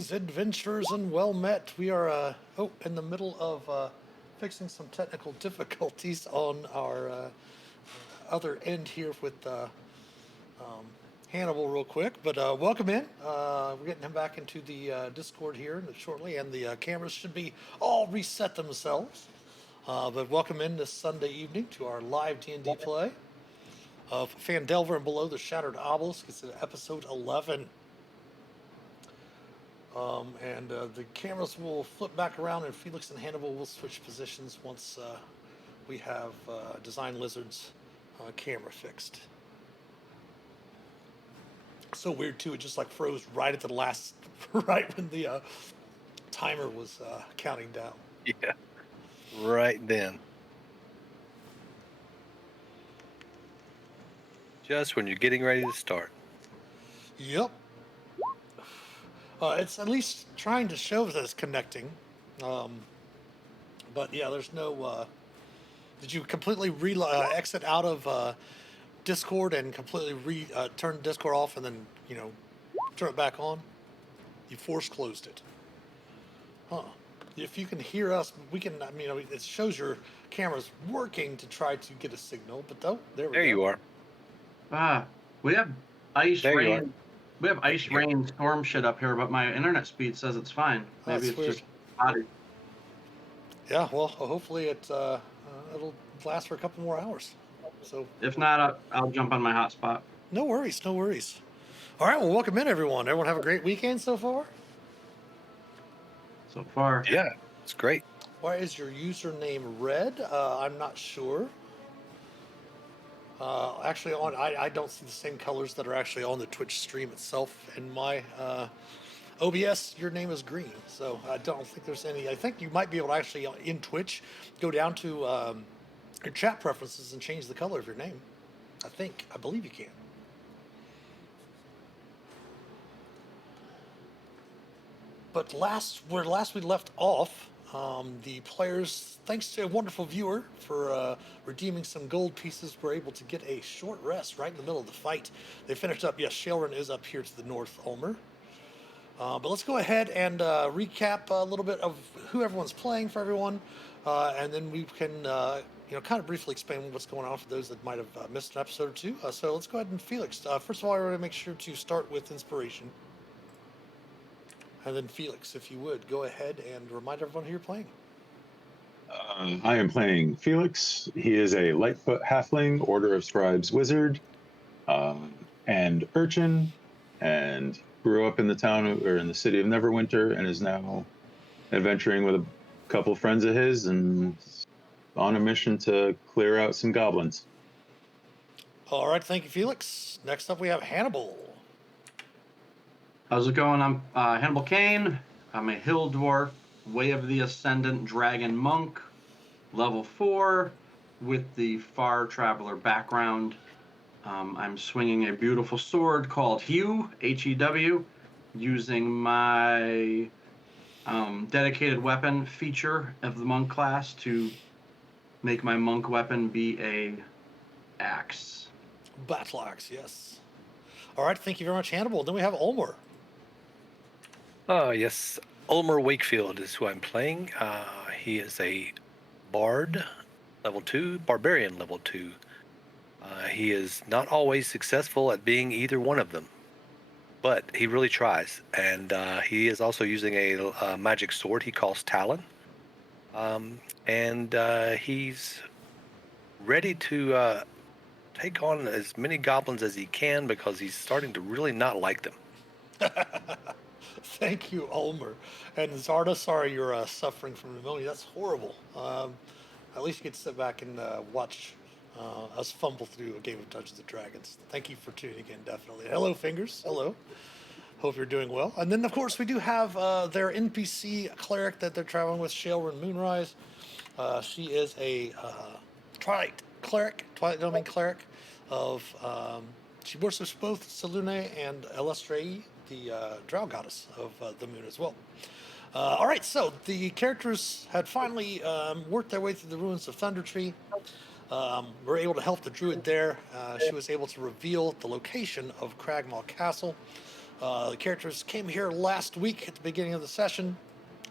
Greetings, adventurers, and well met. We are in the middle of fixing some technical difficulties on our other end here with Hannibal, real quick. But welcome in. We're getting him back into the Discord here shortly, and the cameras should be all reset themselves. But welcome in this Sunday evening to our live D&D play of Fandelver and Below the Shattered Obelisk. It's episode 11. The cameras will flip back around, and Felix and Hannibal will switch positions once we have Design Lizard's camera fixed. So weird too; it just like froze right at the last, right when the timer was counting down. Yeah, right then. Just when you're getting ready to start. Yep. It's at least trying to show that it's connecting. But yeah, there's no. Did you completely exit out of Discord and completely turn Discord off and then, turn it back on? You force closed it. Huh. If you can hear us, we can, it shows your camera's working to try to get a signal, but there we go. There you are. We have ice There you are. rain. We have ice Here. rain storm shit up here, but my internet speed says it's fine. Maybe That's it's weird. just spotty. Yeah, well, hopefully it'll last for a couple more hours. So if not, I'll jump on my hotspot. No worries. All right, well, welcome in, everyone. Everyone have a great weekend so far? So far. Yeah, it's great. Why is your username red? I'm not sure. Actually, I don't see the same colors that are actually on the Twitch stream itself. In my OBS, your name is green, so I don't think there's any. I think you might be able to actually, in Twitch, go down to your chat preferences and change the color of your name. I believe you can. But where last we left off, the players, thanks to a wonderful viewer for redeeming some gold pieces, were able to get a short rest right in the middle of the fight. They finished up. Yes, Shailran is up here to the north, Ulmer. But let's go ahead and recap a little bit of who everyone's playing for everyone, and then we can, kind of briefly explain what's going on for those that might have missed an episode or two. So let's go ahead and Felix. First of all, I want to make sure to start with inspiration. And then Felix, if you would, go ahead and remind everyone who you're playing. I am playing Felix. He is a Lightfoot Halfling, Order of Scribes Wizard, and Urchin, and grew up in the town or in the city of Neverwinter, and is now adventuring with a couple friends of his and on a mission to clear out some goblins. All right, thank you, Felix. Next up, we have Hannibal. How's it going? I'm Hannibal Kane. I'm a Hill Dwarf, Way of the Ascendant Dragon Monk, level 4, with the Far Traveler background. I'm swinging a beautiful sword called Hew, H-E-W, using my dedicated weapon feature of the monk class to make my monk weapon be a axe. Battle axe, yes. All right, thank you very much, Hannibal. Then we have Ulmer. Yes, Ulmer Wakefield is who I'm playing. He is a bard, level 2, barbarian, level 2. He is not always successful at being either one of them, but he really tries. And he is also using a magic sword he calls Talon. He's ready to take on as many goblins as he can because he's starting to really not like them. Thank you, Ulmer. And Zarda, sorry you're suffering from pneumonia. That's horrible. At least you get to sit back and watch us fumble through a game of Dungeons and Dragons. Thank you for tuning in, definitely. Hello, Fingers. Hello. Hope you're doing well. And then, of course, we do have their NPC cleric that they're traveling with, Shailran Moonrise. She is a Twilight Domain cleric of... she worships both Selune and Elestrae, the drow goddess of the moon as well. All right, so the characters had finally worked their way through the ruins of Thundertree. We're able to help the druid there. She was able to reveal the location of Cragmaw Castle. The characters came here last week at the beginning of the session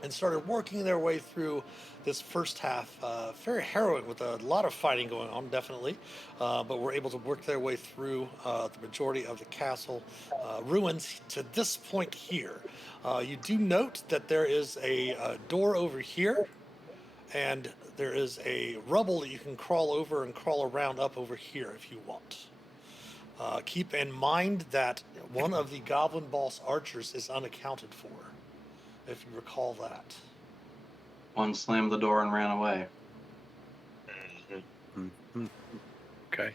and started working their way through this first half. Very harrowing with a lot of fighting going on, definitely. But we're able to work their way through the majority of the castle ruins to this point here. You do note that there is a door over here, and there is a rubble that you can crawl over and crawl around up over here if you want. Keep in mind that one of the goblin boss archers is unaccounted for, if you recall that. One slammed the door and ran away. Okay.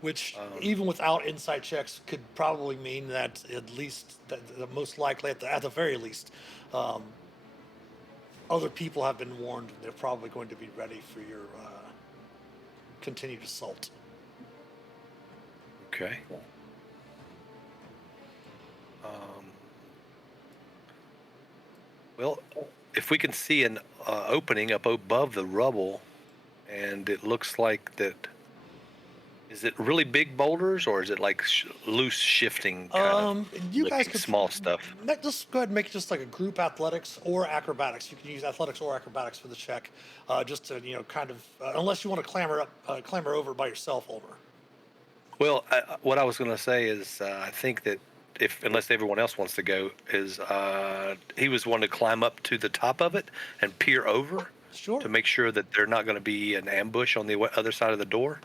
Which, even without insight checks, could probably mean that at least, that most likely, at the very least, other people have been warned. They're probably going to be ready for your continued assault. Okay. Well, if we can see an opening up above the rubble, and it looks like that. Is it really big boulders, or is it like loose shifting kind You of guys looking could small stuff? just go ahead and make just like a group athletics or acrobatics. You can use athletics or acrobatics for the check, just to kind of unless you want to clamber over by yourself, Ulmer. Well, what I was going to say is, I think that unless everyone else wants to go, is he was wanting to climb up to the top of it and peer over Sure. to make sure that they're not going to be an ambush on the other side of the door.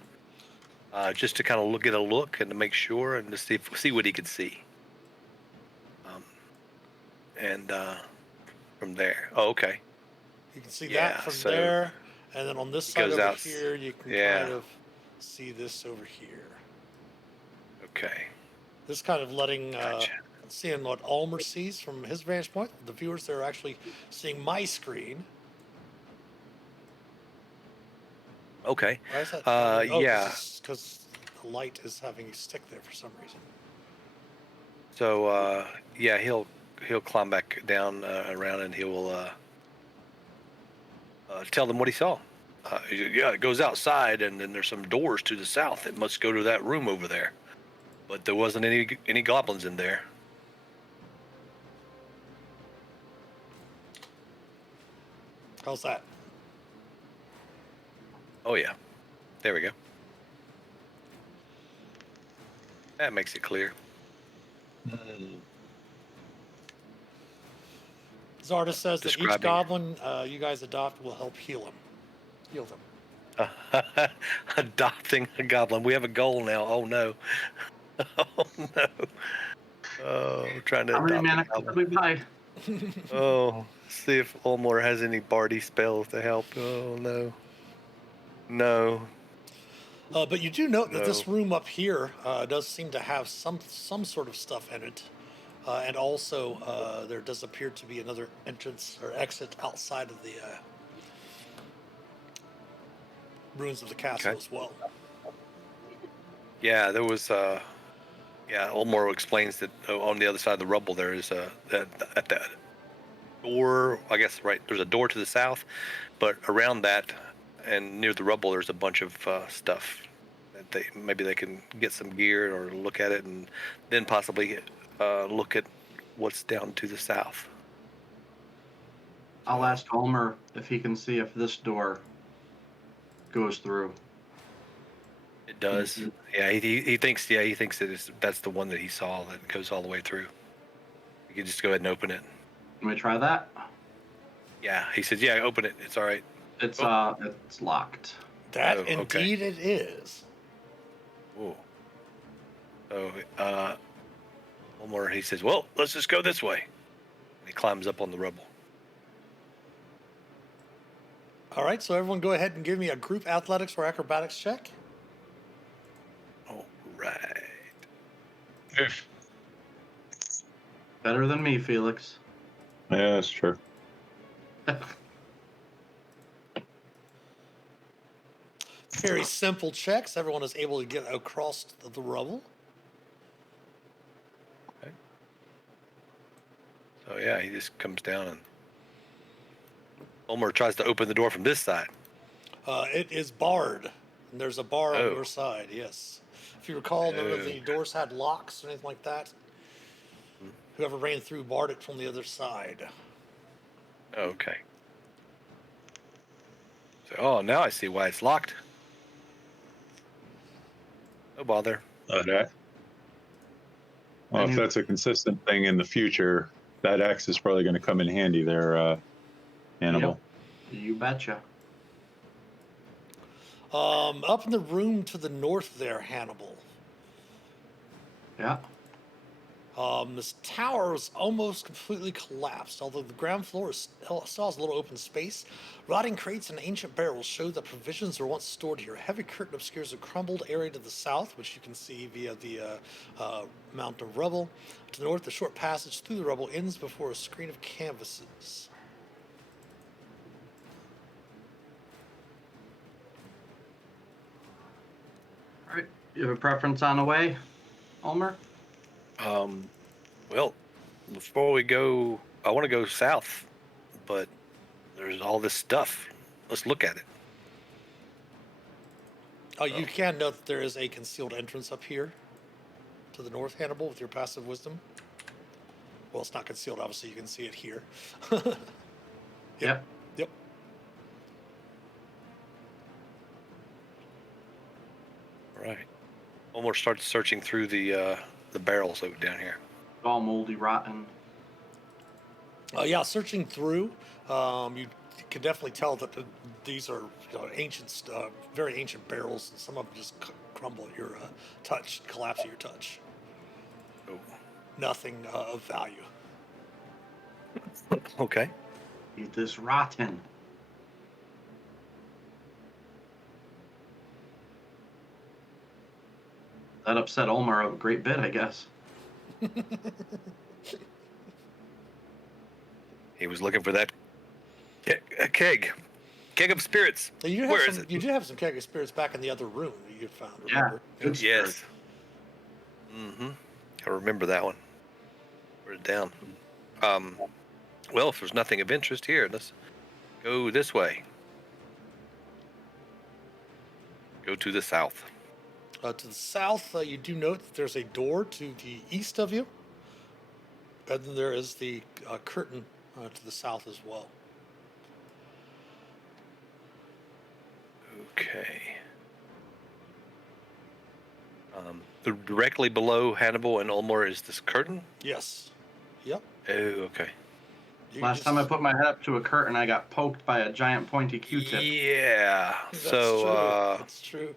Just to kind of get a look and to make sure and to see what he could see. And from there, okay. You can see Yeah, that from so there, and then on this side goes over out. here, you can Yeah. kind of see this over here. Okay. This kind of letting Gotcha. seeing what Ulmer sees from his vantage point. The viewers, they're actually seeing my screen. Okay. Why is that? Yeah. Because the light is having a stick there for some reason. So yeah, he'll climb back down around, and he will tell them what he saw. Yeah, it goes outside, and then there's some doors to the south. It must go to that room over there, but there wasn't any goblins in there. How's that? Oh yeah, there we go. That makes it clear. Zarda says that each Describing- goblin you guys adopt will help heal them. Adopting a goblin. We have a goal now. Oh no. Oh no. Oh, trying to How many adopt mana a did goblin. we buy? Oh, see if Ulmor has any bardy spells to help. Oh no. No. But you do note that No. this room up here does seem to have some sort of stuff in it, and also there does appear to be another entrance or exit outside of the ruins of the castle Okay. as well. Yeah, there was yeah, Ulmor explains that on the other side of the rubble there is at the door, I guess, right, there's a door to the south, but around that and near the rubble there's a bunch of stuff that maybe they can get some gear or look at it, and then possibly look at what's down to the south. I'll ask Ulmer if he can see if this door goes through. It does. Mhm. Yeah, he thinks that that's the one that he saw that goes all the way through. You can just go ahead and open it. Can we try that? Yeah, he says, yeah, open it. It's all right. It's locked. That Oh, okay. indeed it is. Ooh. So, Ulmor, he says, well, let's just go this way. And he climbs up on the rubble. All right, so everyone go ahead and give me a group athletics or acrobatics check. All right. Better than me, Felix. Yeah, that's true. Very simple checks. Everyone is able to get across the rubble. Okay. So, yeah, he just comes down, and Ulmor tries to open the door from this side. It is barred, and there's a bar on Oh. your side. Yes, if you recall, none of Oh. the doors had locks or anything like that. Whoever ran through barred it from the other side. Okay. So, oh, now I see why it's locked. No bother. That well, And if who- that's a consistent thing in the future, that X is probably going to come in handy there, Hannibal. Yep, you betcha. Up in the room to the north there, Hannibal. Yeah. This tower is almost completely collapsed, although the ground floor still has a little open space. Rotting crates and ancient barrels show that provisions were once stored here. A heavy curtain obscures a crumbled area to the south, which you can see via the mountain of rubble. To the north, the short passage through the rubble ends before a screen of canvases. All right. You have a preference on the way, Ulmer? Well, before we go, I want to go south, but there's all this stuff. Let's look at it. You can note that there is a concealed entrance up here to the north, Hannibal, with your passive wisdom. Well, it's not concealed, obviously, you can see it here. Yep. Yep. All right. Almost starts searching through the barrels over down here. All moldy, rotten. Yeah, searching through, you can definitely tell that these are ancient, very ancient barrels, and some of them just crumble at your touch, collapse at your touch. Oh. Nothing of value. Okay. Eat this rotten. That upset Ulmer a great bit, I guess. He was looking for that keg of spirits. Where is it? You did have some keg of spirits back in the other room that you found. Yeah, Remember? good Yes. Mm-hmm. I remember that one. Wrote it down. Well, if there's nothing of interest here, let's go this way. Go to the south. To the south, you do note that there's a door to the east of you, and then there is the curtain to the south as well. Okay. Directly below Hannibal and Ulmer is this curtain. Yes. Yep. Oh, okay. Last time I put my head up to a curtain, I got poked by a giant pointy Q-tip. Yeah. That's So, true. That's true.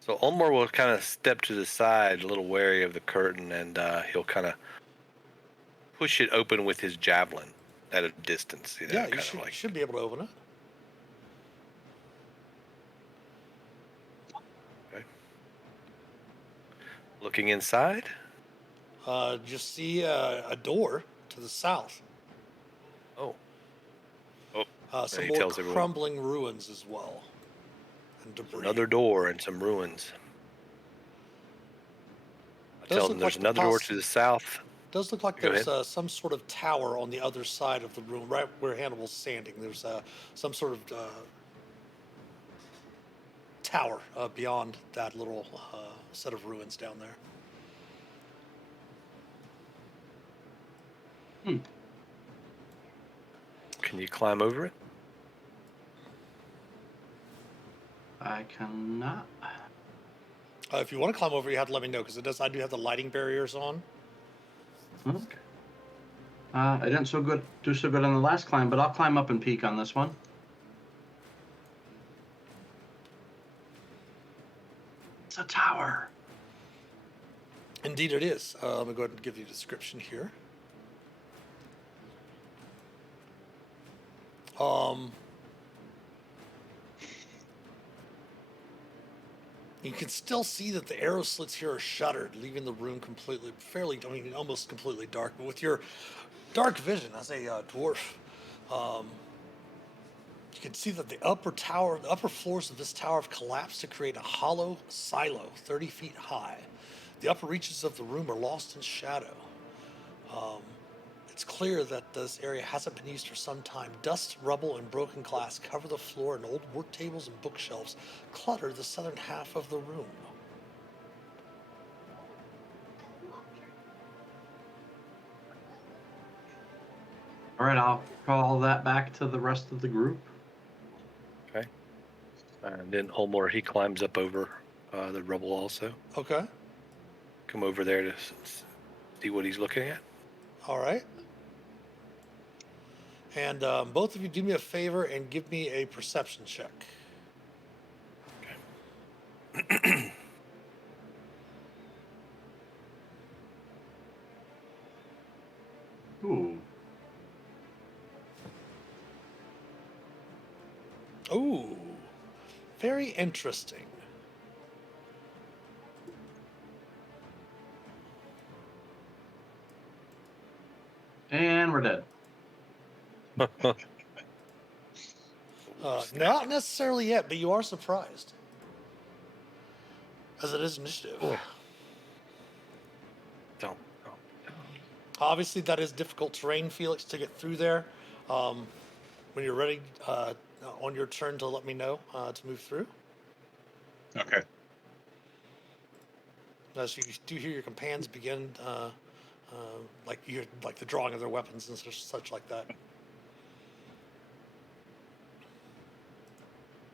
So Ulmer will kind of step to the side, a little wary of the curtain, and he'll kind of push it open with his javelin at a distance. You know, Yeah, you kind of should be able to open it. Okay. Looking inside. Just see a door to the south. Oh. Some he more tells everyone. crumbling ruins as well, and debris. Another door and some ruins. I tell them there's another door to the south. Does look like Go there's ahead. some sort of tower on the other side of the room, right where Hannibal's standing. There's some sort of tower beyond that little set of ruins down there. Can you climb over it? I cannot. If you want to climb over, you have to let me know because I do have the lighting barriers on. Okay. I didn't do so good on the last climb, but I'll climb up and peek on this one. It's a tower. Indeed, it is. Let me go ahead and give you a description here. You can still see that the arrow slits here are shuttered, leaving the room almost completely dark. But with your dark vision as a dwarf, you can see that the upper floors of this tower have collapsed to create a hollow silo 30 feet high. The upper reaches of the room are lost in shadow. It's clear that this area hasn't been used for some time. Dust, rubble, and broken glass cover the floor, and old work tables and bookshelves clutter the southern half of the room. All right, I'll call that back to the rest of the group. Okay. And then Olmor, he climbs up over the rubble also. Okay. Come over there to see what he's looking at. All right. And both of you do me a favor and give me a perception check. Ooh. Ooh. Very interesting. And we're dead. Not necessarily yet, but you are surprised. As it is initiative. Boy. Don't. Obviously, that is difficult terrain, Felix, to get through there. When you're ready on your turn to let me know to move through. Okay. As you do hear your companions begin, like the drawing of their weapons and such like that.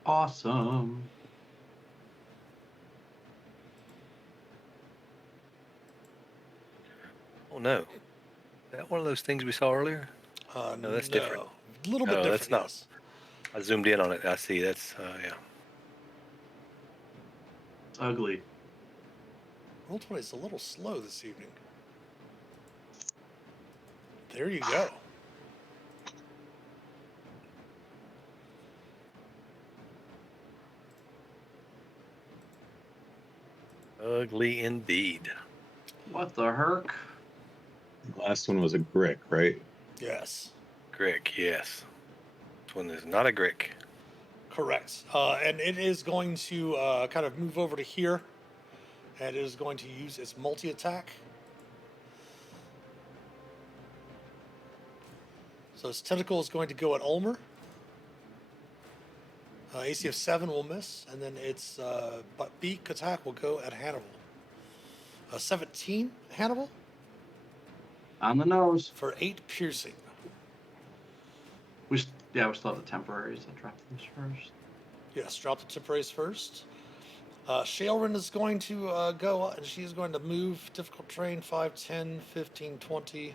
Awesome. Oh no. Is that one of those things we saw earlier? No, that's different. A little bit No, different, that's not. yes. I zoomed in on it. I see. That's yeah. It's ugly. Roll20 is a little slow this evening. There you go. Ugly indeed. What the herc? Last one was a Grick, right? Yes. Grick, yes. This one is not a Grick. Correct. And it is going to kind of move over to here. And it is going to use its multi-attack. So its tentacle is going to go at Ulmer. AC of 7 will miss. And then its beak attack will go at Hannibal. 17, Hannibal? On the nose. For 8 piercing. We still have the temporaries. I'll drop those first. Yes, drop the temporaries first. Shailrin is going to go, and she's going to move difficult terrain 5, 10, 15, 20,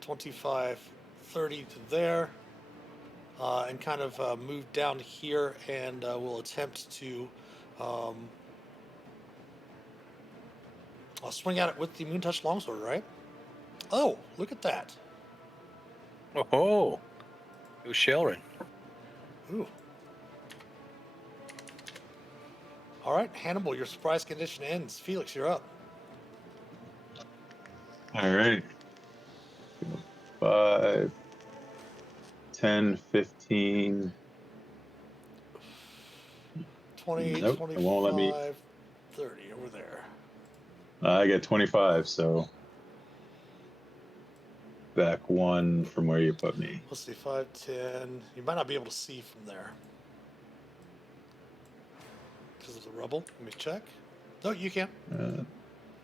25, 30 to there. And kind of move down here, and we'll attempt to I'll swing at it with the Moontouch Longsword, right? Oh, look at that. Oh, it was Shelrin. Ooh. All right, Hannibal, your surprise condition ends. Felix, you're up. All right. 5, 10, 15. 20, Nope, it 25, won't let me. 30, over there. I get 25, so back 1 from where you put me. Let's see, 5, 10. You might not be able to see from there. Because of the rubble. Let me check. No, you can.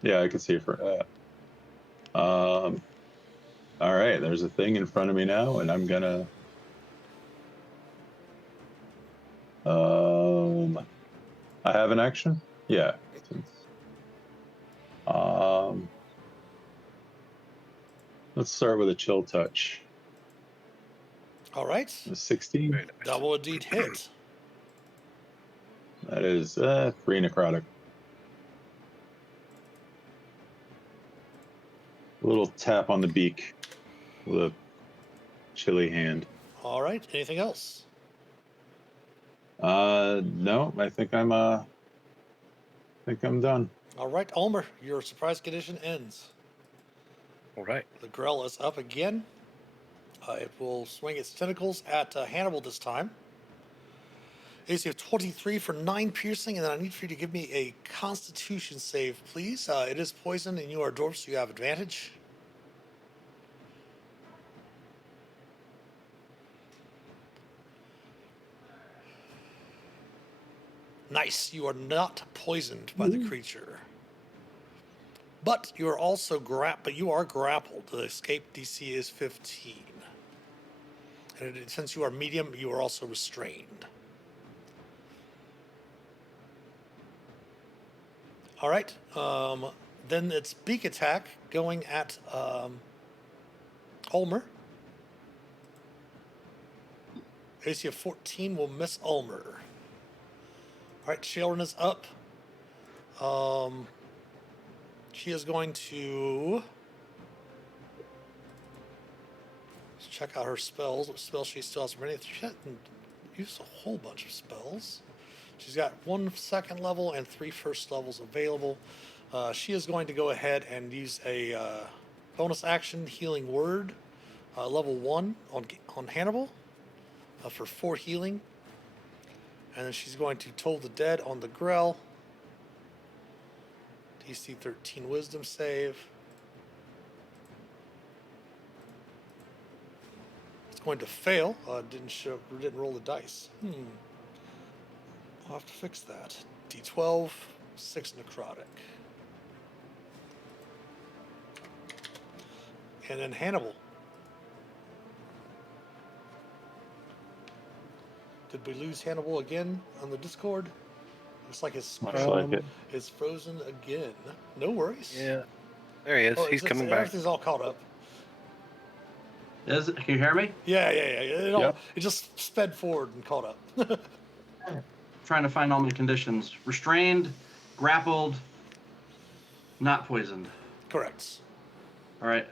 Yeah, I can see for all right, there's a thing in front of me now, and I'm gonna I have an action? Yeah. Let's start with a chill touch. All right. 16. Very nice. Double indeed hit. That is 3 necrotic. A little tap on the beak with a chilly hand. All right. Anything else? No, I think I'm done. All right, Ulmer, your surprise condition ends. All right. The Grell is up again. It will swing its tentacles at Hannibal this time. AC of 23 for 9 piercing, and then I need for you to give me a Constitution save, please. It is poison, and you are dwarf, so you have advantage. Nice. You are not poisoned by the creature. But you are also but you are grappled. The escape DC is 15. And since you are medium, you are also restrained. All right. Then it's beak attack going at Ulmer. AC of 14 will miss Ulmer. All right, Shailran is up. She is going to check out her spells. What spells she still has remaining? She hasn't used a whole bunch of spells. She's got 1 second level and 3 first levels available. She is going to go ahead and use a bonus action healing word, level 1 on Hannibal for 4 healing. And then she's going to Toll the Dead on the Grell. DC 13 Wisdom save. It's going to fail. Didn't roll the dice. I'll have to fix that. D12, 6 necrotic. And then Hannibal. Did we lose Hannibal again on the Discord? Looks like his Looks like it. is frozen again. No worries. Yeah. There he is. Oh, He's coming back. Everything's all caught up. Can you hear me? Yeah. It Yep. just sped forward and caught up. Trying to find all my conditions. Restrained, grappled, not poisoned. Correct. All right.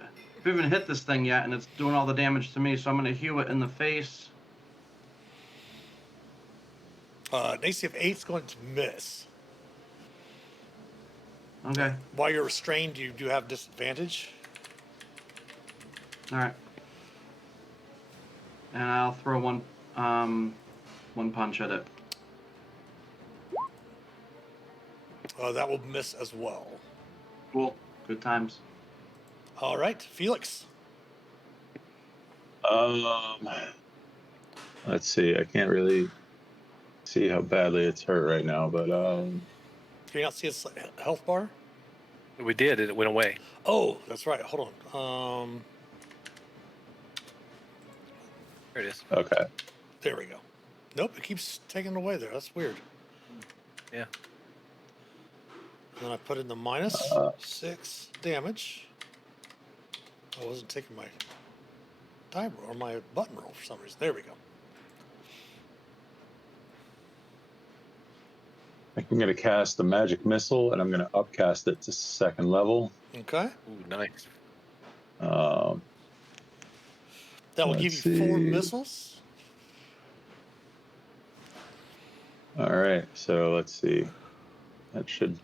I haven't hit this thing yet, and it's doing all the damage to me, so I'm going to heal it in the face. An AC of 8 is going to miss. Okay. While you're restrained, you do have disadvantage. All right. And I'll throw one punch at it. That will miss as well. Cool. Good times. All right, Felix. Let's see. I can't really see how badly it's hurt right now, but Can you not see his health bar? We did. It went away. Oh, that's right. Hold on. There it is. okay. There we go. Nope, it keeps taking it away there. That's weird. Yeah. And then I put in the -6 damage. I wasn't taking my time roll or my button roll for some reason. There we go. I think I'm going to cast the magic missile, and I'm going to upcast it to 2nd level. Okay. Ooh, nice. That will give Let's you 4 see. missiles. All right, so let's see. That should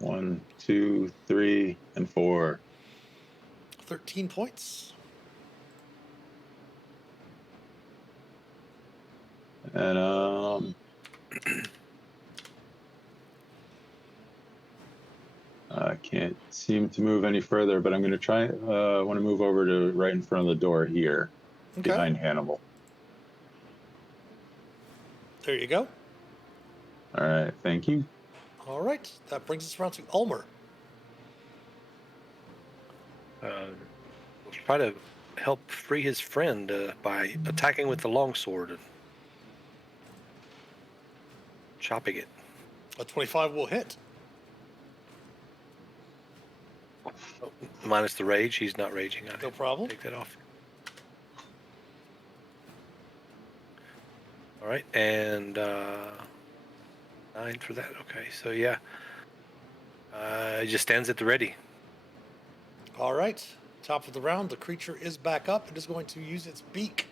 1, 2, 3, and 4. 13 points. And I can't seem to move any further, but I'm going to try. I want to move over to right in front of the door here, Okay. behind Hannibal. There you go. All right, thank you. All right. That brings us around to Ulmer. We'll try to help free his friend by attacking with the longsword and chopping it. A 25 will hit. Oh, minus the rage. He's not raging. I No problem. take that off. All right, and 9 for that. Okay, so yeah, it just stands at the ready. All right. Top of the round, the creature is back up and is going to use its beak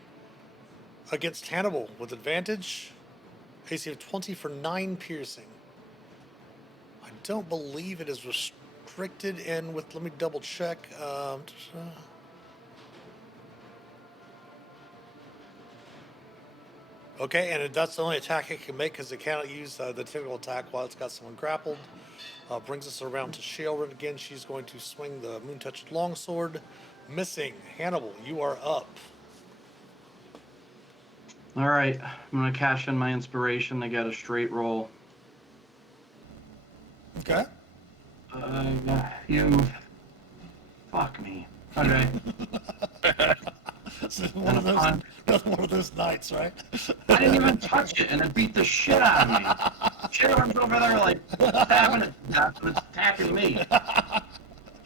against Hannibal with advantage. AC of 20 for 9 piercing. I don't believe it is restricted in with, let me double check. Okay, and that's the only attack it can make because it cannot use the typical attack while it's got someone grappled. Brings us around to Shailran again. She's going to swing the Moon-Touched Longsword. Missing. Hannibal, you are up. All right. I'm going to cash in my inspiration to get a straight roll. Okay. You. Fuck me. Okay. So And a punch. one of those nights, right? I didn't even touch it, and it beat the shit out of me. Sharon's over there like stabbing it to death, and it's attacking me.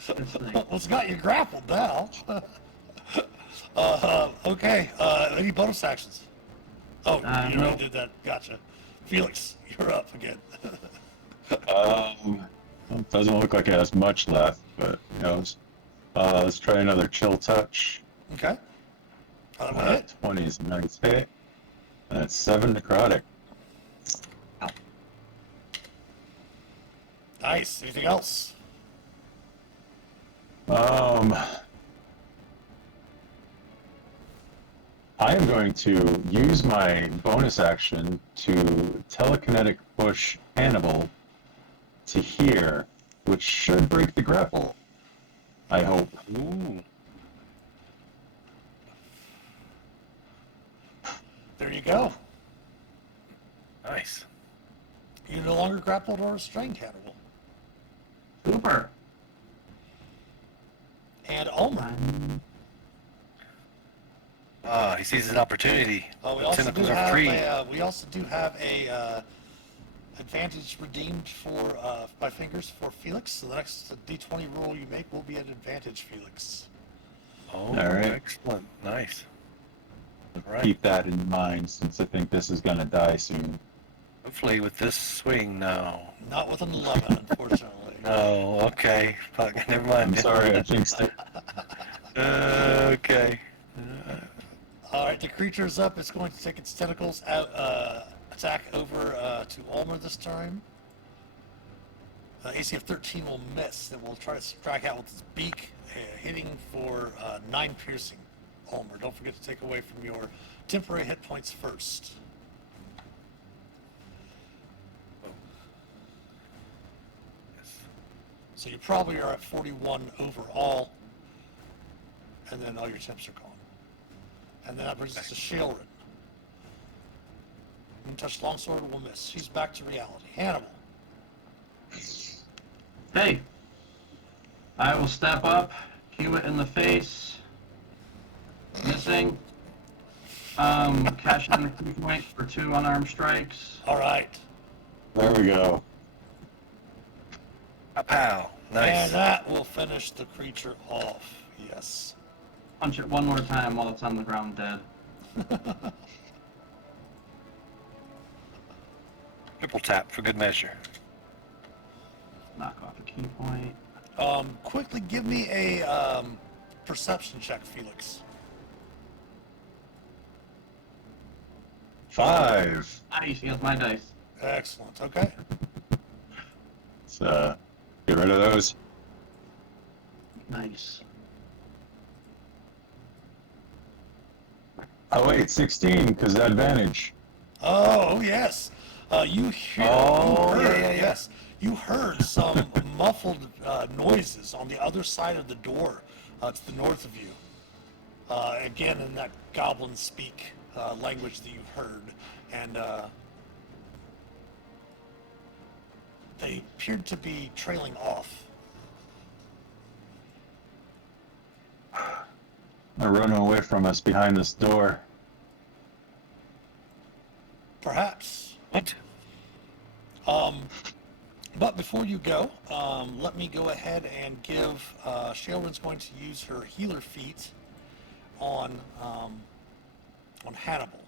It's like, Well, it's got you grappled now. Okay. Any bonus actions? Oh, you no. already did that. Gotcha. Felix, you're up again. It doesn't look like it has much left, but who knows? Let's try another chill touch. Okay. That will hit. 20 is a nice hit. And that's 7 necrotic. Nice. Anything else? I am going to use my bonus action to telekinetic push Hannibal to here, which should break the grapple. I hope. Ooh. There you go. Nice. You're no longer grappled or restrained, Hannibal. Super. And Ulmer. He sees an opportunity. We also do Tentacles are have free. a advantage redeemed for by fingers for Felix. So the next D20 roll you make will be an advantage, Felix. Oh, All right. excellent. Nice. All right. Keep that in mind since I think this is going to die soon. Hopefully with this swing now. Not with an 11, unfortunately. No, okay. Fuck, never mind. I'm sorry, I jinxed it. Okay. All right, the creature is up. It's going to take its tentacles out, attack over to Ulmer this time. AC of 13 will miss. Then we'll try to strike out with its beak, hitting for 9 piercing. Ulmer, don't forget to take away from your temporary hit points first. So you probably are at 41 overall, and then all your temps are gone. And then that brings us to Shailrin. Touch longsword will miss. She's back to reality. Hannibal. Hey. I will step up, cue it in the face. Missing. Cash in the key point for 2 unarmed strikes. All right. There we go. Pow. Nice. And that will finish the creature off. Yes. Punch it one more time while it's on the ground dead. Triple tap for good measure. Knock off a key point. Quickly give me a perception check, Felix. 5. Nice, he has my dice. Excellent. Okay. Let's get rid of those. Nice. Oh wait, 16, because advantage. Oh yes. You hear? Oh, yeah. Yes. You heard some muffled noises on the other side of the door, to the north of you. Again, in that goblin speak language that you heard, and they appeared to be trailing off. They're running away from us behind this door. Perhaps. What? But before you go, let me go ahead and give Shailrin's going to use her healer feat on Hannibal.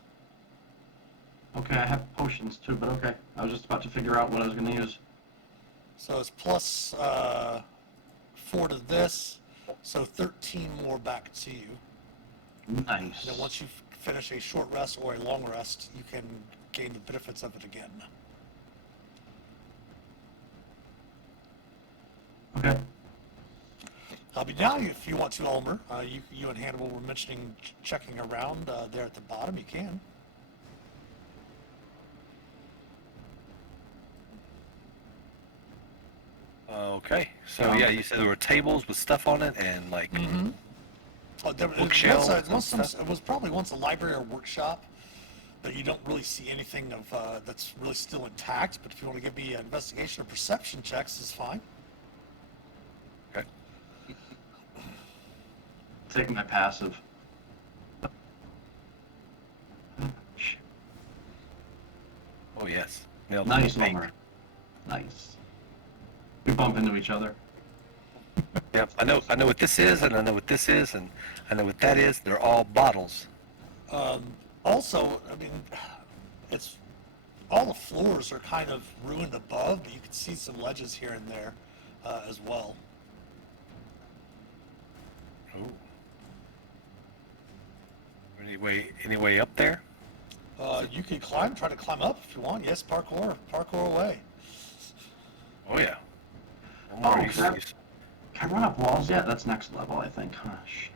Okay, I have potions too, but okay. I was just about to figure out what I was going to use. So it's plus 4 to this, so 13 more back to you. Nice. And then once you finish a short rest or a long rest, you can gain the benefits of it again. Okay. But now, if you want to, Ulmer, you and Hannibal were mentioning checking around there at the bottom. You can. Okay. So yeah, you said there were tables with stuff on it and like bookshelves and it was probably once a library or workshop, but you don't really see anything of that's really still intact. But if you want to give me an investigation or perception checks, is fine. okay. Taking my passive. Oh yes. Nailed Nice, the pink. Homer. Nice. We bump into each other. Yep. I know what this is, and I know what this is, and I know what that is. They're all bottles. Also, I mean, it's all the floors are kind of ruined above, but you can see some ledges here and there as well. Ooh. Any way up there? You can try to climb up if you want. Yes, parkour away. Oh yeah. Oh, Omar, can I run up walls yet? That's next level, I think. Hush.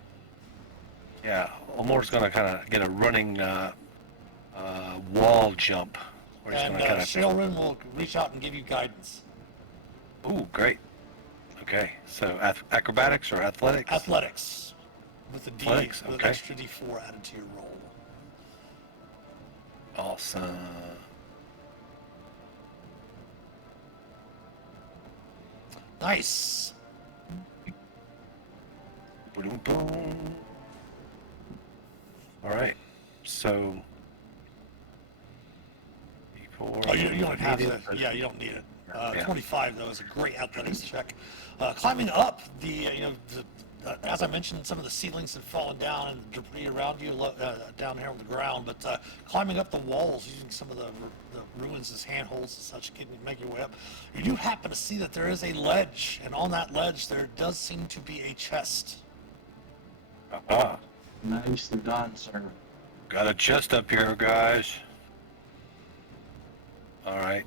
yeah. Omar's gonna kind of get a running wall jump. Where he's And gonna kind of. Shailrin will reach out and give you guidance. Ooh, great. Okay, so acrobatics or athletics? Athletics with a D, Athletics, with an okay. extra D4 added to your roll. Awesome. Nice. Boom, boom. All right. So. D4. Oh, you don't have need to. it? Yeah, you don't need it. Yeah. 25 though is a great athletics check. Climbing up as I mentioned, some of the ceilings have fallen down and debris around you down here on the ground. But climbing up the walls using some of the ruins as handholds and such, make your way up. You do happen to see that there is a ledge, and on that ledge there does seem to be a chest. Ah, Nicely done, sir. got a chest up here, guys. All right.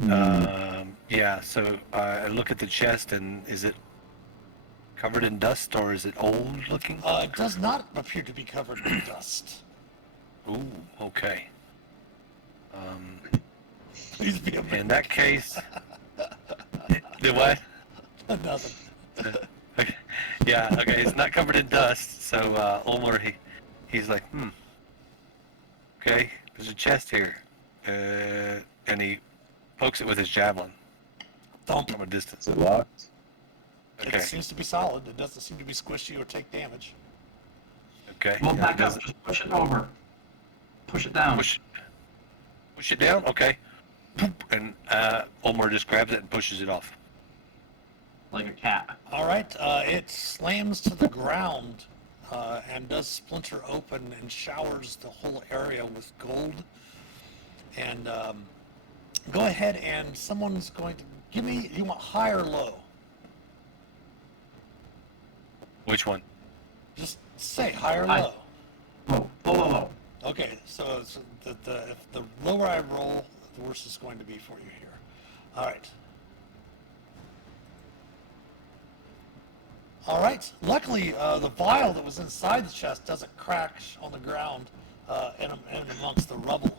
Yeah. So I look at the chest, and is it covered in dust or is it old looking? It does not appear to be covered in dust. Ooh. Okay. Please be a In that case, do what? Nothing. Okay. Yeah. Okay. It's not covered in dust. So Omar, he's like, okay, there's a chest here, and he pokes it with his javelin Thump. from a distance. Is it locked? Okay. It seems to be solid. It doesn't seem to be squishy or take damage. Okay. Well, back Does up. Just push it over. Push it down. Push it down. Okay. Boop, and Omar just grabs it and pushes it off. Like a cat. All right. It slams to the ground and does splinter open and showers the whole area with gold. And go ahead and someone's going to give me. You want high or low? Which one? Just say high or High. low. Low. Okay. So if the lower I roll, the worse it's going to be for you here. All right. All right. Luckily, the vial that was inside the chest doesn't crack on the ground in amongst the rubble.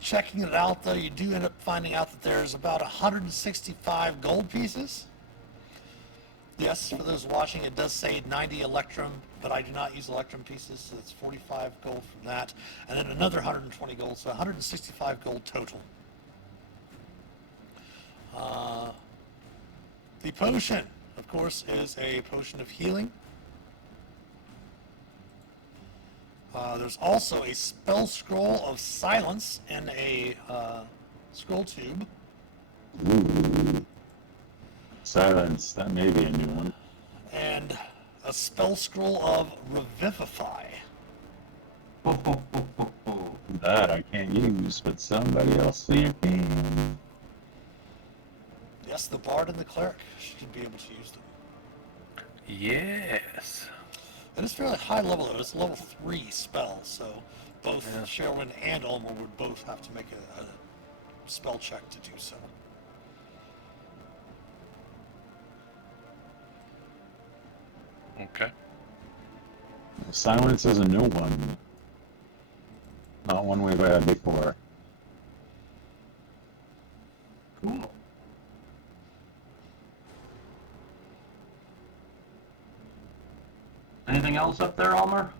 Checking it out, though, you do end up finding out that there's about 165 gold pieces. Yes, for those watching, it does say 90 electrum, but I do not use electrum pieces, so it's 45 gold from that, and then another 120 gold, so 165 gold total. The potion, of course, is a potion of healing. There's also a spell scroll of silence in a scroll tube. Ooh. Silence. That may be a new one. And a spell scroll of revivify. That I can't use, but somebody else here can. Yes, the bard and the cleric should be able to use them. Yes. It is fairly high level though. It's a level 3 spell, so both Sherwin and Ulmer would both have to make a spell check to do so. Okay. Silence is a new one. Not one we've had before. Cool. Anything else up there, Almer?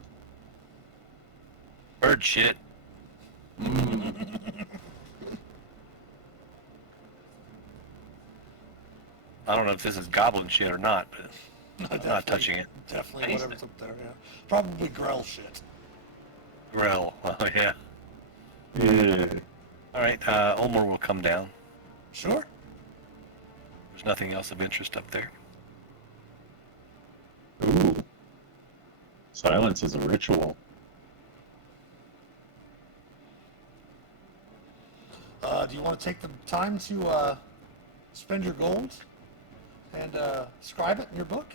Bird shit. I don't know if this is goblin shit or not, but I'm not touching it. Definitely whatever's up there, yeah. Probably Grell shit. Grell. Oh yeah. Yeah. All right, Ulmer will come down. Sure. There's nothing else of interest up there. Ooh. Silence is a ritual. Do you want to take the time to spend your gold and scribe it in your book?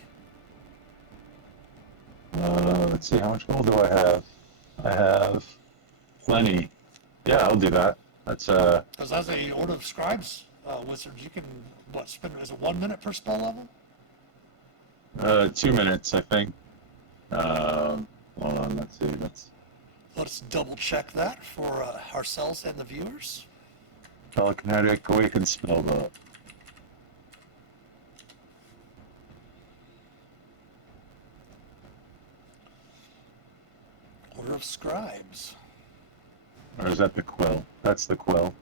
Let's see, how much gold do I have? I have plenty. Yeah, I'll do that. That's Because as a Order of Scribes wizard, you can spend, is it 1 minute per spell level? 2 minutes, I think. Hold on, let's see. Let's double check that for ourselves and the viewers. Telekinetic awakened spell book. Order of Scribes. Or is that the quill? That's the quill.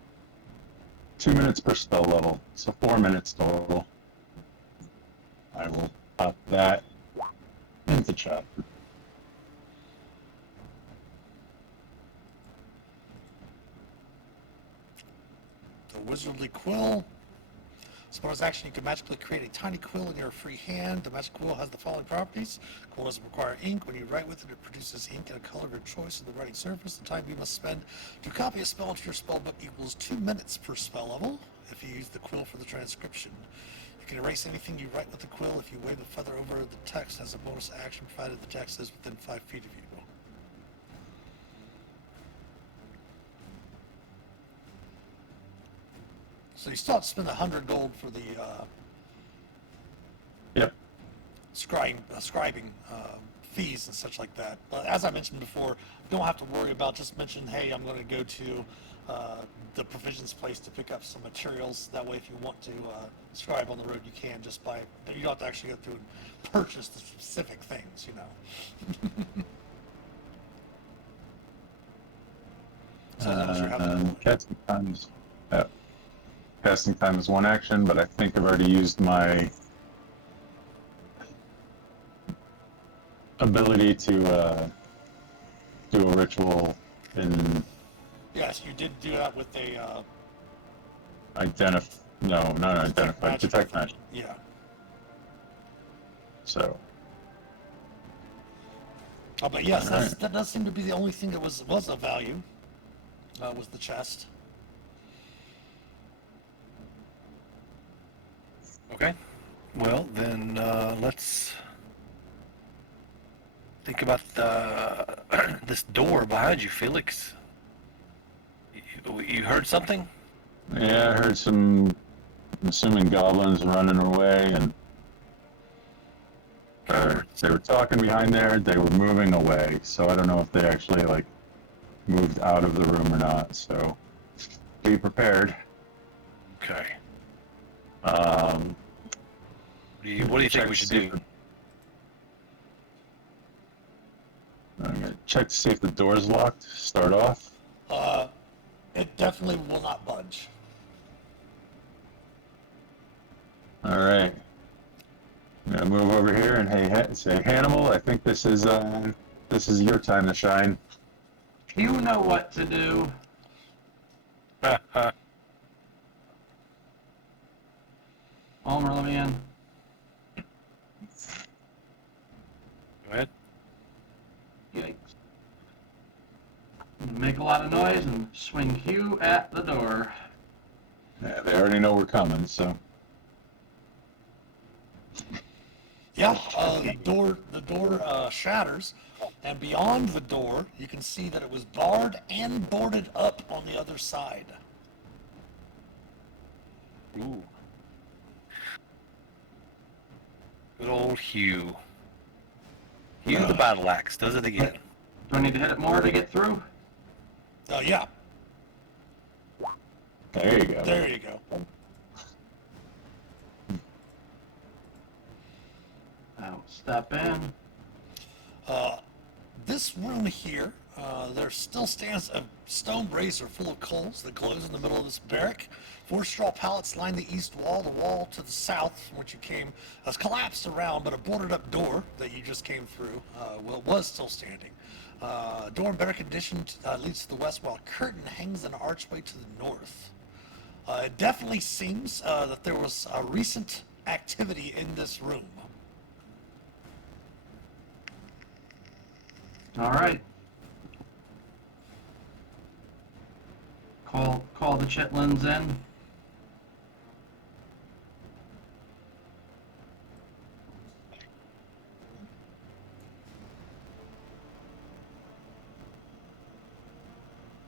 2 minutes per spell level, so 4 minutes total. I will pop that into chat. The Wizardly Quill. As far as action, you can magically create a tiny quill in your free hand. The magic quill has the following properties. Quill doesn't require ink. When you write with it, it produces ink in a color of your choice on the writing surface. The time you must spend to copy a spell into your spell book equals 2 minutes per spell level if you use the quill for the transcription. You can erase anything you write with the quill if you wave a feather over the text as a bonus action, provided the text is within 5 feet of you. So you still have to spend 100 gold for the Yep. scribing fees and such like that. But as I mentioned before, you don't have to worry about, just mention, hey, I'm going to go to the provisions place to pick up some materials. That way, if you want to scribe on the road, you can just buy it. But you don't have to actually go through and purchase the specific things, you know. So as long as you're having the Casting times. Yep. Casting time is 1 action, but I think I've already used my ability to do a ritual in Yes, you did do that with a detect magic. Yeah. So Oh, but yes, All right. that does seem to be the only thing that was of value. Was the chest. Okay. Well, then let's think about this door behind you, Felix. You heard something? yeah, I heard some, I'm assuming goblins running away, and they were talking behind there. They were moving away, so I don't know if they actually like moved out of the room or not. So be prepared. Okay. Um, What do you think we should do? I'm gonna check to see if the door's locked. Start off. It definitely will not budge. All right. I'm gonna move over here and say, Hannibal, I think this is your time to shine. You know what to do. Ulmer, let me in. Go ahead. Yikes. Make a lot of noise and swing Hugh at the door. Yeah, they already know we're coming, so. Yeah, the door shatters, and beyond the door, you can see that it was barred and boarded up on the other side. Ooh. Good old Hugh. Hugh the battle axe does it again. Do I need to hit it more to get through? Yeah, There you go. there you go. I'll step in. This room here There still stands a stone brazier full of coals that glows in the middle of this barrack. 4 straw pallets line the east wall. The wall to the south from which you came has collapsed around, but a boarded up door that you just came through was still standing. Door in better condition leads to the west, while a curtain hangs in an archway to the north. It definitely seems that there was a recent activity in this room. All right. Call the chitlins in.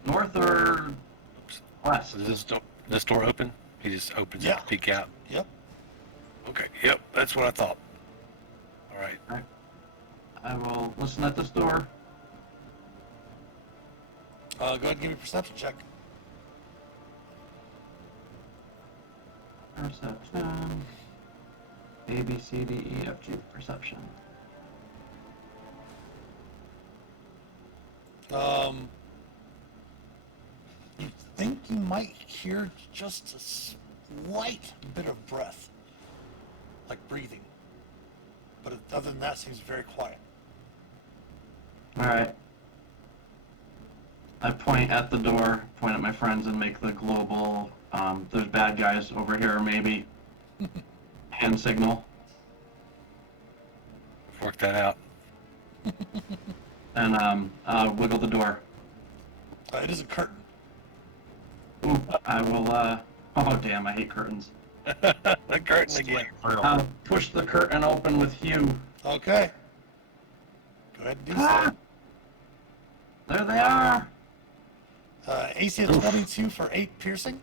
North or west? Is this door open? He just opens it Yeah. to peek out. Yep. Okay. Yep. That's what I thought. All right. I will listen at this door. Go ahead and give me a perception check. Perception. A, B, C, D, E, F, G. Perception. You think you might hear just a slight bit of breath, like breathing, but other than that, seems very quiet. All right. I point at the door, point at my friends, and make the global. There's bad guys over here, maybe. Hand signal, Work that out. and wiggle the door. It is a curtain. Ooh, I will. Oh damn! I hate curtains. The curtain again. Push the curtain open with Hugh. Okay. Go ahead and do so. There they are. AC of 22 for 8 piercing.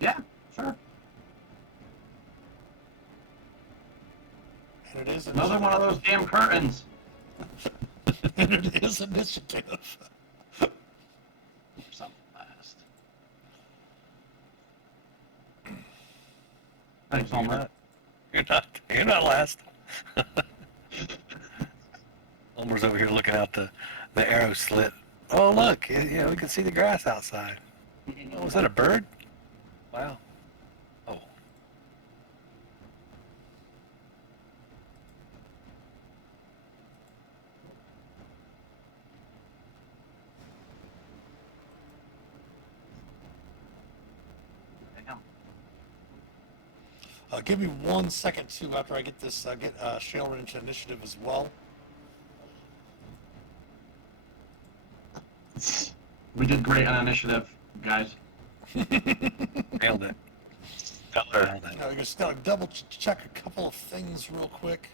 Yeah, sure. And it is Another one of those damn curtains. and it is initiative. Something last. Thanks, Homer. You're not last. Homer's over here looking out the arrow slit. Oh look, we can see the grass outside. Oh, was that a bird? Wow. Oh. Damn. Give me 1 second too after I get this. Get Shale into initiative as well. We did great on initiative, guys. Nailed it. Nailed it. I just gotta double check a couple of things real quick.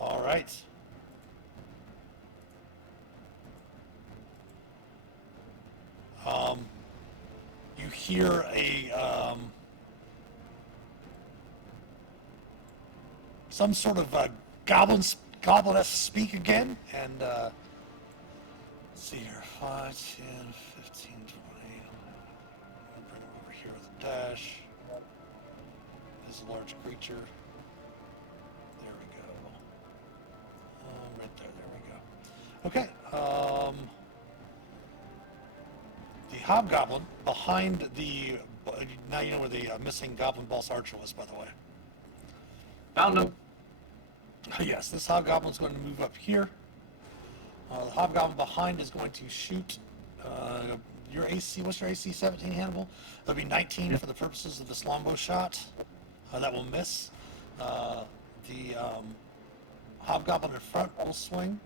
All right. You hear a some sort of gobliness speak again, and let's see here, 5, 10, 15, 20. I'll bring him over here with a dash. This is a large creature. There we go. Right there. There we go. Okay. The hobgoblin behind the. Now you know where the missing goblin boss archer was, by the way. Found him. Yes, this hobgoblin's going to move up here. The hobgoblin behind is going to shoot your AC. What's your AC? 17, Hannibal? That'll be 19 for the purposes of this longbow shot. That will miss. The hobgoblin in front will swing.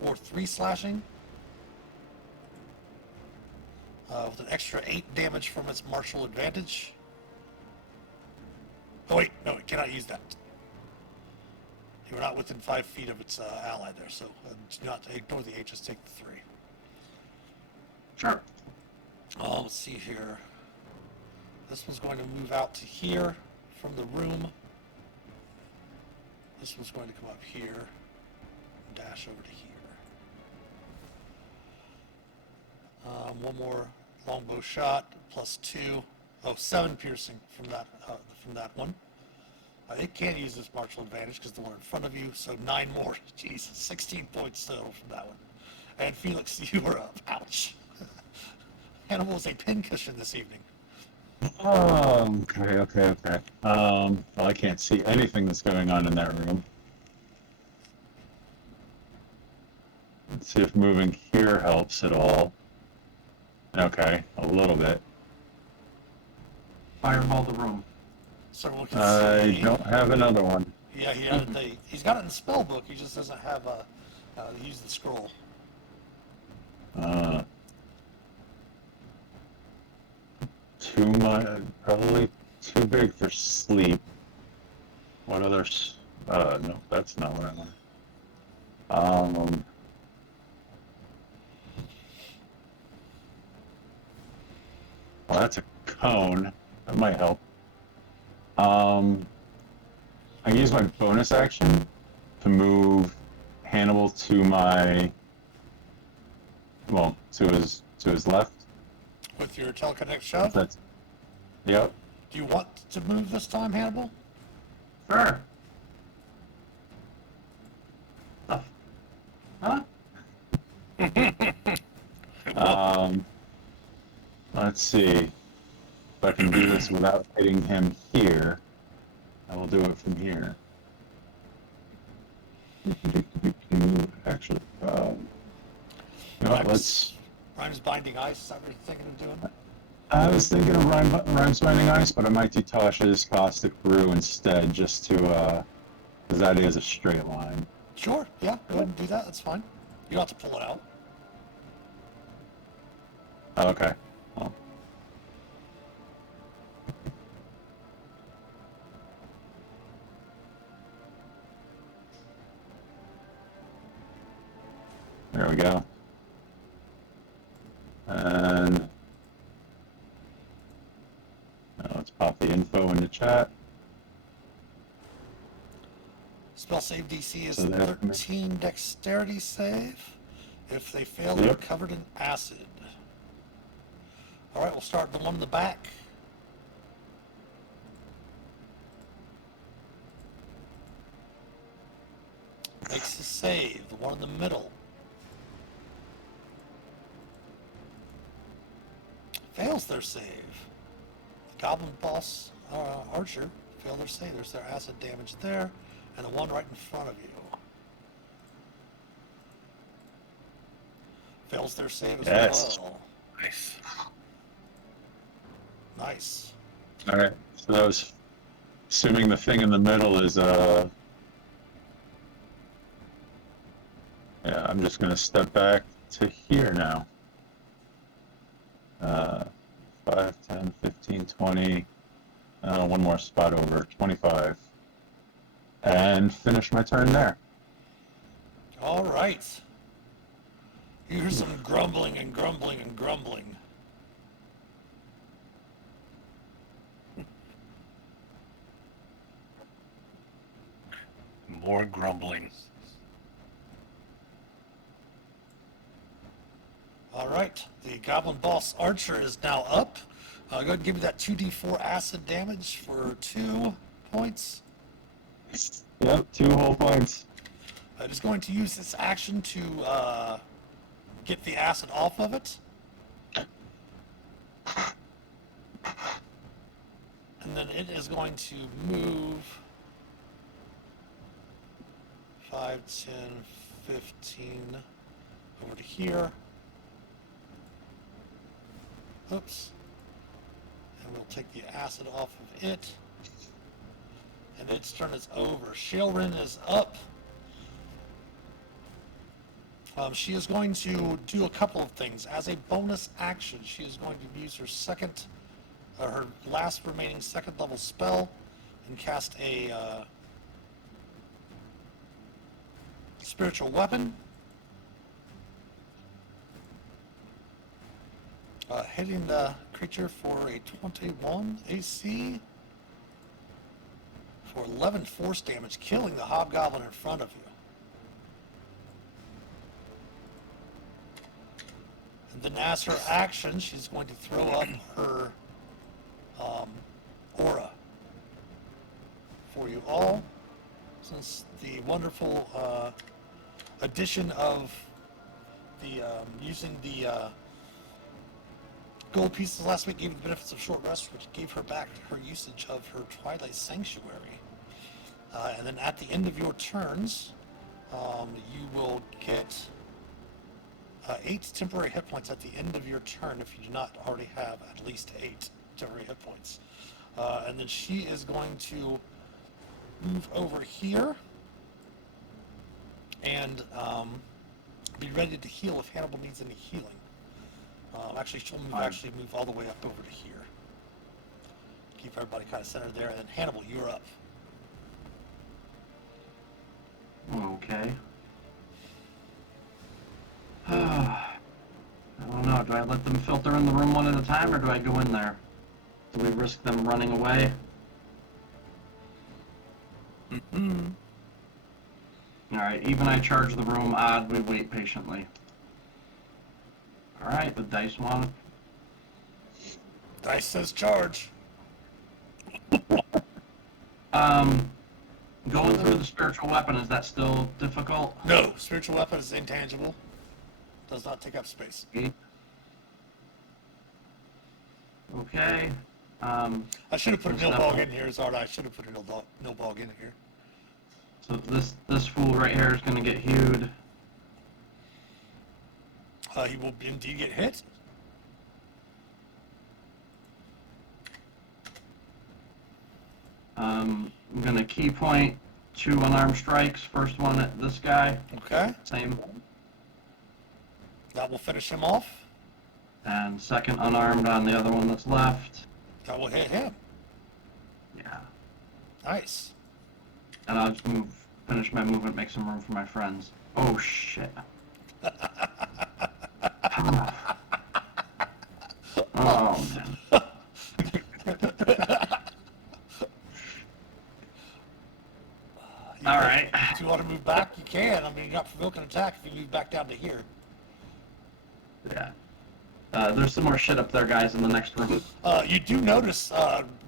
For 3 slashing. with an extra 8 damage from its martial advantage. Oh wait, no, it cannot use that. You're not within 5 feet of its ally there, so do not ignore the 8, just take the 3. Sure. Let's see here. This one's going to move out to here from the room. This one's going to come up here and dash over to here. One more longbow shot, +2. Oh, 7 piercing from that one. It can use this martial advantage because the one in front of you, so 9 more. Jeez, 16 points total from that one. And Felix, you are up. Ouch. Hannibal is a pincushion this evening. Okay. Well, I can't see anything that's going on in that room. Let's see if moving here helps at all. Okay, a little bit. Fireball the room. So we can I see. don't have another one. Yeah, he's got it in the spell book. He just doesn't have use the scroll. Probably too big for sleep. What others? No, that's not what I want. Well, that's a cone. That might help. I can use my bonus action to move Hannibal to his left. With your teleconnect shove? Yep. Do you want to move this time, Hannibal? Sure. Huh? Let's see. If I can do this without hitting him here, I will do it from here. Actually, let's. Rhymes Binding Ice, is that what you're thinking of doing? I was thinking of Rhymes Binding Ice, but I might do Tasha's Caustic Brew instead, just to, because that is a straight line. Sure, yeah, go ahead and do that, that's fine. You don't have to pull it out. Okay. Well. There we go. And now let's pop the info in the chat. Spell save DC is So they have to make- 13 dexterity save. If they fail, they're Yep. covered in acid. Alright, we'll start the one in the back. Makes a save. The one in the middle. Fails their save. The goblin boss archer failed their save. There's their acid damage there, and the one right in front of you. Fails their save as Yes. well. Nice. Nice. All right. So that was assuming the thing in the middle is yeah, I'm just gonna step back to here now. 5, 10, 15, 20. One more spot over, 25. And finish my turn there. All right. You hear some grumbling and grumbling and grumbling. More grumbling. All right. The goblin boss archer is now up. Go ahead and give me that 2d4 acid damage for 2 points. Yep, 2 whole points. It is going to use this action to get the acid off of it. And then it is going to move 5, 10, 15 over to here. Oops. And we'll take the acid off of it. And its turn is over. Shailrin is up. She is going to do a couple of things. As a bonus action, she is going to use her last remaining second level spell and cast a spiritual weapon. Hitting the creature for a 21 AC for 11 force damage, killing the hobgoblin in front of you. And then as her action, she's going to throw up her aura for you all. Since the wonderful addition of the using the gold pieces last week gave you the benefits of short rest, which gave her back her usage of her Twilight Sanctuary. And then at the end of your turns, you will get 8 temporary hit points at the end of your turn if you do not already have at least 8 temporary hit points. And then she is going to move over here and be ready to heal if Hannibal needs any healing. Actually, she'll move all the way up over to here. Keep everybody kind of centered there, and then Hannibal, you're up. Okay. I don't know. Do I let them filter in the room one at a time, or do I go in there? Do we risk them running away? Alright, even I charge the room, odd we wait patiently. Alright, the dice one. Dice says charge. Going through the spiritual weapon, is that still difficult? No, spiritual weapon is intangible. Does not take up space. Okay. I should have put a nilbog in here, Zarda. I should have put a nilbog in here. So this fool right here is gonna get hewed. He will indeed get hit. I'm gonna key point 2 unarmed strikes. First one at this guy. Okay. Same. That will finish him off. And second unarmed on the other one that's left. That will hit him. Yeah. Nice. And I'll just finish my movement, make some room for my friends. Oh shit. Oh man. All right. If you want to move back, you can. I mean, you got provoke an attack if you move back down to here. Yeah. There's some more shit up there, guys, in the next room. You do notice,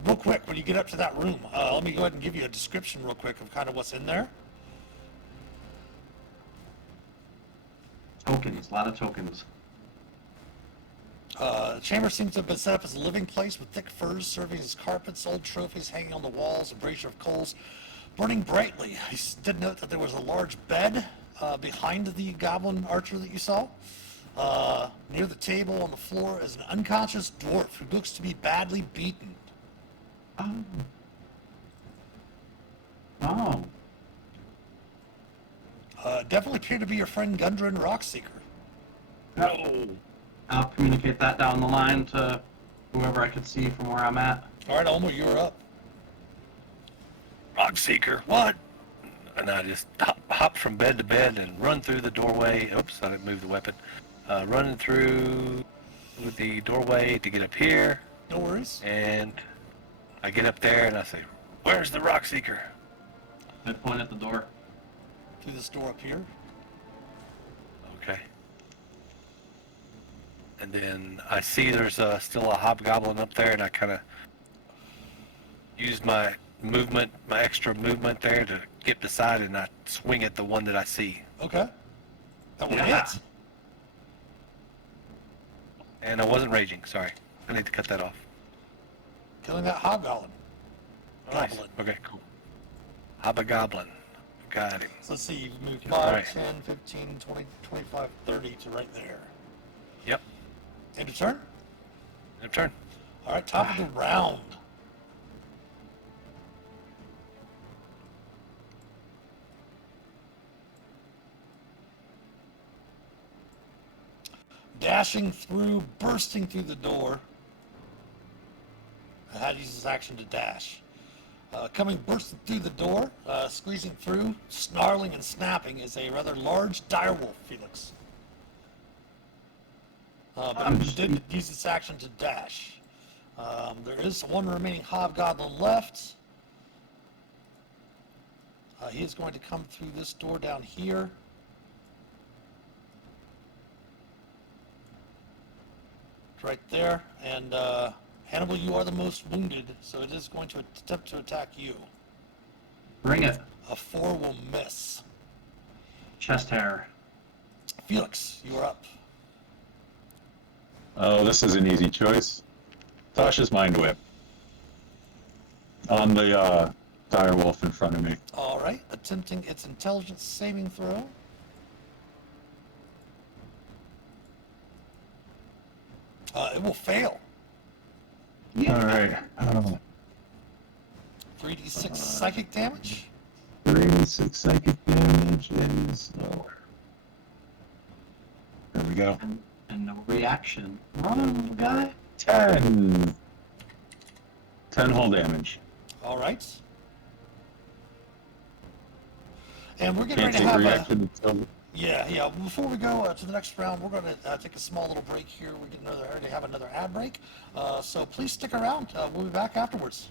real quick, when you get up to that room, let me go ahead and give you a description real quick of kind of what's in there. Tokens, a lot of tokens. The chamber seems to have been set up as a living place with thick furs serving as carpets, old trophies hanging on the walls, a brazier of coals burning brightly. I did note that there was a large bed behind the goblin archer that you saw. Near the table on the floor is an unconscious dwarf who looks to be badly beaten. Oh. Definitely appear to be your friend Gundren Rockseeker. No. I'll communicate that down the line to whoever I could see from where I'm at. All right, Elmo, you're up. Rockseeker, what? And I just hop from bed to bed and run through the doorway. Oops, I didn't move the weapon. Running through the doorway to get up here. No worries. And I get up there and I say, "Where's the Rockseeker?" I point at the door. Through this door up here. Okay. And then I see there's still a hobgoblin up there, and I kind of use my movement, my extra movement there to get beside it, and I swing at the one that I see. Okay. That will Yeah. hit. And I wasn't raging, sorry. I need to cut that off. Killing that hobgoblin. Nice. Goblin. Okay, cool. Hobgoblin. Got him. So let's see, you've moved All 5, right. 10, 15, 20, 25, 30 to right there. Yep. End of turn? End of turn. All right, top of the round. dashing through, bursting through the door. I had to use his action to dash. Coming bursting through the door, squeezing through, snarling and snapping, is a rather large direwolf, Felix. But he did use its action to dash. There is one remaining hobgoblin left. He is going to come through this door down here. Right there. And Hannibal, you are the most wounded, so it is going to attempt to attack you. Bring it. A 4 will miss. Chest hair. Felix, you are up. Oh, this is an easy choice. Tasha's Mind Whip. On the direwolf in front of me. All right, attempting its intelligence saving throw. It will fail. Alright. 3d6 psychic damage. 3d6 psychic damage is... Oh. There we go. And no reaction. Run, little guy. 10. 10 whole damage. All right. And we're getting Can't ready take to have reaction until... Yeah. Before we go to the next round, we're going to take a small little break here. We're going to have another ad break. So please stick around. We'll be back afterwards.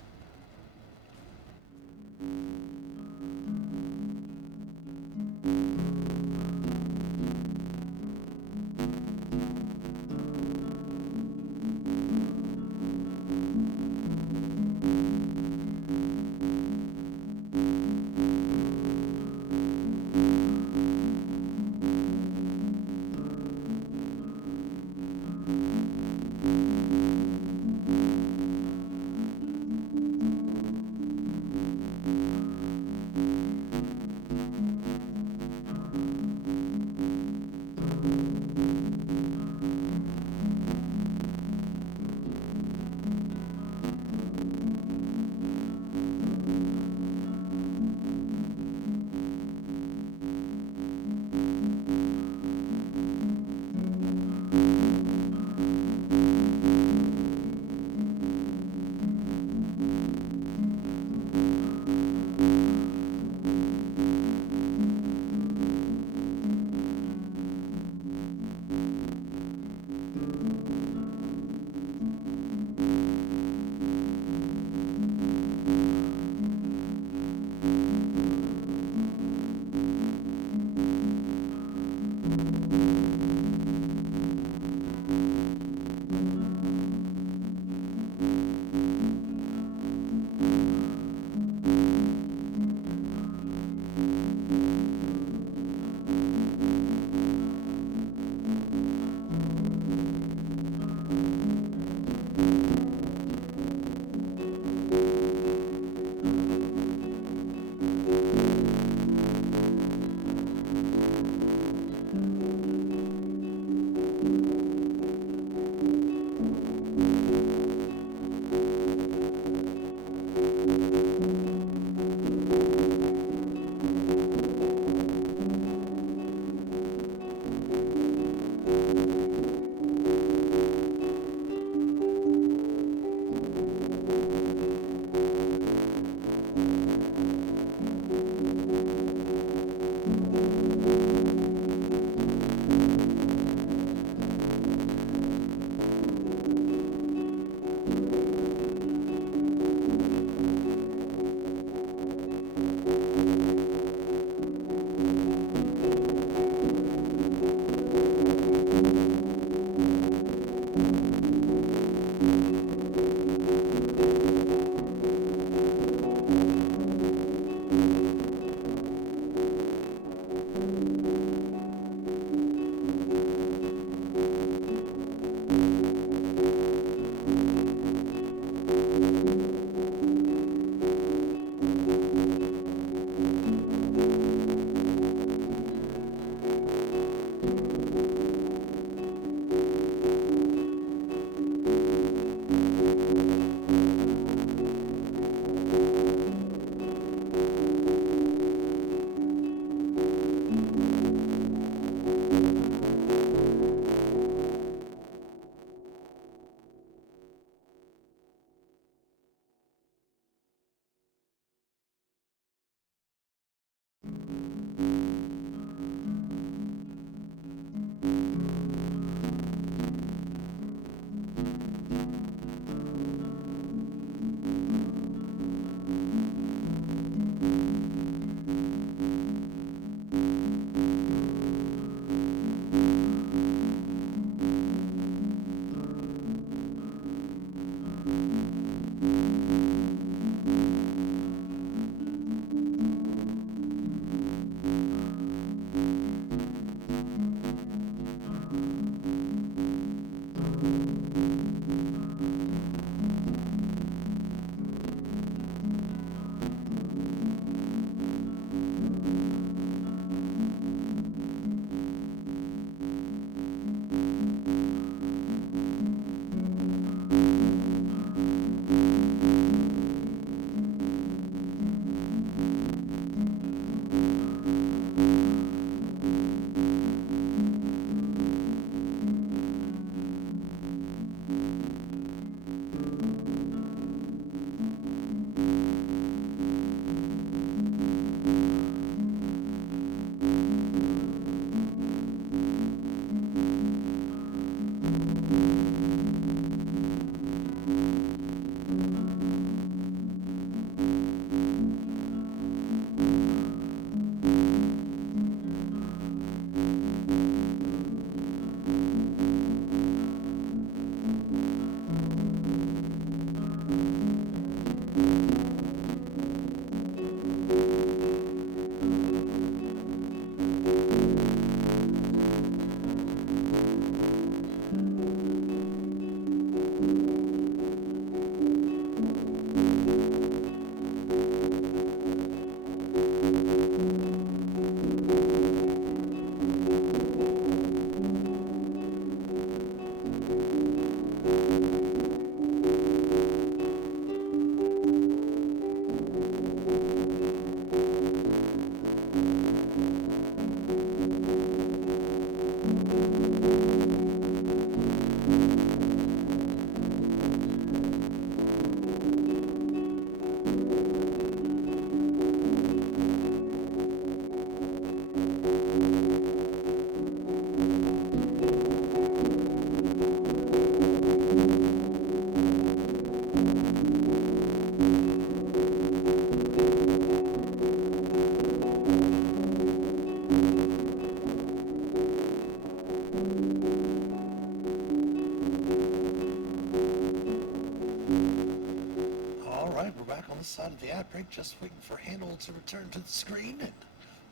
All right, we're back on this side of the ad break, just waiting for Handle to return to the screen, and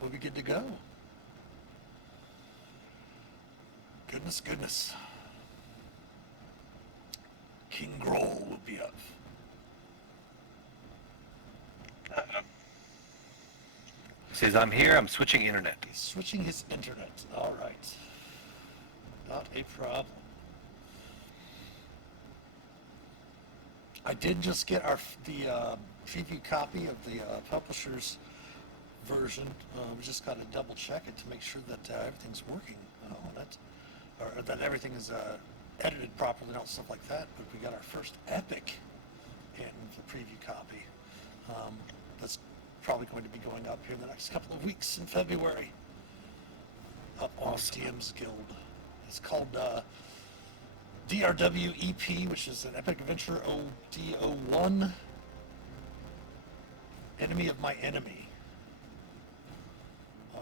we'll be good to go. Goodness, goodness. King Groll will be up. Says, I'm here, I'm switching internet. He's switching his internet. All right. Not a problem. I did just get the preview copy of the publisher's version. We just got to double check it to make sure that everything's working. Or that everything is edited properly and all stuff like that. But we got our first epic in the preview copy. That's probably going to be going up here in the next couple of weeks in February. Up on DM's Guild. It's called DRW EP, which is an Epic Adventure OD01. Enemy of My Enemy.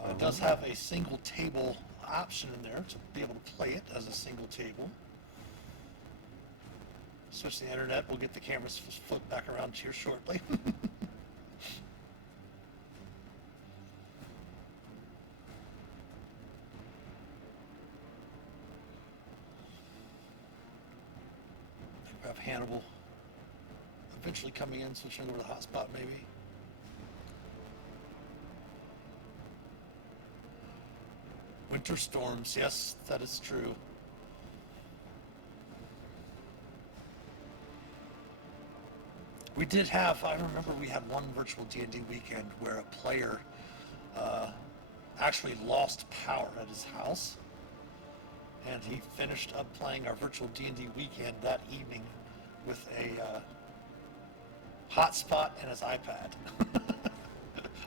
It does have a single table option in there to be able to play it as a single table. Switch the internet, we'll get the cameras flipped back around here shortly. We have Hannibal eventually coming in, switching over to the hotspot maybe. Winter storms, yes, that is true. We did have, I remember we had one virtual D&D weekend where a player actually lost power at his house. And he finished up playing our virtual D&D weekend that evening with a hotspot and his iPad.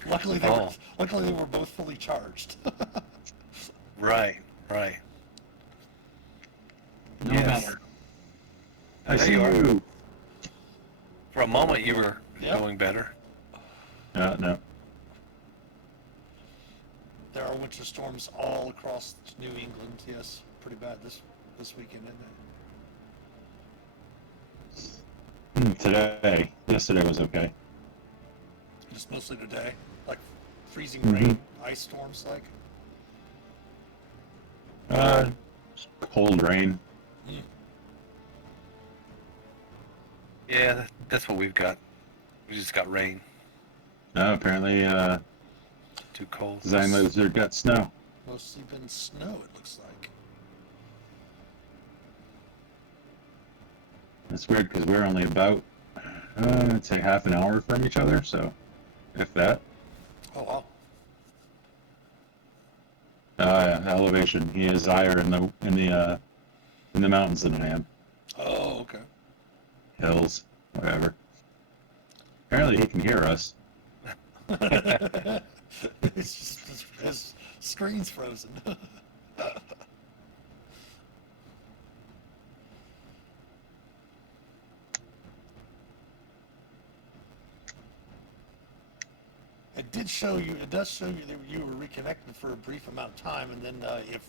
Luckily they were both fully charged. Right. No Yes. matter. I There see you are. you. For a moment, you were Yep. going better. No. There are winter storms all across New England. Yes, pretty bad this weekend, isn't it? Today. Yesterday was okay. Just mostly today, like freezing Mhm. rain, ice storms, like. Cold rain. Yeah, that's what we've got. We just got rain. No, apparently, Too cold. Design Lizard got snow. Mostly been snow, it looks like. It's weird because we're only about, I'd say half an hour from each other, so if that. Oh wow. Elevation. He is higher in the mountains than I am. Oh, okay. Hills, whatever. Apparently he can hear us. It's just his screen's frozen. It does show you that you were reconnected for a brief amount of time, and then if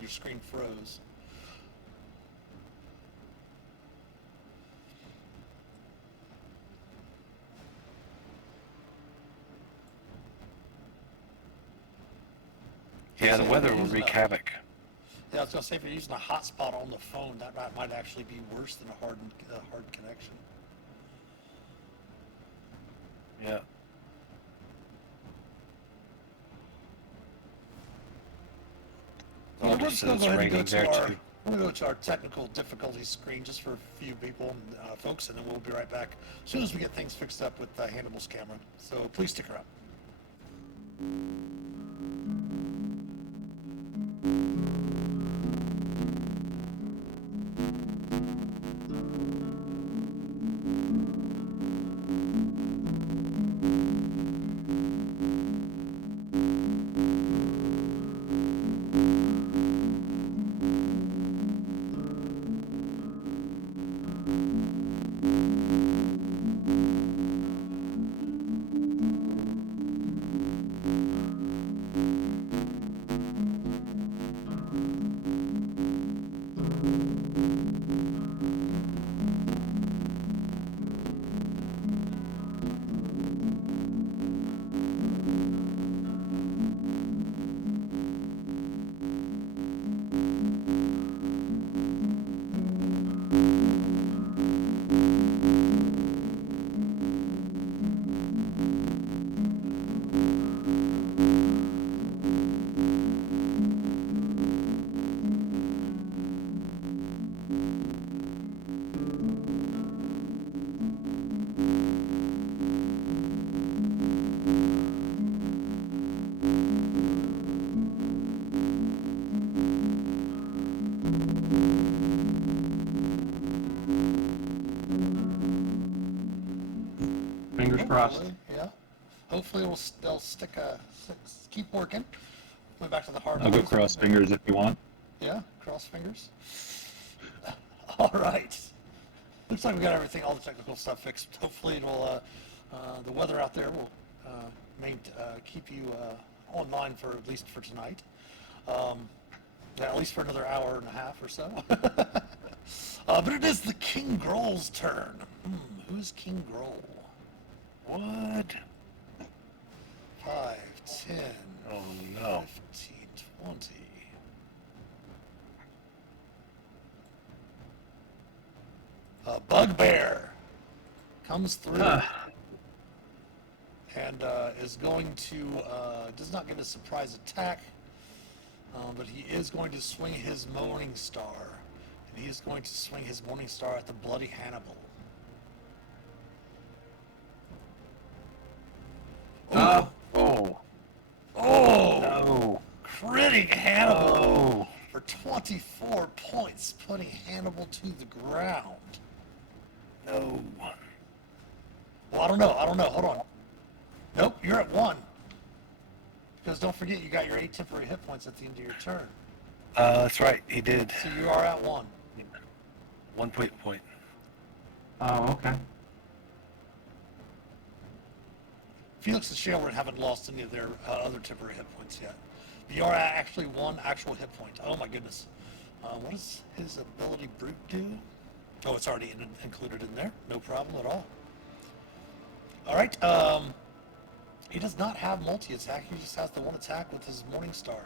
your screen froze. Yeah, the weather will wreak havoc. Yeah, I was gonna say if you're using a hotspot on the phone, that might actually be worse than a hard connection. Yeah. Well, Alder let's says go it's ahead and raining go to there our. too. We'll go to our technical difficulties screen just for a few people, folks, and then we'll be right back as soon as we get things fixed up with Hannibal's camera. So please stick around. crossed. Hopefully, yeah. Hopefully they'll keep working. Going back to the hard I'll go numbers. cross fingers if you want. Yeah, cross fingers. All right. Looks like we got everything, all the technical stuff fixed. Hopefully the weather out there will keep you online for at least for tonight. Yeah, at least for another hour and a half or so. But it is the King Groll's turn. Who's King Groll? What? 5, 10, Oh no. 15, 20. Bugbear comes through and is going to, does not get a surprise attack, but he is going to swing his Morning Star. And he is going to swing his Morning Star at the Bloody Hannibal. Oh. Oh! No. Critting Hannibal Oh. for 24 points, putting Hannibal to the ground. No. Well, I don't know. Hold on. Nope, you're at 1. Because don't forget, you got your 8 temporary hit points at the end of your turn. That's right. He did. So you are at 1. 1 point. Oh, okay. Felix and Shailran haven't lost any of their other temporary hit points yet. You are at actually 1 actual hit point. Oh my goodness. What does his ability Brute do? Oh, it's already included in there. No problem at all. All right. He does not have multi-attack. He just has the 1 attack with his Morning Star.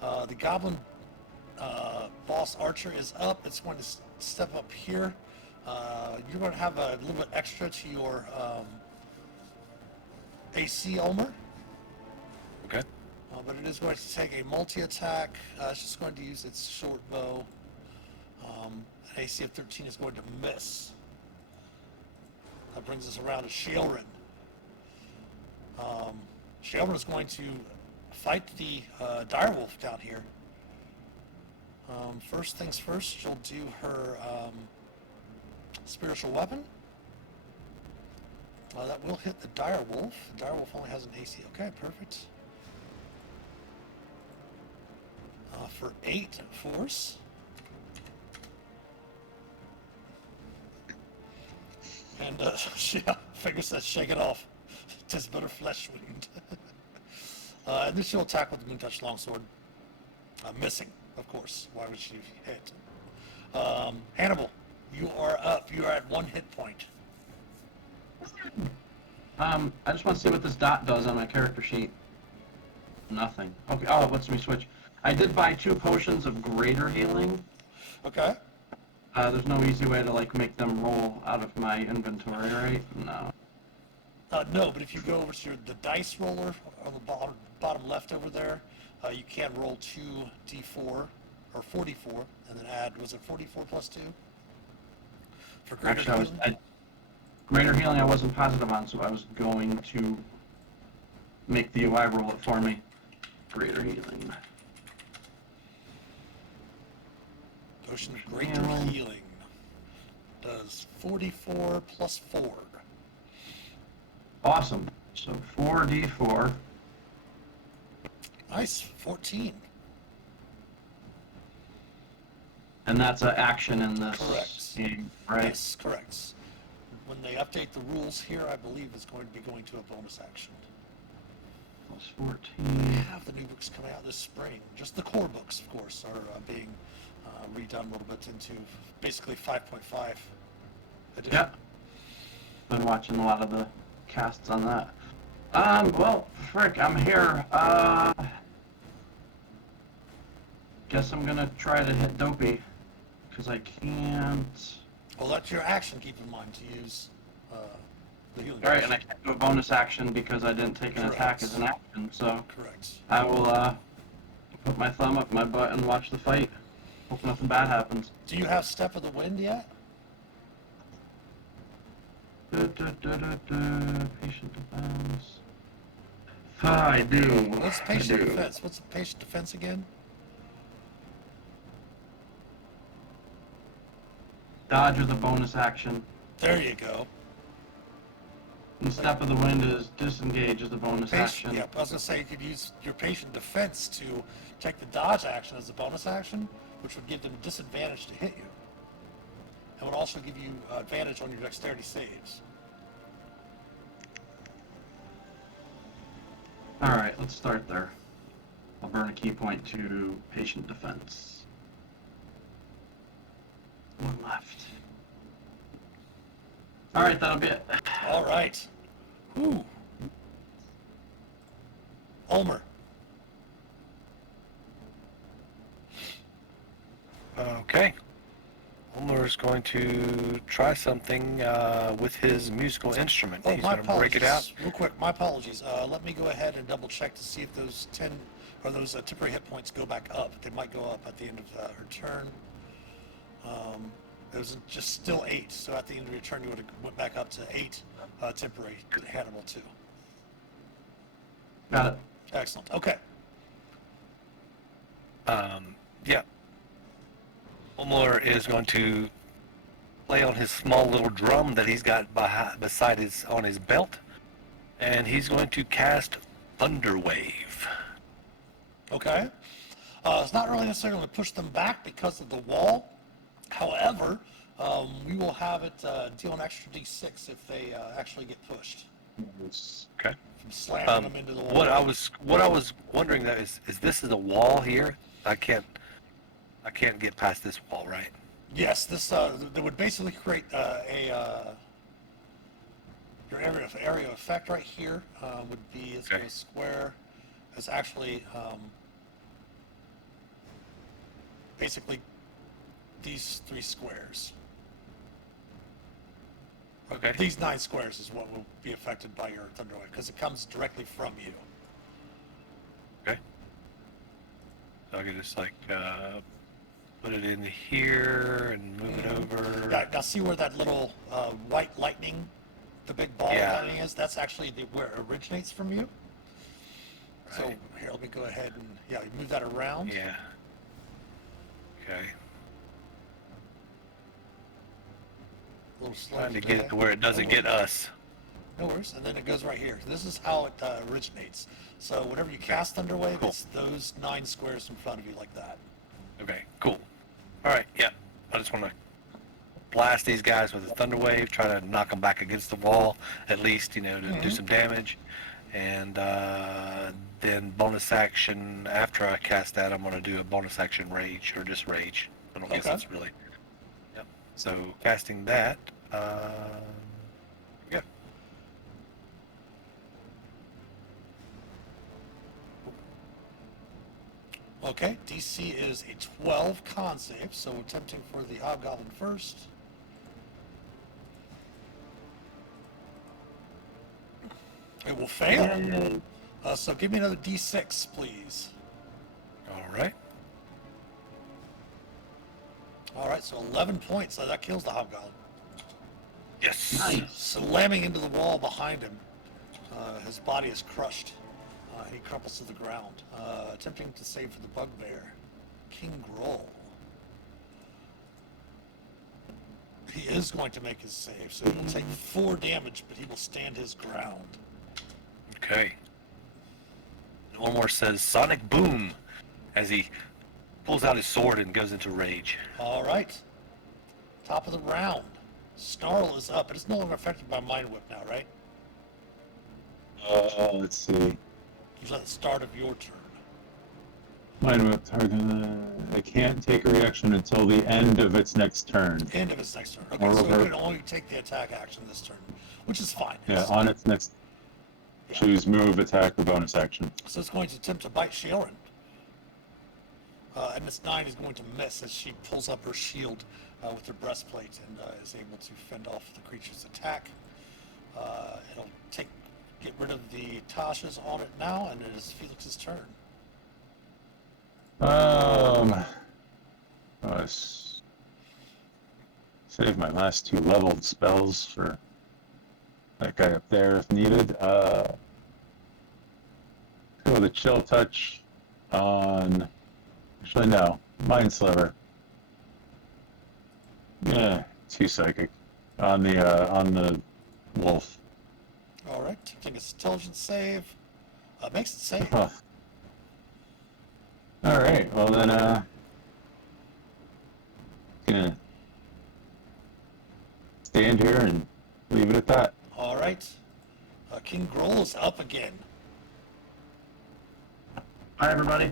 The Goblin boss Archer is up. It's going to step up here. You're going to have a little bit extra to your AC, Ulmer. Okay. But it is going to take a multi-attack. It's just going to use its short bow. An AC of 13 is going to miss. That brings us around to Shailran. Shailran is going to fight the direwolf down here. First things first, she'll do her spiritual weapon. That will hit the direwolf. The direwolf only has an AC. Okay, perfect. For 8 force. And Finger says, shake it off. 'Tis but a flesh wound. And then she'll attack with the Moontouch Longsword. Missing, of course. Why would she hit? Hannibal, you are up. You are at 1 hit point. I just want to see what this dot does on my character sheet. Nothing. Okay. Oh, it lets me switch. I did buy 2 potions of greater healing. Okay. There's no easy way to like make them roll out of my inventory, right? No. No, but if you go over to the dice roller on the bottom left over there, you can roll 2d4 or 44, and then add, was it 44 plus 2? For greater Actually, healing? greater healing I wasn't positive on, so I was going to make the UI roll it for me. Greater healing. Potion of greater healing does 44 plus 4. Awesome. So 4d4. Nice, 14. And that's an action in this Correct. game, right? Yes, correct. When they update the rules here, I believe it's going to be going to a bonus action. Plus We 14. have the new books coming out this spring. Just the core books, of course, are being redone a little bit into basically 5.5 edition. Yep. Been watching a lot of the casts on that. Well, frick, I'm here. Guess I'm gonna try to hit Dopey. Because I can't... Well, that's your action, keep in mind, to use the healing. Alright, and I can't do a bonus action because I didn't take an attack Correct. as an action, so... Correct. I will, put my thumb up my butt and watch the fight. Hope nothing bad happens. Do you have Step of the Wind yet? Patient defense. I do. What's patient defense? What's patient defense again? Dodge is a bonus action. There you go. And Step of the Wind is disengage as a bonus action. Yep, I was gonna say you could use your patient defense to take the dodge action as a bonus action, which would give them disadvantage to hit you. It would also give you advantage on your dexterity saves. All right, let's start there. I'll burn a key point to patient defense. One left. All right, that'll be it. All right. Whew. Ulmer. Okay. Ulmer is going to try something with his musical instrument. Oh, He's my going to break it out. apologies. Real quick, my apologies. Let me go ahead and double check to see if those 10 or those temporary hit points go back up. They might go up at the end of her turn. It was just still 8, so at the end of your turn, you would have went back up to 8 temporary Hannibal too. Got it. Excellent. Okay. Yeah. Ulmer is going to play on his small little drum that he's got beside on his belt, and he's going to cast Thunderwave. Okay. It's not really necessarily going to push them back because of the wall. However, we will have it deal an extra d6 if they actually get pushed. Okay. From slamming them into the wall. What I was wondering that is this is a wall here. I can't get past this wall, right? Yes, this that would basically create your area of effect right here would be it's Okay. a square. It's actually basically these 3 squares. Okay. These 9 squares is what will be affected by your Thunderwave because it comes directly from you. Okay. So I can just like put it in here and move it over. Yeah, now see where that little white lightning, the big ball Yeah. of lightning is? That's actually where it originates from you. So Right. here, let me go ahead and you move that around. Yeah. Okay. A little slow. Trying to get it to where it doesn't get us. No worries. And then it goes right here. This is how it originates. So whenever you cast Thunderwave, Cool. it's those 9 squares in front of you like that. Okay, cool. All right, yeah. I just want to blast these guys with a thunder wave, try to knock them back against the wall, at least, to do some damage. And then bonus action, after I cast that, I'm going to do a bonus action rage, or just rage. I don't guess Okay. that's really. Yep. So casting that, yeah. Okay, DC is a 12 con save, so attempting for the Hobgoblin first. It will fail. So give me another D6, please. All right. All right, so 11 points. So that kills the Hobgoblin. Yes. Nice. Slamming into the wall behind him. His body is crushed. He crumples to the ground. Attempting to save for the bugbear. King Groll. He is going to make his save, so he will take 4 damage, but he will stand his ground. Okay. And one more says Sonic Boom as he pulls out his sword and goes into rage. All right. Top of the round. Snarl is up. It is no longer affected by Mind Whip now, right? Let's see. He's at the start of your turn. Mine with target. I can't take a reaction until the end of its next turn. End of its next turn. Okay, Or so he revert. can only take the attack action this turn, which is fine. Yeah, on its next. Yeah. Choose move, attack, or bonus action. So it's going to attempt to bite Sharon. And this 9 is going to miss as she pulls up her shield with her breastplate and is able to fend off the creature's attack. It'll get rid of the Tasha's on it now, and it is Felix's turn. Save my last 2 leveled spells for that guy up there if needed. Go with a chill touch on. Actually, no. Mind Sliver. Yeah, 2 psychic on the wolf. right, attempting its intelligence save. Makes it save. Huh. All right. Well then, gonna stand here and leave it at that. All right. King Groll is up again. Hi, everybody.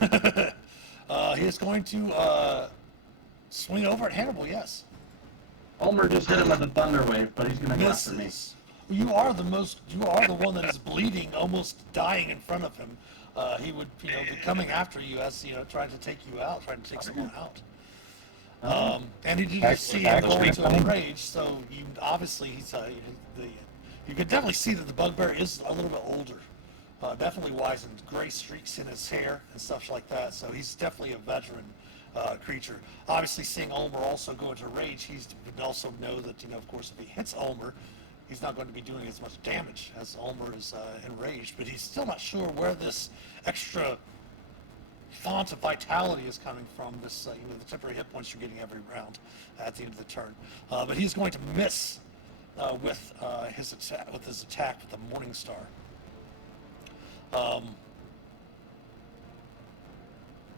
He is going to swing over at Hannibal. Yes. Ulmer just hit him with a thunder wave, but he's gonna go after me. Misses. You are the one that is bleeding, almost dying in front of him. He would, be coming after you as, trying to take you out, trying to take someone out. And he did just see him go into a rage, so obviously you could definitely see that the bugbear is a little bit older. Definitely wizened, gray streaks in his hair and stuff like that, so he's definitely a veteran creature. Obviously, seeing Ulmer also go into rage, he would also know that, of course, if he hits Ulmer, he's not going to be doing as much damage as Ulmer is enraged, but he's still not sure where this extra font of vitality is coming from, this, the temporary hit points you're getting every round at the end of the turn. But he's going to miss with his attack with the Morning Star.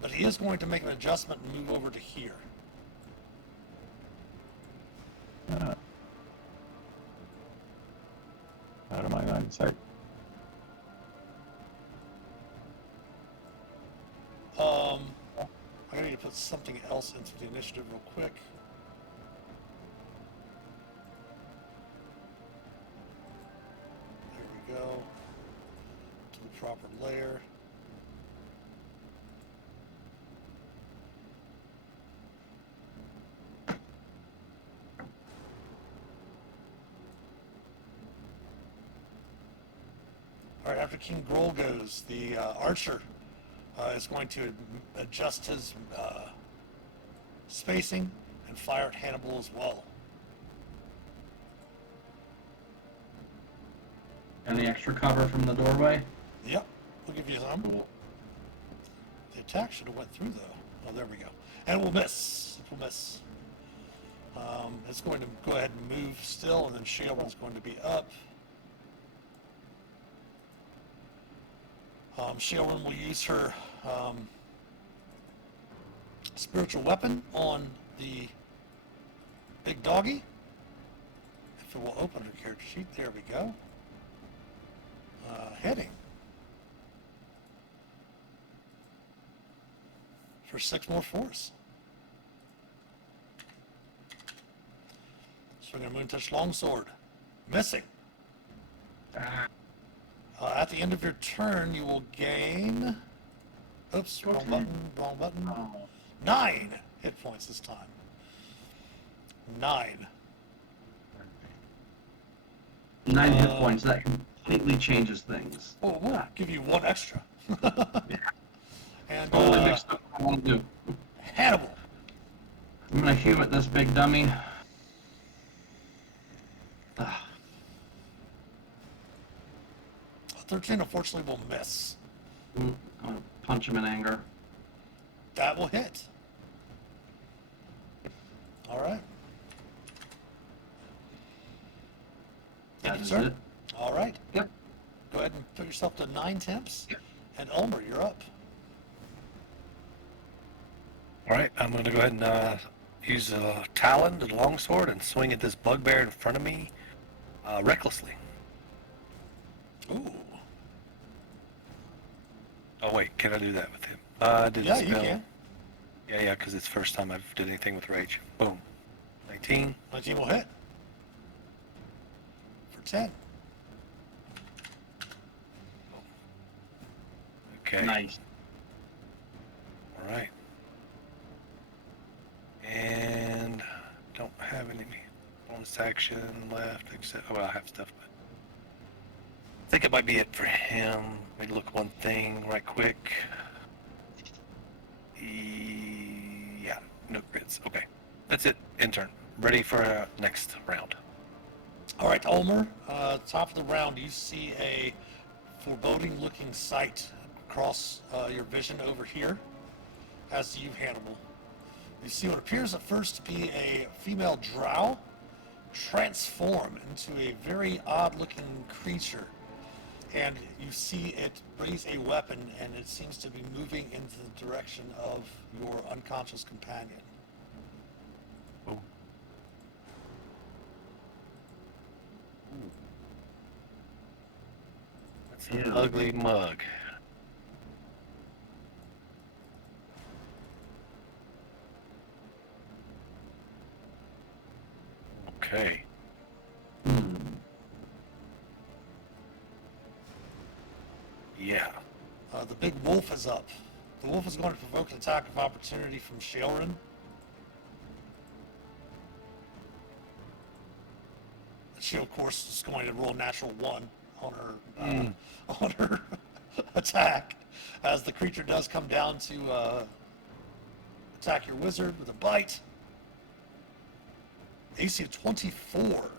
But he is going to make an adjustment and move over to here. Out of my line of sight. I need to put something else into the initiative real quick. There we go. To the proper layer. All right, after King Groll goes, the archer is going to adjust his spacing and fire at Hannibal as well. Any extra cover from the doorway? Yep, we'll give you some. The attack should have went through though. Oh, there we go. And we'll miss. It will miss. It's going to go ahead and move still, and then Sheilwyn's going to be up. Sheilwyn will use her spiritual weapon on the big doggy. If it will open her character sheet, there we go. Hitting for 6 more force. Swing a Moon Touch Longsword. Missing. At the end of your turn, you will gain... Oops, wrong button. 9 hit points this time. 9. 9 hit points. That completely changes things. Oh, we'll give you 1 extra. And Totally mixed up what I want to do. Hannibal. I'm gonna hew at this big dummy. Ugh. 13, unfortunately, will miss. I'm gonna punch him in anger. That will hit. All right. That Thank you, is sir. it. All right. Yep. Go ahead and put yourself to 9 temps. Yep. And Ulmer, you're up. All right, I'm going to go ahead and use a talon, the longsword, and swing at this bugbear in front of me recklessly. Ooh. Oh wait, can I do that with him? I did Yeah, the you spell. can. Yeah, because it's the first time I've did anything with rage. Boom. 19. 19 will hit. For 10. Okay. Nice. All right. And don't have any bonus action left except, oh, I have stuff, but I think it might be it for him. Let me look one thing right quick. Yeah, no crits. Okay, that's it. Intern. Ready for next round. All right, Ulmer, top of the round, you see a foreboding-looking sight across your vision over here, as do you, Hannibal. You see what appears at first to be a female drow transform into a very odd-looking creature, and you see it raise a weapon, and it seems to be moving into the direction of your unconscious companion. Oh. That's an ugly mug. Okay. Yeah. The big wolf is up. The wolf is going to provoke an attack of opportunity from Shailran. She, of course, is going to roll a natural 1 on her on her attack, as the creature does come down to attack your wizard with a bite. AC of 24,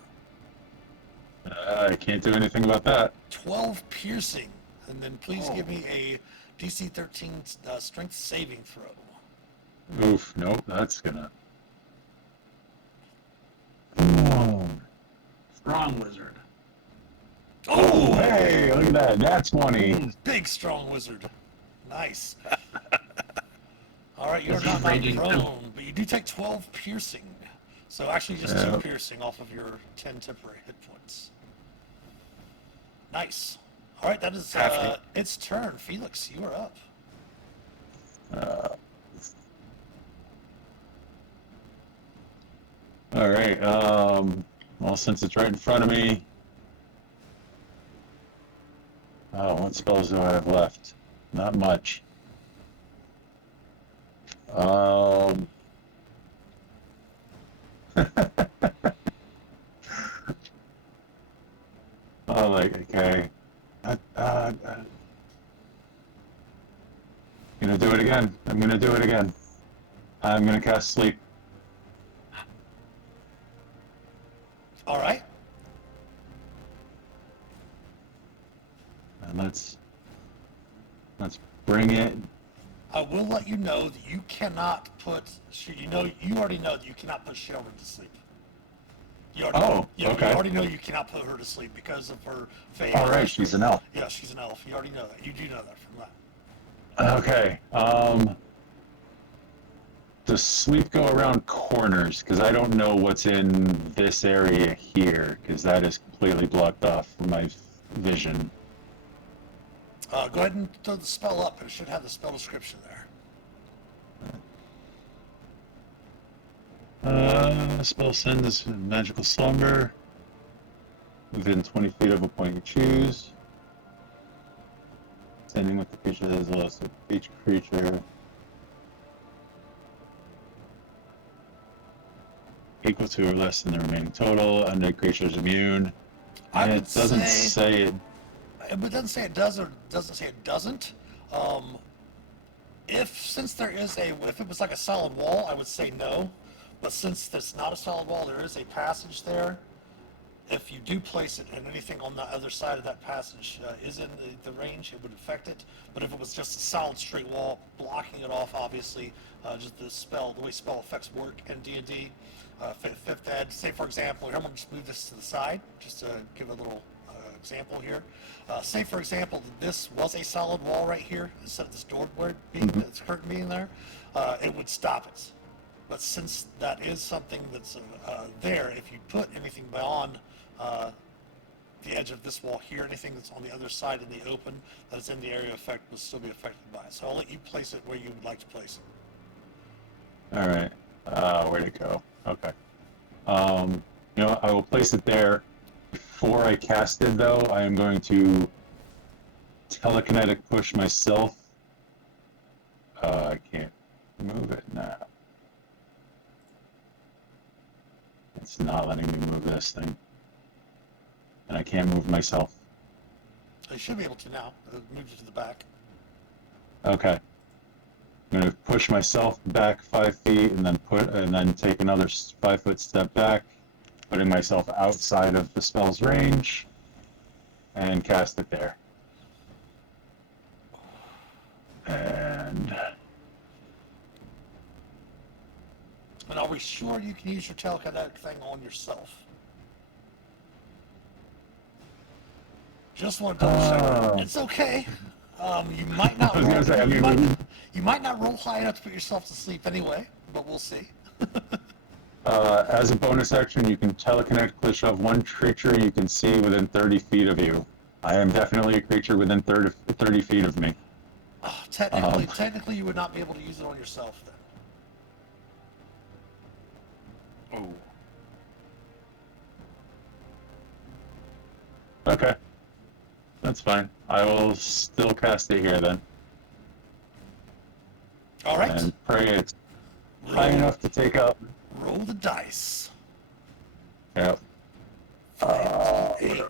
I can't do anything about that. 12 piercing, and then please give me a DC 13 strength saving throw. Oof, nope, that's gonna. Oh, Strong wizard. Oh, hey, look at that. That's 20. big strong wizard. Nice. All right, you're This not is knocked raging too. prone, but you do take 12 piercing. So actually just 2 Yeah. piercing off of your 10 temporary hit points. Nice. All right, that is Halfling. its turn. Felix, you are up. All right. Well, since it's right in front of me. Oh, what spells do I have left? Not much. Oh, like, okay. Gonna do it again. I'm gonna do it again. I'm gonna cast sleep. All right. And let's bring it. I will let you know that you cannot put. You already know that you cannot put Shelburne to sleep. You already, Oh, okay. You already know you cannot put her to sleep because of her fate. All right, she's an elf. Yeah, she's an elf. You already know that. You do know that from that. Okay. Does sleep go around corners? Because I don't know what's in this area here, because that is completely blocked off from my vision. Go ahead and throw the spell up. It should have the spell description there. Spell sends magical slumber within 20 feet of a point you choose. Sending with the creature that is lost. Each creature equal to or less than the remaining total. Undead creature is immune. I And would it doesn't say it. It doesn't say it does or doesn't say it doesn't. Since there is if it was like a solid wall, I would say no. But since it's not a solid wall, there is a passage there. If you do place it and anything on the other side of that passage is in the range, it would affect it. But if it was just a solid straight wall, blocking it off, obviously, just the way spell effects work in D&D, 5th ed, say for example, here I'm going to just move this to the side, just to give a little example here. Say for example that this was a solid wall right here, instead of this door this curtain being there, it would stop it. But since that is something that's there, if you put anything beyond the edge of this wall here, anything that's on the other side in the open that is in the area effect will still be affected by it. So I'll let you place it where you would like to place it. All right. Where'd it go? Okay. I will place it there. Before I cast it, though, I am going to telekinetic push myself. I can't move it now. It's not letting me move this thing. And I can't move myself. So you should be able to now. Move you to the back. Okay. I'm going to push myself back 5 feet and then take another 5-foot step back, putting myself outside of the spell's range and cast it there. And And are we sure you can use your telekinetic thing on yourself? Just want to double check. It's okay. You might not. I was gonna say, I mean, you might not roll high enough to put yourself to sleep anyway, but we'll see. as a bonus action, you can telekinetically shove one creature you can see within 30 feet of you. I am definitely a creature within 30 feet of me. Technically, you would not be able to use it on yourself then. Oh. Okay. That's fine. I will still cast it here then. All right. And pray it's high enough to take out. Roll the dice. Yep. 8.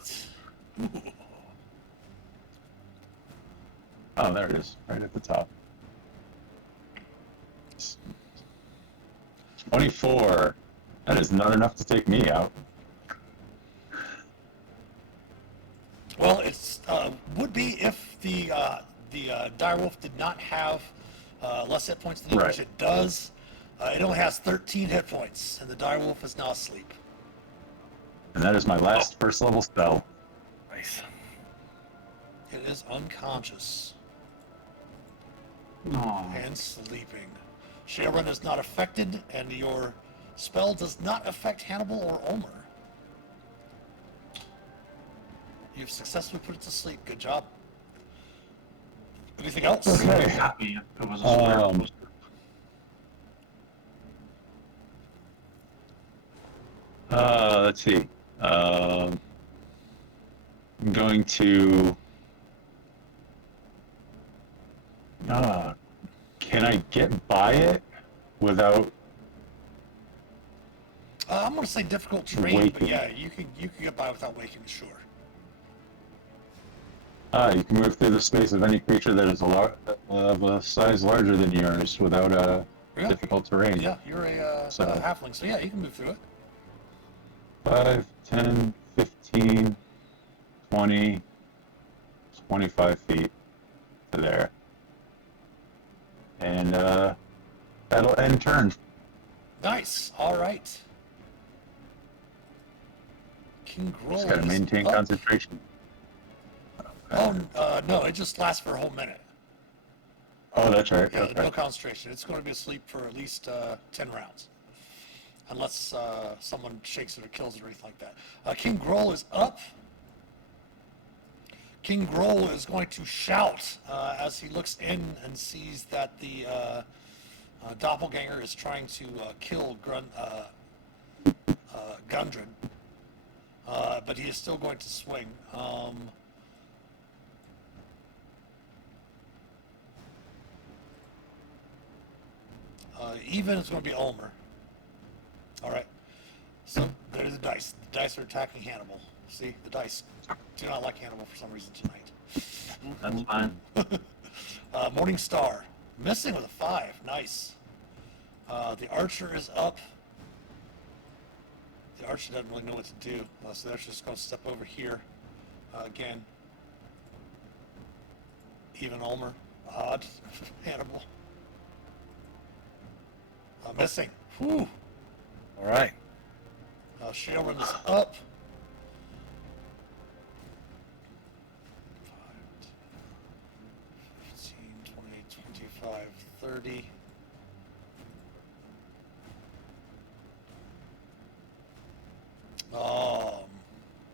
Oh, there it is, right at the top. 24. That is not enough to take me out. Well, it's would be if the direwolf did not have less hit points than you, which Right. it does. It only has 13 hit points, and the direwolf is now asleep. And that is my last first level spell. Nice. It is unconscious Aw. and sleeping. Sharon is not affected, and your spell does not affect Hannibal or Ulmer. You've successfully put it to sleep. Good job. Anything else? Okay. Happy if it was a square. Um, Let's see. I'm going to. Can I get by it without? I'm going to say difficult terrain, but Waking. yeah, you can get by without waking, sure. You can move through the space of any creature that is of a size larger than yours without Yeah. difficult terrain. Yeah, you're a So- halfling, so yeah, you can move through it. 5, 10, 15, 20, 25 feet to there. And that'll end turn. Nice. All right. King Groll Just gotta is maintain up. concentration. Oh, no, it just lasts for a whole minute. Oh, that's right. Yeah, no Okay. concentration. It's going to be asleep for at least 10 rounds. Unless someone shakes it or kills it or anything like that. King Groll is up. King Groll is going to shout as he looks in and sees that the doppelganger is trying to kill Gundren. But he is still going to swing. Even is going to be Ulmer. All right. So there's the dice. The dice are attacking Hannibal. See, the dice do not like Hannibal for some reason tonight. That's fine. Morning Star, missing with a 5. Nice. The archer is up. The archer doesn't really know what to do. So the archer's just going to step over here. Again. Even Ulmer. Odd. Hannibal. Missing. Whew. All right. Sharon is up. 15, 20, 25, 30.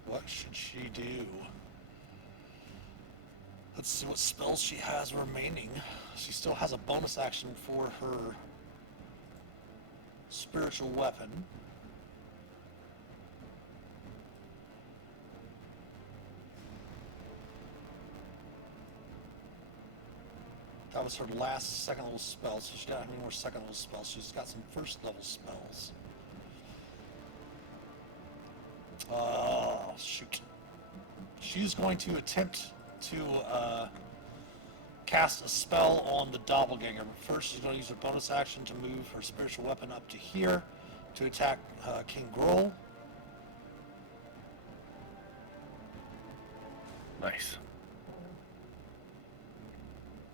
What should she do? Let's see what spells she has remaining. She still has a bonus action for her spiritual weapon. That was her last second level spell, so she doesn't have any more second level spells. She's got some first level spells. Oh, shoot. She's going to attempt to cast a spell on the doppelganger, but first she's going to use her bonus action to move her spiritual weapon up to here to attack King Groll. Nice.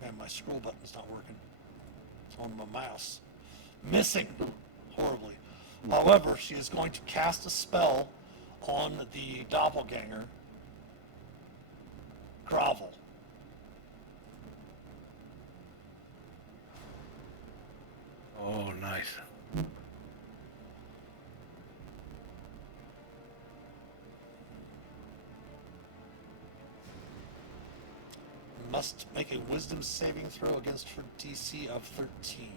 Man, my scroll button's not working. It's on my mouse. Missing horribly. However, she is going to cast a spell on the doppelganger. grovel. Oh, nice. Must make a wisdom saving throw against her DC of 13.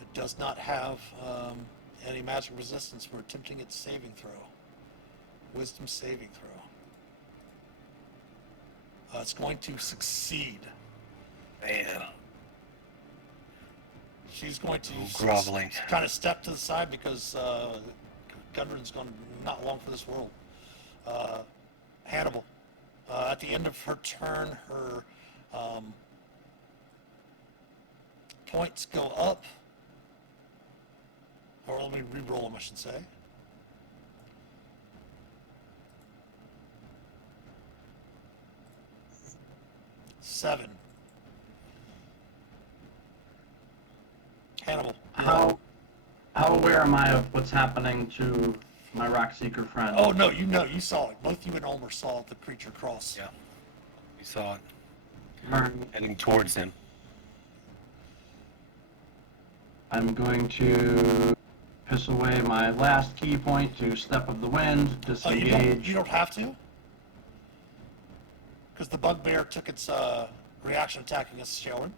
It does not have any magic resistance for attempting its saving throw. Wisdom saving throw. It's going to succeed. Man. She's going to Groveling. kind of step to the side because Gundren's going not long for this world. Hannibal. At the end of her turn, her points go up. Or let me re-roll them, I should say. Seven. Hannibal. How aware am I of what's happening to my rock seeker friend? Oh no, you saw it. Both you and Ulmer saw the creature cross. Yeah. We saw it Alright, heading towards him. I'm going to piss away my last key point to Step of the Wind, You disengage. don't have to, because the bugbear took its reaction attack against Sheldon.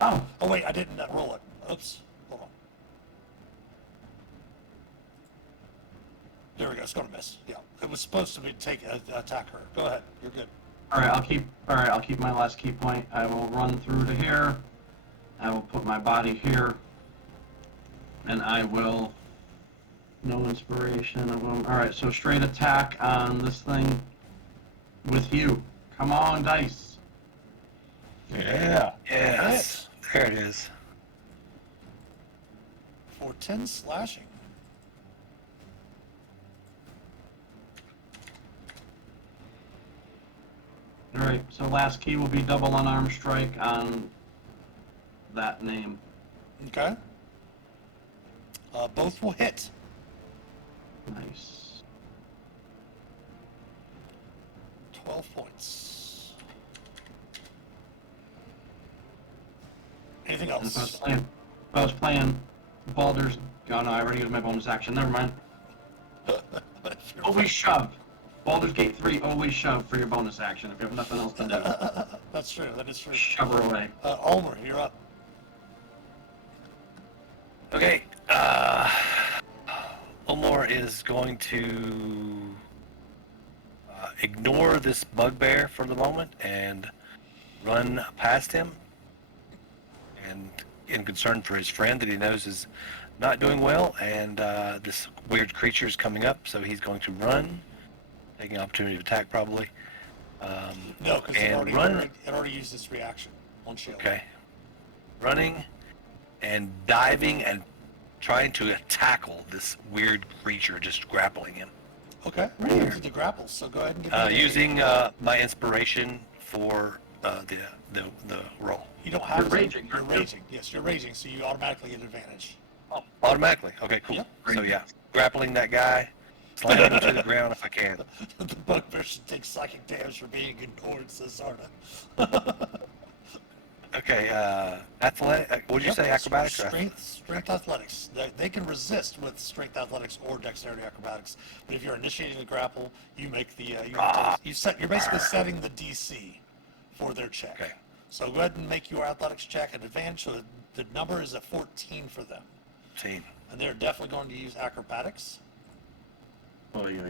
Oh, Oh wait, I didn't roll it. Oops. Hold on. There we go. It's gonna miss. Yeah, it was supposed to be attack her. Go ahead. You're good. alright, I'll keep my last key point. I will run through to here. I will put my body here. And I will... No inspiration. Alright, so straight attack on this thing with you. Come on, dice. Yeah. Yes. There it is. For 10 slashing. Alright, so last key will be double unarmed strike on that name. Okay. Both will hit. Nice. 12 points. Anything And else? if I was playing Baldur's... Oh no, I already used my bonus action. Never mind. Always shove. Baldur's Gate 3, always shove for your bonus action if you have nothing else to do. That's true. That is true. Shove her away. Ulmer, you're up. Okay. Omar is going to ignore this bugbear for the moment and run past him. And in concern for his friend that he knows is not doing well, and this weird creature is coming up, so he's going to run, taking an opportunity to attack probably. No, because and it run. already used its reaction on shield. Okay. Running and diving and trying to tackle this weird creature, just grappling him. Okay. We're here to do grapples, so go ahead and give me Using my inspiration for the roll. You don't have You're to. raging, You're aren't you? raging. Yes, you're raging, so you automatically get advantage. Oh, automatically. Okay, cool. Yep. So yeah, grappling that guy, slamming him to the ground if I can. The bugbear should take psychic damage for being ignored, says Zarda. Okay, athletic. What did you say? Acrobatics? Or Strength athletics. They can resist with strength athletics or dexterity acrobatics. But if you're initiating a grapple, you make the you're basically setting the DC for their check. Okay. So go ahead and make your athletics check at advantage. So the number is a 14 for them, Team. and they're definitely going to use acrobatics. Oh, yeah.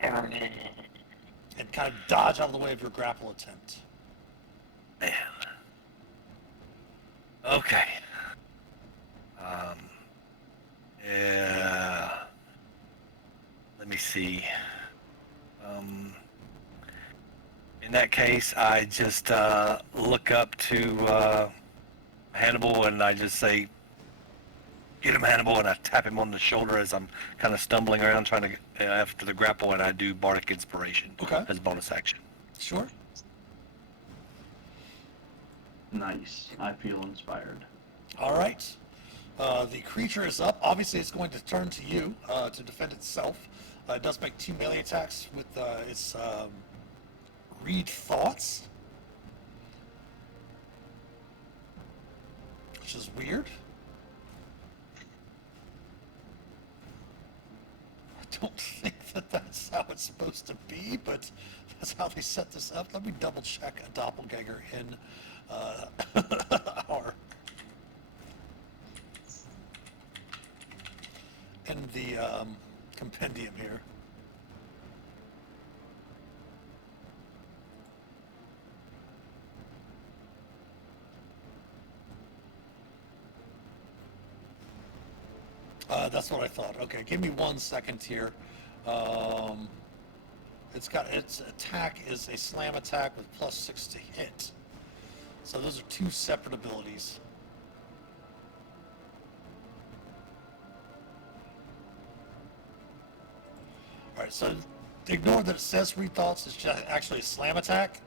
And kind of dodge out of the way of your grapple attempt. Man. Okay. Yeah. Let me see. In that case, I just look up to Hannibal and I just say, "Get him, Hannibal!" and I tap him on the shoulder as I'm kind of stumbling around trying to get after the grapple, and I do Bardic Inspiration Okay. as a bonus action. Sure. Nice. I feel inspired. All right. The creature is up. Obviously, it's going to turn to you to defend itself. It does make 2 melee attacks with its read thoughts, which is weird. I don't think that that's how it's supposed to be, but that's how they set this up. Let me double check a doppelganger in our in the compendium here. That's what I thought. Okay, give me 1 second here. Its attack is a slam attack with +6 to hit. So those are 2 separate abilities. All right, so ignore that it says read thoughts. It's just actually a slam attack.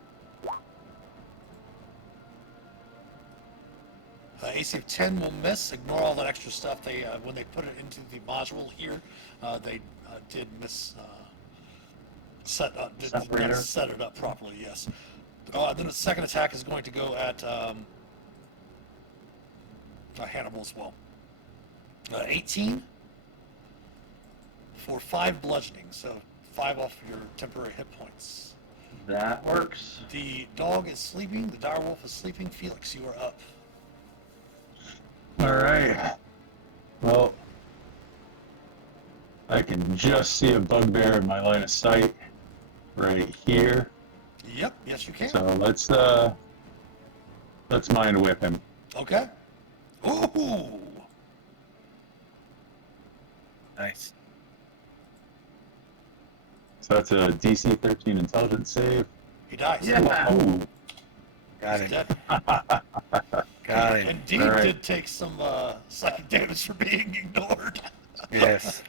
AC of 10 will miss. Ignore all that extra stuff. They when they put it into the module here, they did miss did not set it up properly. Yes. Then the second attack is going to go at Hannibal as well. 18 for 5 bludgeoning, so 5 off your temporary hit points. That works. The dog is sleeping. The direwolf is sleeping. Felix, you are up. All right. Well, I can just see a bugbear in my line of sight right here. Yep. Yes, you can. So let's mind whip him. Okay. Ooh. Nice. So that's a DC 13 intelligence save. He dies. Yeah. Ooh. Got He's him. dead. Got him. Indeed, All right. did take some psychic damage for being ignored. Yes.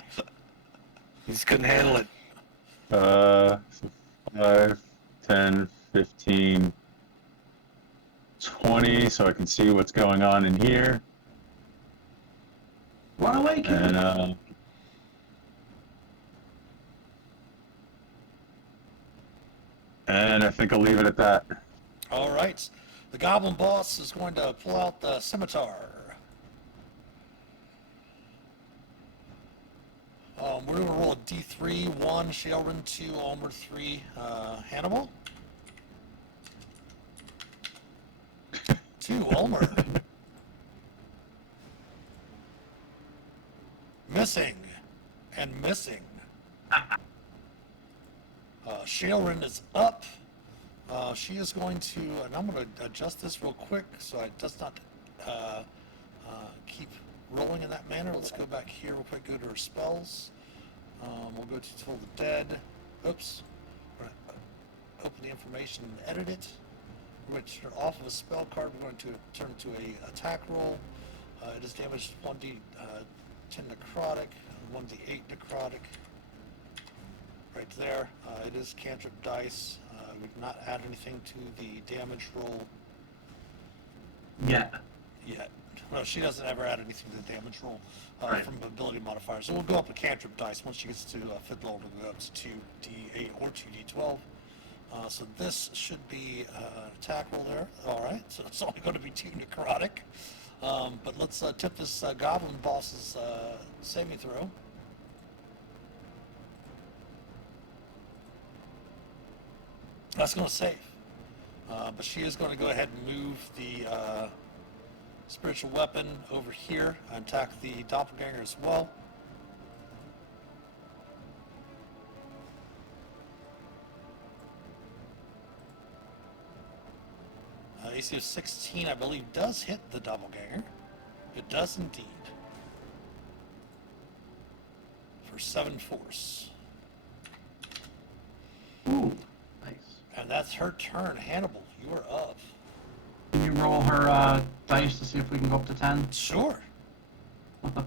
He just couldn't handle it. So 5, 10, 15, 20, so I can see what's going on in here. Run away, kid. And I think I'll leave it at that. All right. The goblin boss is going to pull out the scimitar. We're going to roll a D3, 1, Sheldon, 2, Ulmer, 3, Hannibal. 2, Ulmer. Missing. And missing. Sheldon is up. She is going to, and I'm going to adjust this real quick so it does not keep rolling in that manner. Let's go back here real quick, go to her spells. We'll go to Toll the Dead. Oops. We're going to open the information and edit it. We're going to turn off of a spell card. We're going to turn to a attack roll. It is damaged 1d10 necrotic, 1d8 necrotic. Right there. It is cantrip dice. We did not add anything to the damage roll Yeah. yet. Well, she doesn't ever add anything to the damage roll Right. from ability modifiers. So we'll go up a cantrip dice. Once she gets to 5th level, we'll go up to 2d8 or 2d12. So this should be an attack roll there. All right. So it's only going to be 2 necrotic. But let's tip this goblin boss's saving throw. That's going to save. But she is going to go ahead and move the spiritual weapon over here and attack the doppelganger as well. AC of 16, I believe, does hit the doppelganger. It does indeed. For 7 force. Ooh, nice. And that's her turn. Hannibal, you are up. Can you roll her dice to see if we can go up to 10? Sure. I'll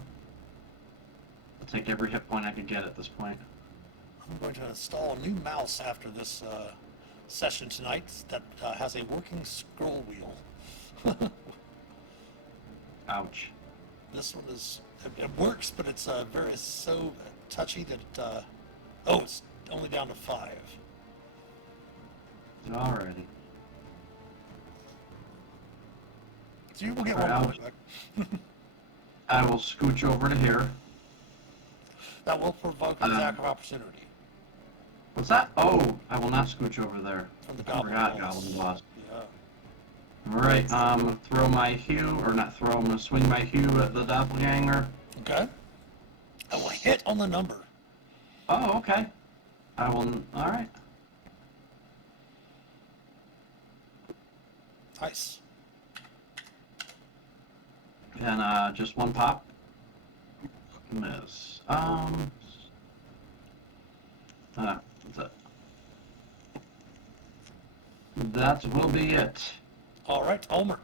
take every hit point I can get at this point. I'm going to install a new mouse after this session tonight that has a working scroll wheel. Ouch. This one is, it works, but it's very so touchy that oh, it's only down to 5. Alrighty. So you will get Alright, one I'll- point back. I will scooch over to here. That will provoke an attack of opportunity What's that? Oh, I will not scooch over there. from the I goblin forgot boss. Goblin Boss. Yeah. Alright, throw my hue, or not throw, I'm gonna swing my hue at the doppelganger. Okay. I will hit on the number. Oh, okay. I will, alright. Nice. And, just one pop. Miss. That's it. That will be it. All right, Omer.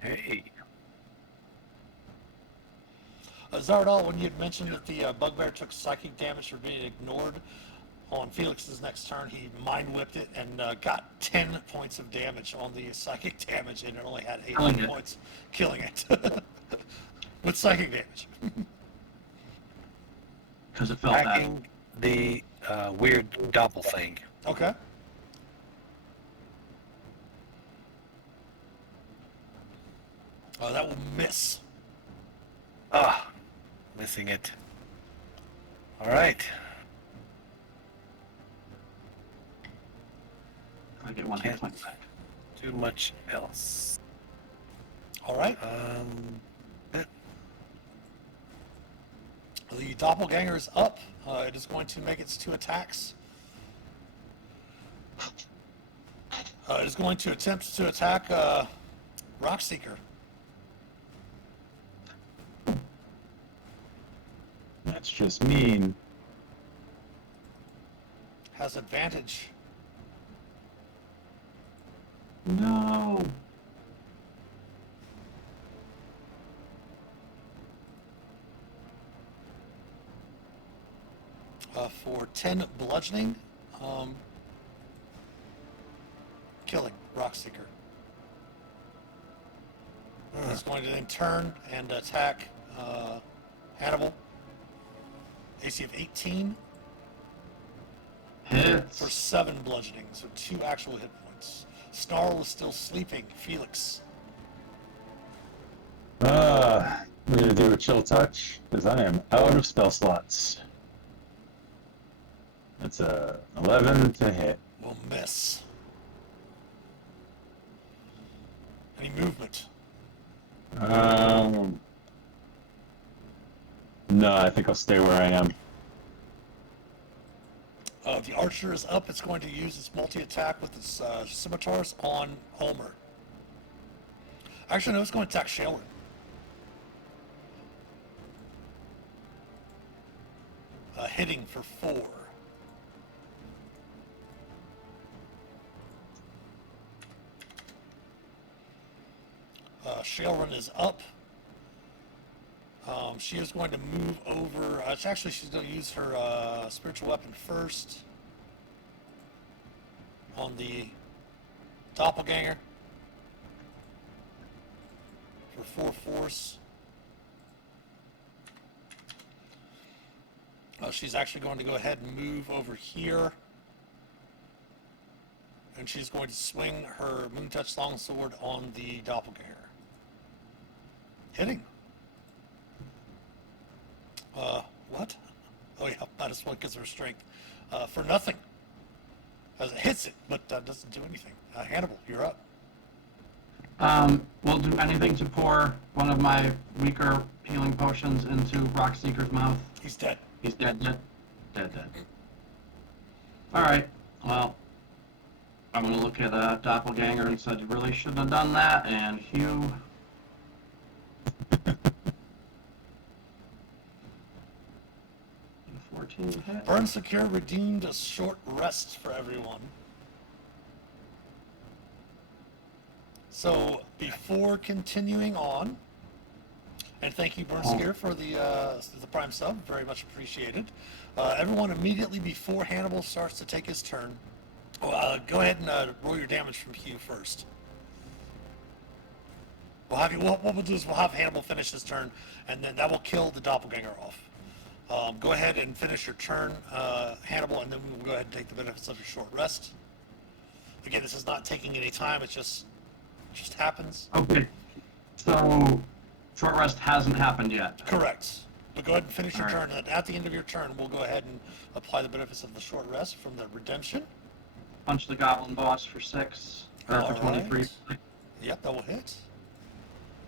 Hey. Zardal, when you had mentioned that the bugbear took psychic damage for being ignored on Felix's next turn, he mind whipped it and got 10 points of damage on the psychic damage, and it only had 8 Killing it. points, killing it with psychic damage. Because it felt bad. Hacking the weird doppel thing. Okay. Oh, that will miss. Ah, missing it. All right. I get one hit point back. Too much else. All right. The doppelganger is up. It is going to make its 2 attacks. It is going to attempt to attack Rockseeker. That's just mean. Has advantage. No. For 10 bludgeoning, killing Rockseeker. He's going to then turn and attack Hannibal. AC of 18 for Hits. 7 bludgeoning, so 2 actual hit points. Snarl is still sleeping. Felix. I'm gonna do a chill touch because I am out of spell slots. That's a 11 to hit. Will miss. Any movement? No, I think I'll stay where I am. The archer is up. It's going to use its multi-attack with its scimitars on Homer. Actually, no, it's going to attack Shailran. Hitting for 4. Shailran is up. She is going to move over. She's going to use her spiritual weapon first on the doppelganger for 4 force. She's actually going to go ahead and move over here. And she's going to swing her Moontouch Longsword on the doppelganger. Hitting. What? Oh yeah, minus 1 because of her strength. For nothing. As it hits it, but doesn't do anything. Hannibal, you're up. Will do anything to pour one of my weaker healing potions into Rockseeker's mouth. He's dead. He's dead. Dead. Alright, well, I'm gonna look at Doppelganger and said you really shouldn't have done that, and Hugh. Hit. Burn Secure redeemed a short rest for everyone. So before continuing on, and thank you Burn Secure for the Prime sub, very much appreciated. Everyone immediately before Hannibal starts to take his turn, go ahead and roll your damage from Hugh first. What we'll do is we'll have Hannibal finish his turn, and then that will kill the doppelganger off. Go ahead and finish your turn, Hannibal, and then we'll go ahead and take the benefits of your short rest. Again, this is not taking any time. It just happens. Okay. So, short rest hasn't happened yet. Correct. But go ahead and finish your All right. turn, and at the end of your turn, we'll go ahead and apply the benefits of the short rest from the redemption. Punch the goblin boss for 6, or for All 23. right. Yep, that will hit.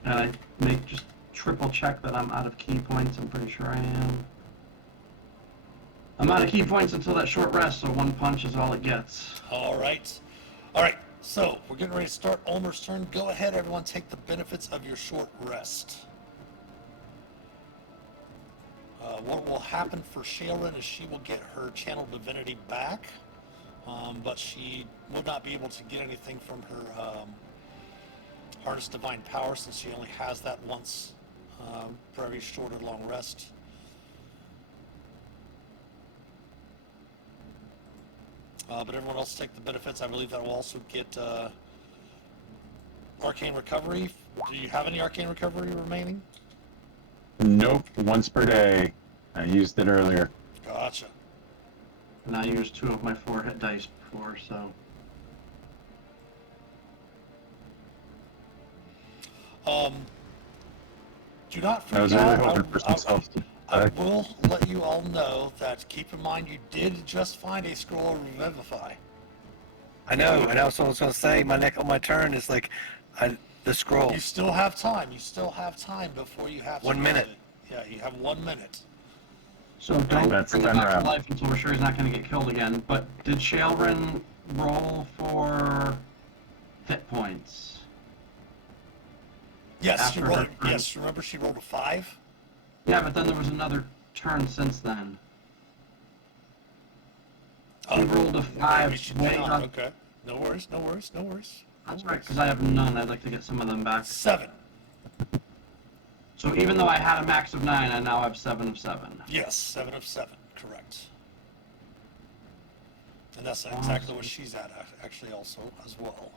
And I make just triple check that I'm out of key points. I'm pretty sure I am. I'm out of key points until that short rest, so 1 punch is all it gets. All right. All right. So we're getting ready to start Ulmer's turn. Go ahead, everyone. Take the benefits of your short rest. What will happen for Shaelyn is she will get her channel divinity back, but she will not be able to get anything from her harness divine power since she only has that once for every short or long rest. But everyone else take the benefits. I believe that will also get arcane recovery. Do you have any arcane recovery remaining? Nope, once per day. I used it earlier. Gotcha. And I used 2 of my 4 hit dice before, so. Do not I was freak really out. hoping for some self. I will let you all know that keep in mind you did just find a scroll of Revivify. I know, and that's what I was going to say. My neck on my turn is like the scroll. You still have time. You still have time before you have to 1 use minute. it. Yeah, you have 1 minute. So don't That's bring him 10 back to rounds. life until we're sure he's not going to get killed again. But did Shaelyn roll for hit points? Yes, After she her rolled. turn. Yes, remember she rolled a 5. Yeah, but then there was another turn since then. She rolled a 5 Maybe she way did not. up. Okay. No worries. No worries. No worries. That's right, because I have none. I'd like to get some of them back. 7. So even though I had a max of 9, I now have 7 of 7. Yes, 7 of 7. Correct. And that's exactly what she's at, actually, also as well.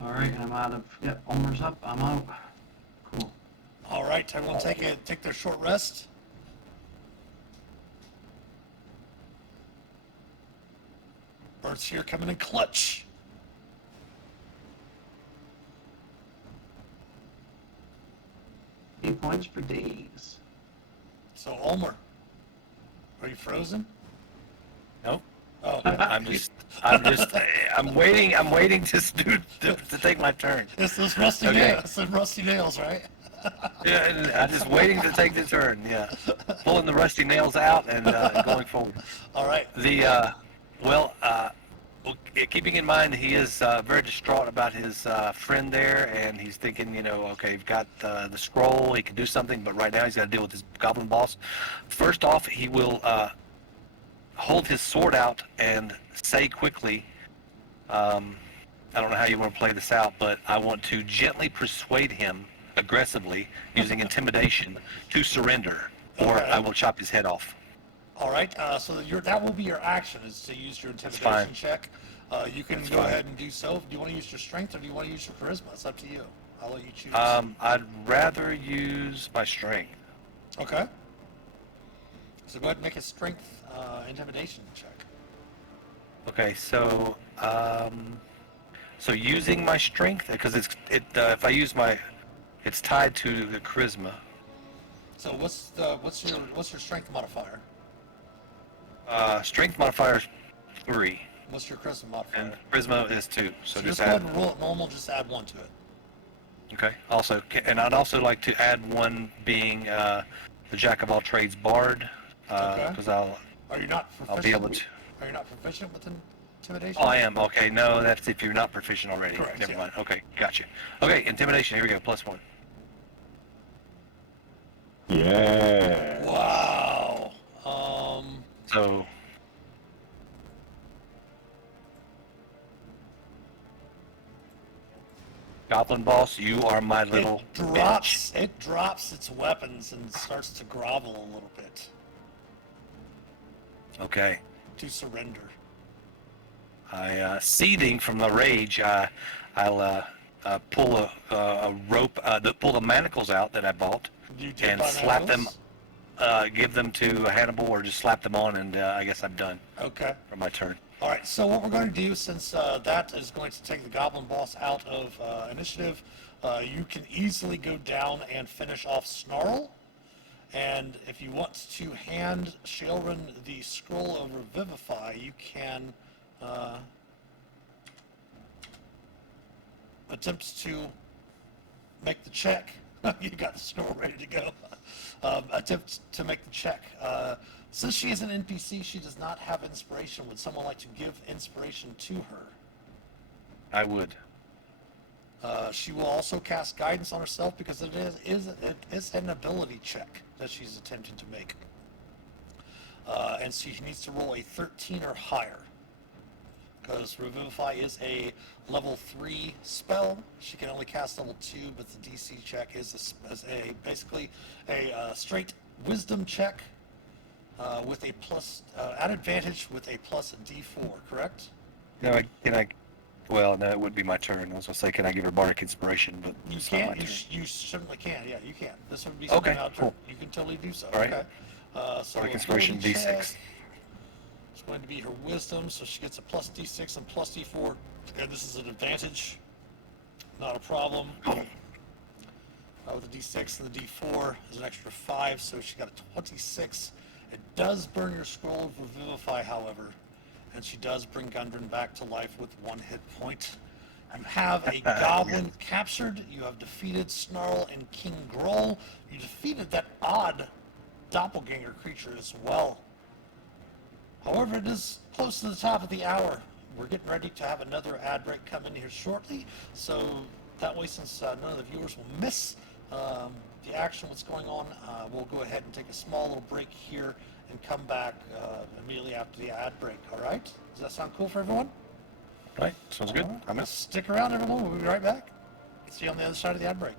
All right, I'm out of. Yep, Ulmer's up. I'm out. Cool. All right, everyone, take their short rest. Birds here coming in clutch. Key points for days. So, Ulmer, are you frozen? No, Oh, I'm waiting to take my turn. it's those rusty Okay. nails. It's the rusty nails, right? Yeah, and I'm just waiting to take the turn. Yeah, pulling the rusty nails out and going forward. All right. Well, keeping in mind he is very distraught about his friend there, and he's thinking, okay, you've got the scroll, he can do something, but right now he's got to deal with his goblin boss. First off, he will hold his sword out and say quickly, I don't know how you want to play this out, but I want to gently persuade him aggressively using intimidation to surrender, or Okay. I will chop his head off. All right. So that will be your action, is to use your fine. intimidation check. You can go fine. ahead and do so. Do you want to use your strength or do you want to use your charisma? It's up to you. I'll let you choose. I'd rather use my strength. Okay. So go ahead and make a strength intimidation check. Okay, so using my strength, because if I use it's tied to the charisma. So what's your strength modifier? Strength modifier is 3, What's your charisma modifier? and charisma is 2. So So just just go ahead add. and roll it normal. Just add 1 to it. Okay. Also, and I'd also like to add 1 being the Jack of all trades bard, Okay. because I'll Are you not proficient? I'll be able to. Are you not proficient with intimidation? Oh, I am. Okay, no, that's if you're not proficient already. Correct, Never yeah. mind. Okay, gotcha. Okay, intimidation. Here we go. +1. Yeah. Wow. So. Goblin boss, you are my little bitch. It drops its weapons and starts to grovel a little bit Okay. to surrender. Seething from the rage, I'll pull a rope, pull the manacles out that I bought, You do and buy slap them, manacles? give them to Hannibal, or just slap them on, and I guess I'm done Okay. for my turn. All right, so what we're going to do, since that is going to take the goblin boss out of initiative, you can easily go down and finish off Snarl. And if you want to hand Shailran the scroll of Revivify, you can attempt to make the check. You got the scroll ready to go. Attempt to make the check. Since she is an NPC, she does not have inspiration. Would someone like to give inspiration to her? I would. She will also cast guidance on herself because it is an ability check that she's attempting to make. And she needs to roll a 13 or higher. Because Revivify is a level 3 spell. She can only cast level 2, but the DC check is basically a straight wisdom check with a plus, at advantage with a plus D4, correct? Well, no, it would be my turn. I was going to say, can I give her Bardic Inspiration? But You it's not can. my turn. You certainly can. Yeah, you can. This would be something Okay, out cool. You can totally do so. All right. Okay. So Bardic Inspiration ability D6. check. It's going to be her wisdom, so she gets a plus D6 and plus D4. And this is an advantage. Not a problem. With the D6 and the D4 is an extra 5, so she got a 26. It does burn your scroll of Revivify, however, and she does bring Gundren back to life with 1 hit point. You have a goblin captured. You have defeated Snarl and King Groll. You defeated that odd doppelganger creature as well. However, it is close to the top of the hour. We're getting ready to have another ad break come in here shortly, so that way, since none of the viewers will miss the action, what's going on, we'll go ahead and take a small little break here and come back immediately after the ad break. All right? Does that sound cool for everyone? Right, sounds good. All right. I'm in. Stick around, everyone. We'll be right back. See you on the other side of the ad break.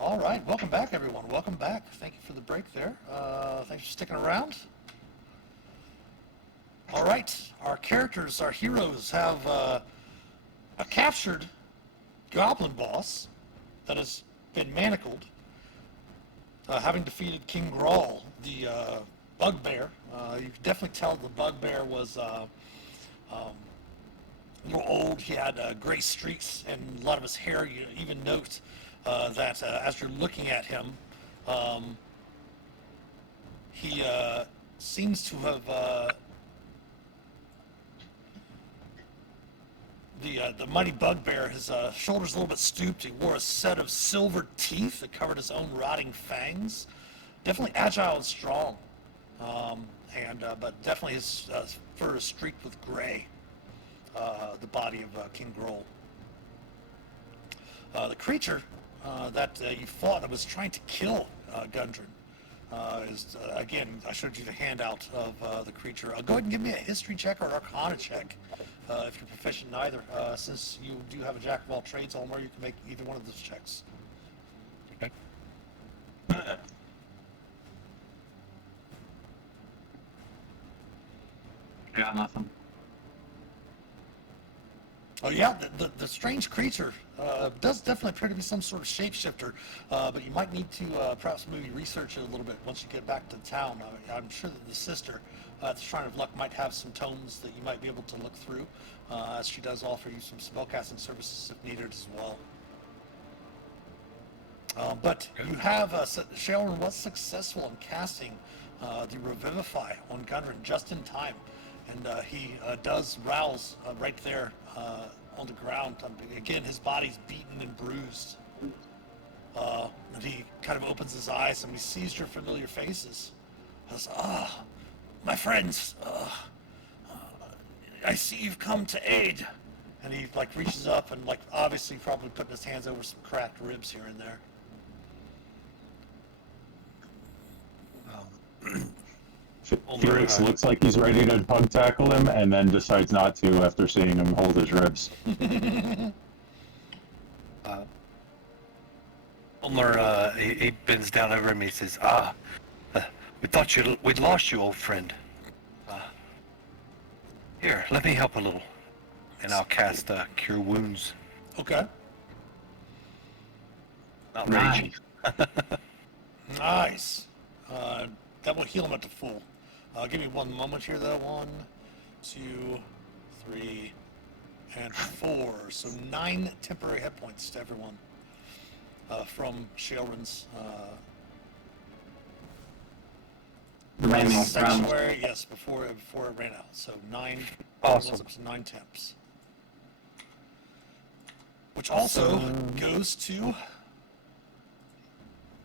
All right, welcome back, everyone. Welcome back. Thank you for the break there. Thanks for sticking around. All right, our characters, our heroes, have a captured goblin boss that has been manacled, having defeated King Grawl, the bugbear. You can definitely tell the bugbear was a little old. He had gray streaks and a lot of his hair. You even note that as you're looking at him, he seems to have the mighty bugbear. His shoulders a little bit stooped. He wore a set of silver teeth that covered his own rotting fangs. Definitely agile and strong, but definitely his fur is streaked with gray. The body of King Grohl. The creature that you fought that was trying to kill Gundren is, again, I showed you the handout of the creature. Go ahead and give me a history check or arcana check if you're proficient in either. Since you do have a jack of all trades, Elmer, you can make either one of those checks. Okay. I got nothing. Oh yeah, the strange creature does definitely appear to be some sort of shapeshifter, but you might need to perhaps maybe research it a little bit once you get back to town. I'm sure that the sister at the Shrine of Luck might have some tomes that you might be able to look through, as she does offer you some spellcasting services if needed as well. But you have, Sharon was successful in casting the Revivify on Gundren just in time. And he does rouse right there on the ground. Again, his body's beaten and bruised. And he kind of opens his eyes and he sees your familiar faces. He says, my friends, I see you've come to aid. And he reaches up and obviously probably putting his hands over some cracked ribs here and there. Felix looks like he's ready to hug tackle him and then decides not to after seeing him hold his ribs. Ulmer, he bends down over him and he says, we thought we'd lost you, old friend. Here, let me help a little. And I'll cast Cure Wounds. Okay. Not raging. Nice. That will heal him at the full. Give me one moment here, though. 1, 2, 3, and 4. So 9 temporary hit points to everyone from Shaelren's remaining rounds. sanctuary, yes, before it ran out. So 9. Awesome. Goes up to 9 temps. Which also goes to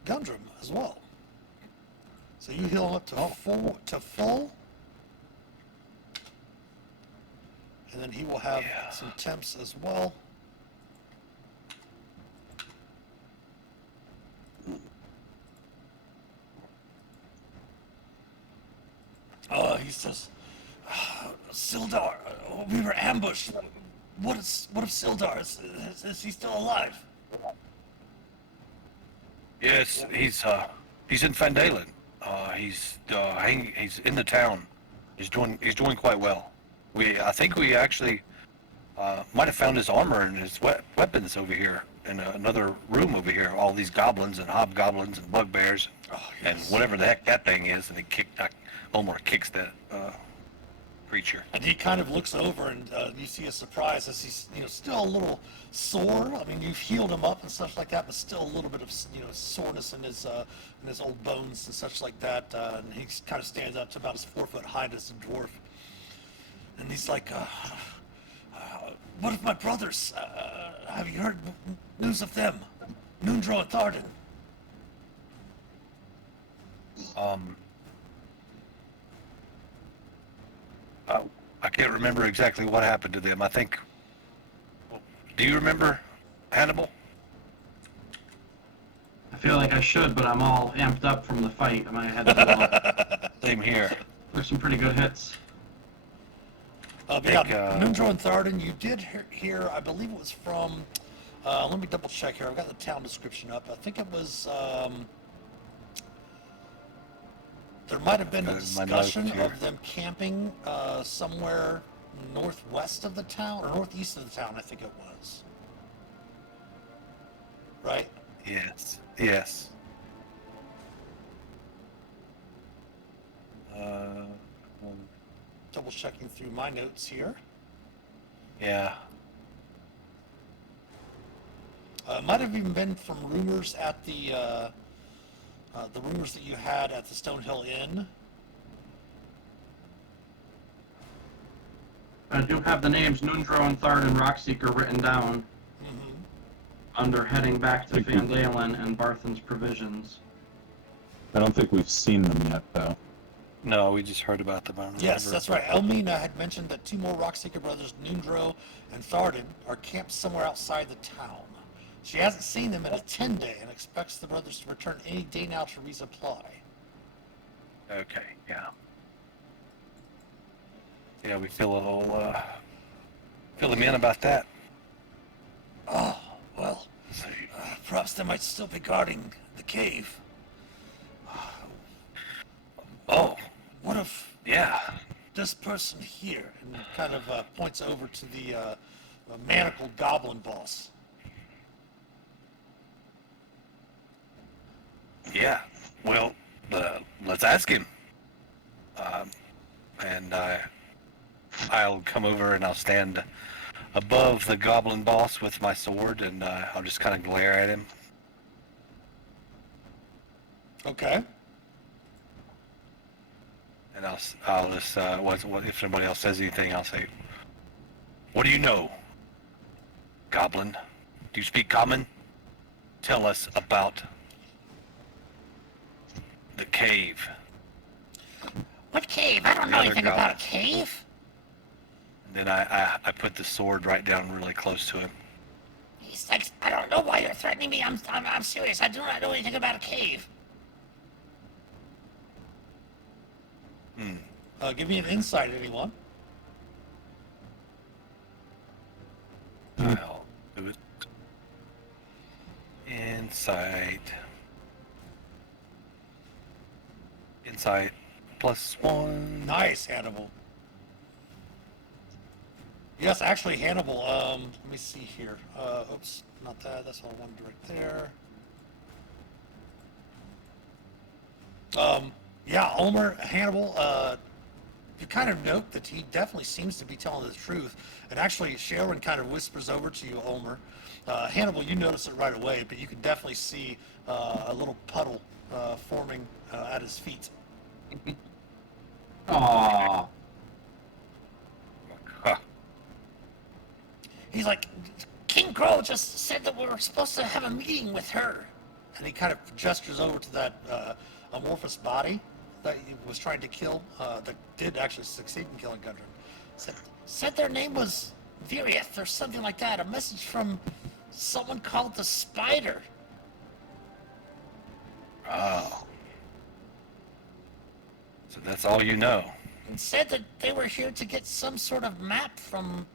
Gundram as well. So you heal him up to full, and then he will have some temps as well. He says, Sildar, we were ambushed. What of Sildar? Is he still alive? Yes, he's in Fandalen. He's in the town. He's doing quite well. I think we actually might have found his armor and his weapons over here in another room over here. All these goblins and hobgoblins and bugbears and whatever the heck that thing is. And Omar kicks that creature. And he kind of looks over, and you see a surprise as he's, still a little sore. I mean, you've healed him up and stuff like that, but still a little bit of, soreness in his old bones and such like that. And he kind of stands up to about his 4-foot height as a dwarf. And he's like, what of my brothers? Have you heard news of them? Nundro and Tharden? I can't remember exactly what happened to them. I think. Do you remember, Hannibal? I feel like I should, but I'm all amped up from the fight. My head's all. Same here. There's some pretty good hits. Nundro and Tharden, you did hear, I believe it was from, let me double check here. I've got the town description up. I think it was, there might have been a discussion of them camping somewhere northwest of the town, or northeast of the town, I think it was. Right? Yes. Double checking through my notes here. Yeah. Might have even been from rumors at the rumors that you had at the Stonehill Inn. I do have the names Nundro and Tharden Rockseeker written down under heading back to Fandalen and Barthen's Provisions. I don't think we've seen them yet, though. No, we just heard about them. I don't Yes, remember. that's right. Elmina had mentioned that 2 more Rockseeker brothers, Nundro and Tharden, are camped somewhere outside the town. She hasn't seen them in a 10-day and expects the brothers to return any day now to resupply. Okay, yeah. Yeah, we feel a little, fill him in about that. Oh, well, perhaps they might still be guarding the cave. Oh, What if yeah. this person here, and kind of points over to the manacled goblin boss. Yeah, well, let's ask him. And I'll come over and I'll stand above the goblin boss with my sword, and I'll just kind of glare at him. Okay. And I'll just, if somebody else says anything, I'll say, "What do you know, goblin? Do you speak common? Tell us about the cave." What cave? I don't know anything about a cave. And then I put the sword right down really close to him. He's like, I don't know why you're threatening me. I'm serious. I do not know anything about a cave. Give me an insight, anyone. I'll do it. Insight. +1. Nice, Hannibal. Yes, actually, Hannibal. Let me see here. Oops, not that. That's all I wanted right there. Yeah, Ulmer, Hannibal. You kind of note that he definitely seems to be telling the truth. And actually, Sharon kind of whispers over to you, Ulmer. Hannibal, you notice it right away, but you can definitely see a little puddle forming at his feet. Aw. Huh. He's like, King Crow just said that we were supposed to have a meeting with her. And he kind of gestures over to that amorphous body that he was trying to kill, that did actually succeed in killing Gundren. Said their name was Viriath or something like that. A message from someone called the Spider. Oh. So that's all you know. And said that they were here to get some sort of map from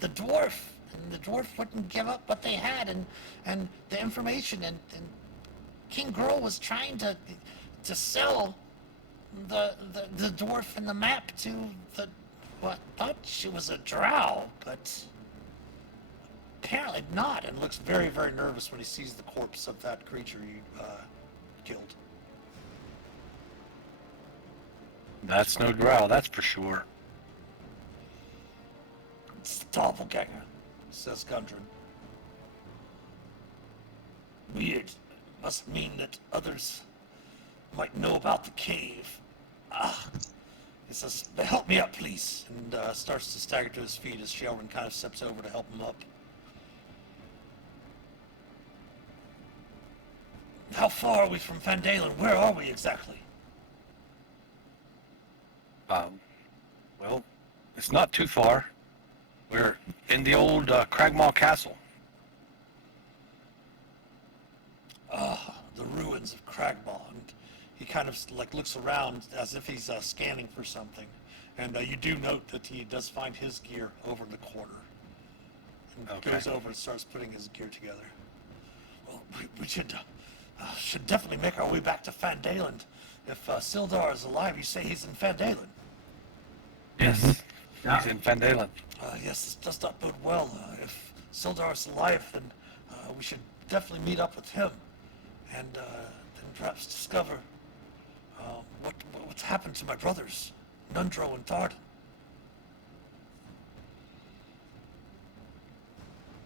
the dwarf. And the dwarf wouldn't give up what they had and the information. And King Grohl was trying to sell the dwarf and the map to the, what, thought she was a drow, but apparently not. And looks very, very nervous when he sees the corpse of that creature you killed. That's no drow, that's for sure. It's the doppelganger. Says Gundren. Weird. Must mean that others might know about the cave. He says, help me up, please. And starts to stagger to his feet as Sheldon kind of steps over to help him up. How far are we from Van Dalen? Where are we exactly? Well, it's not too far. We're in the old Cragmaw Castle. The ruins of Cragball. And he kind of like looks around as if he's scanning for something. And you do note that he does find his gear over in the corner. And Okay. goes over and starts putting his gear together. Well, we should definitely make our way back to Van Dalen. If Sildar is alive, you say he's in Van Dalen. Yes, Yeah. he's in Van Dalen. Yes, this does not bode well. If Sildar is alive, then we should definitely meet up with him, and then perhaps discover what's happened to my brothers, Nundro and Thardan.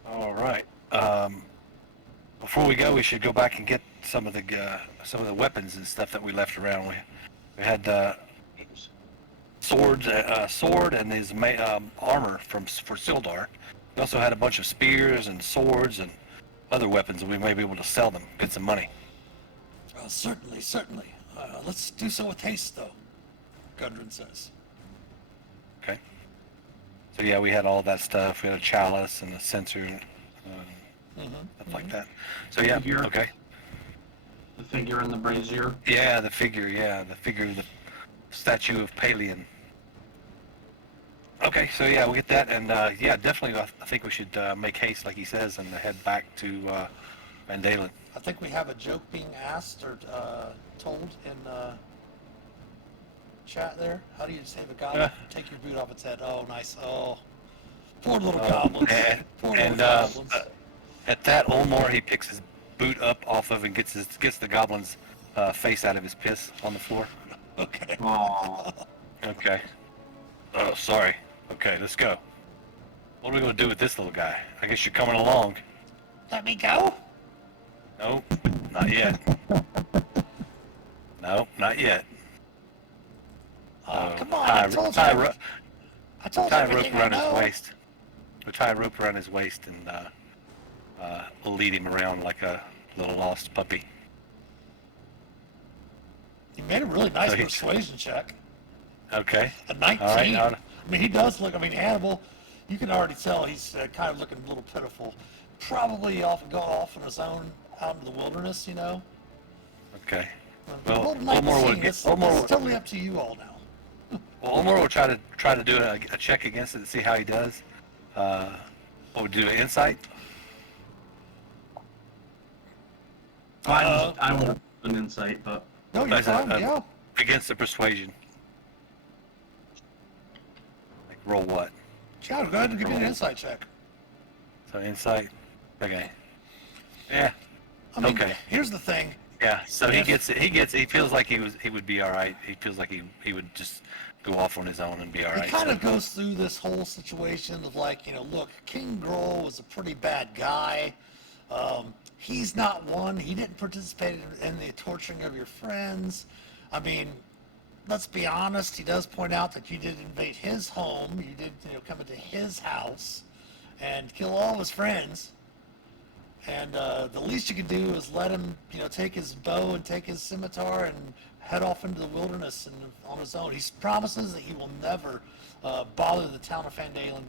All right. Before we go, we should go back and get some of the weapons and stuff that we left around. We had sword and his armor for Sildar. We also had a bunch of spears and swords and other weapons, and we may be able to sell them, get some money. Certainly, certainly. Let's do so with haste, though, Gundren says. Okay. So yeah, we had all that stuff. We had a chalice and a censer, and stuff like that. So yeah, Figure. okay. The figure in the brazier. Yeah, the figure of the statue of Palian. Okay, so yeah, we'll get that, and yeah, definitely, I think we should make haste, like he says, and head back to Van Dalen. I think we have a joke being asked or told in chat there. How do you save a goblin? Take your boot off its head. Oh, nice. Oh, poor little goblins. Poor little And goblins. at that, Olmor, he picks his boot up off of and gets the goblin's face out of his piss on the floor. Okay. Aw. Okay. Oh, sorry. Okay, let's go. What are we gonna do with this little guy? I guess you're coming along. Let me go? No, not yet. No, not yet. Come on, I told you. I told you Tie a rope everything I around his know. waist. We'll tie a rope around his waist and we'll lead him around like a little lost puppy. You made a really nice So he- persuasion check. Okay. A 19. All right. I mean, he does look, Hannibal, you can already tell he's kind of looking a little pitiful. Probably gone off on his own out in the wilderness, you know? Okay. Roll Well, a Olmor 19. will get. It's Olmor, totally up to you all now. well, Olmor will try to do a check against it to see how he does. What would you do? An insight? I want an insight, but No, you're fine, yeah. Against the persuasion. Like roll what? Yeah, go ahead and give me an insight check. So insight. Okay. Yeah. I mean, Okay. here's the thing. Yeah. So he If- gets. He feels like he would be all right. He feels like he would just go off on his own and be all He right. kind So- of goes through this whole situation of like, look, King Grohl was a pretty bad guy. He's not one. He didn't participate in the torturing of your friends. I mean, let's be honest, he does point out that you did invade his home. You did, come into his house and kill all of his friends. And the least you can do is let him, take his bow and take his scimitar and head off into the wilderness and on his own. He promises that he will never bother the town of Fandalen.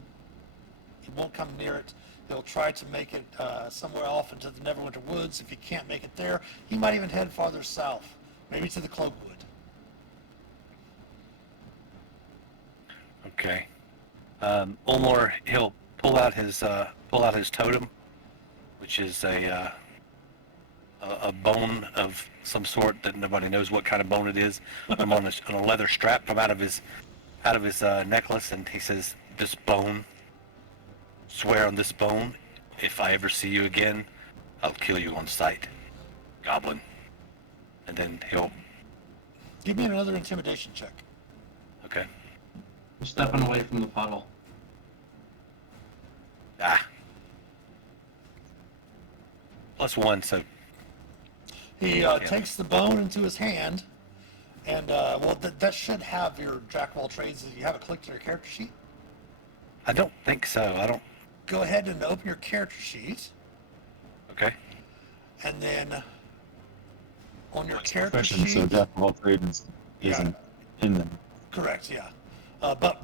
He won't come near it. He'll try to make it somewhere off into the Neverwinter Woods. If he can't make it there, he might even head farther south, maybe to the Cloakwood. Okay. Ulmor, he'll pull out his totem, which is a bone of some sort that nobody knows what kind of bone it is. I'm on a leather strap from out of his necklace, and he says, "This bone. Swear on this bone, if I ever see you again, I'll kill you on sight, goblin." And then he'll. Give me another intimidation check. Okay. I'm stepping away from the puddle. +1, so. He takes the bone into his hand, and that should have your jack of all trades. You have it clicked on your character sheet. I don't think so. I don't. Go ahead and open your character sheet, Okay. and then on your character Question, sheet. so Jack of all trades isn't in there. Correct, yeah. But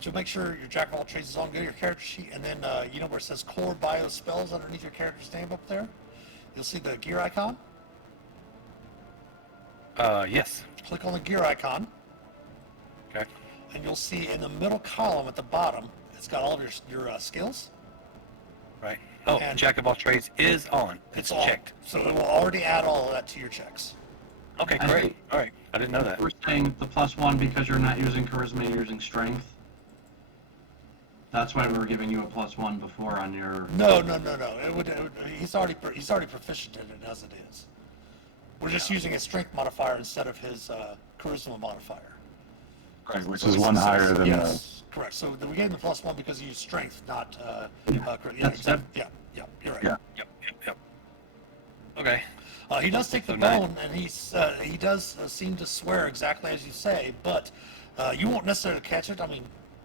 to make sure your jack of all trades is on, go to your character sheet, and then where it says core bio spells underneath your character's name up there. You'll see the gear icon. Yes. Click on the gear icon, Okay. and you'll see in the middle column at the bottom, it's got all of your skills. Right. Oh, And- Jack of all trades is on. It's It's all checked. so it will already add all of that to your checks. Okay, I great. think- All right. I didn't know that. We're saying the +1 because you're not using charisma, you're using strength. That's why we were giving you a +1 before on your. No. He's already proficient in it as it is. We're just using his strength modifier instead of his charisma modifier. Right, which So is it's- one higher than yes, correct. So we gave him the +1 because he used strength, not yeah, That's exactly. Yeah, you're right. Yeah. Yep. Okay. He does take the So now- bone, and he does seem to swear exactly as you say, but you won't necessarily catch it. I mean,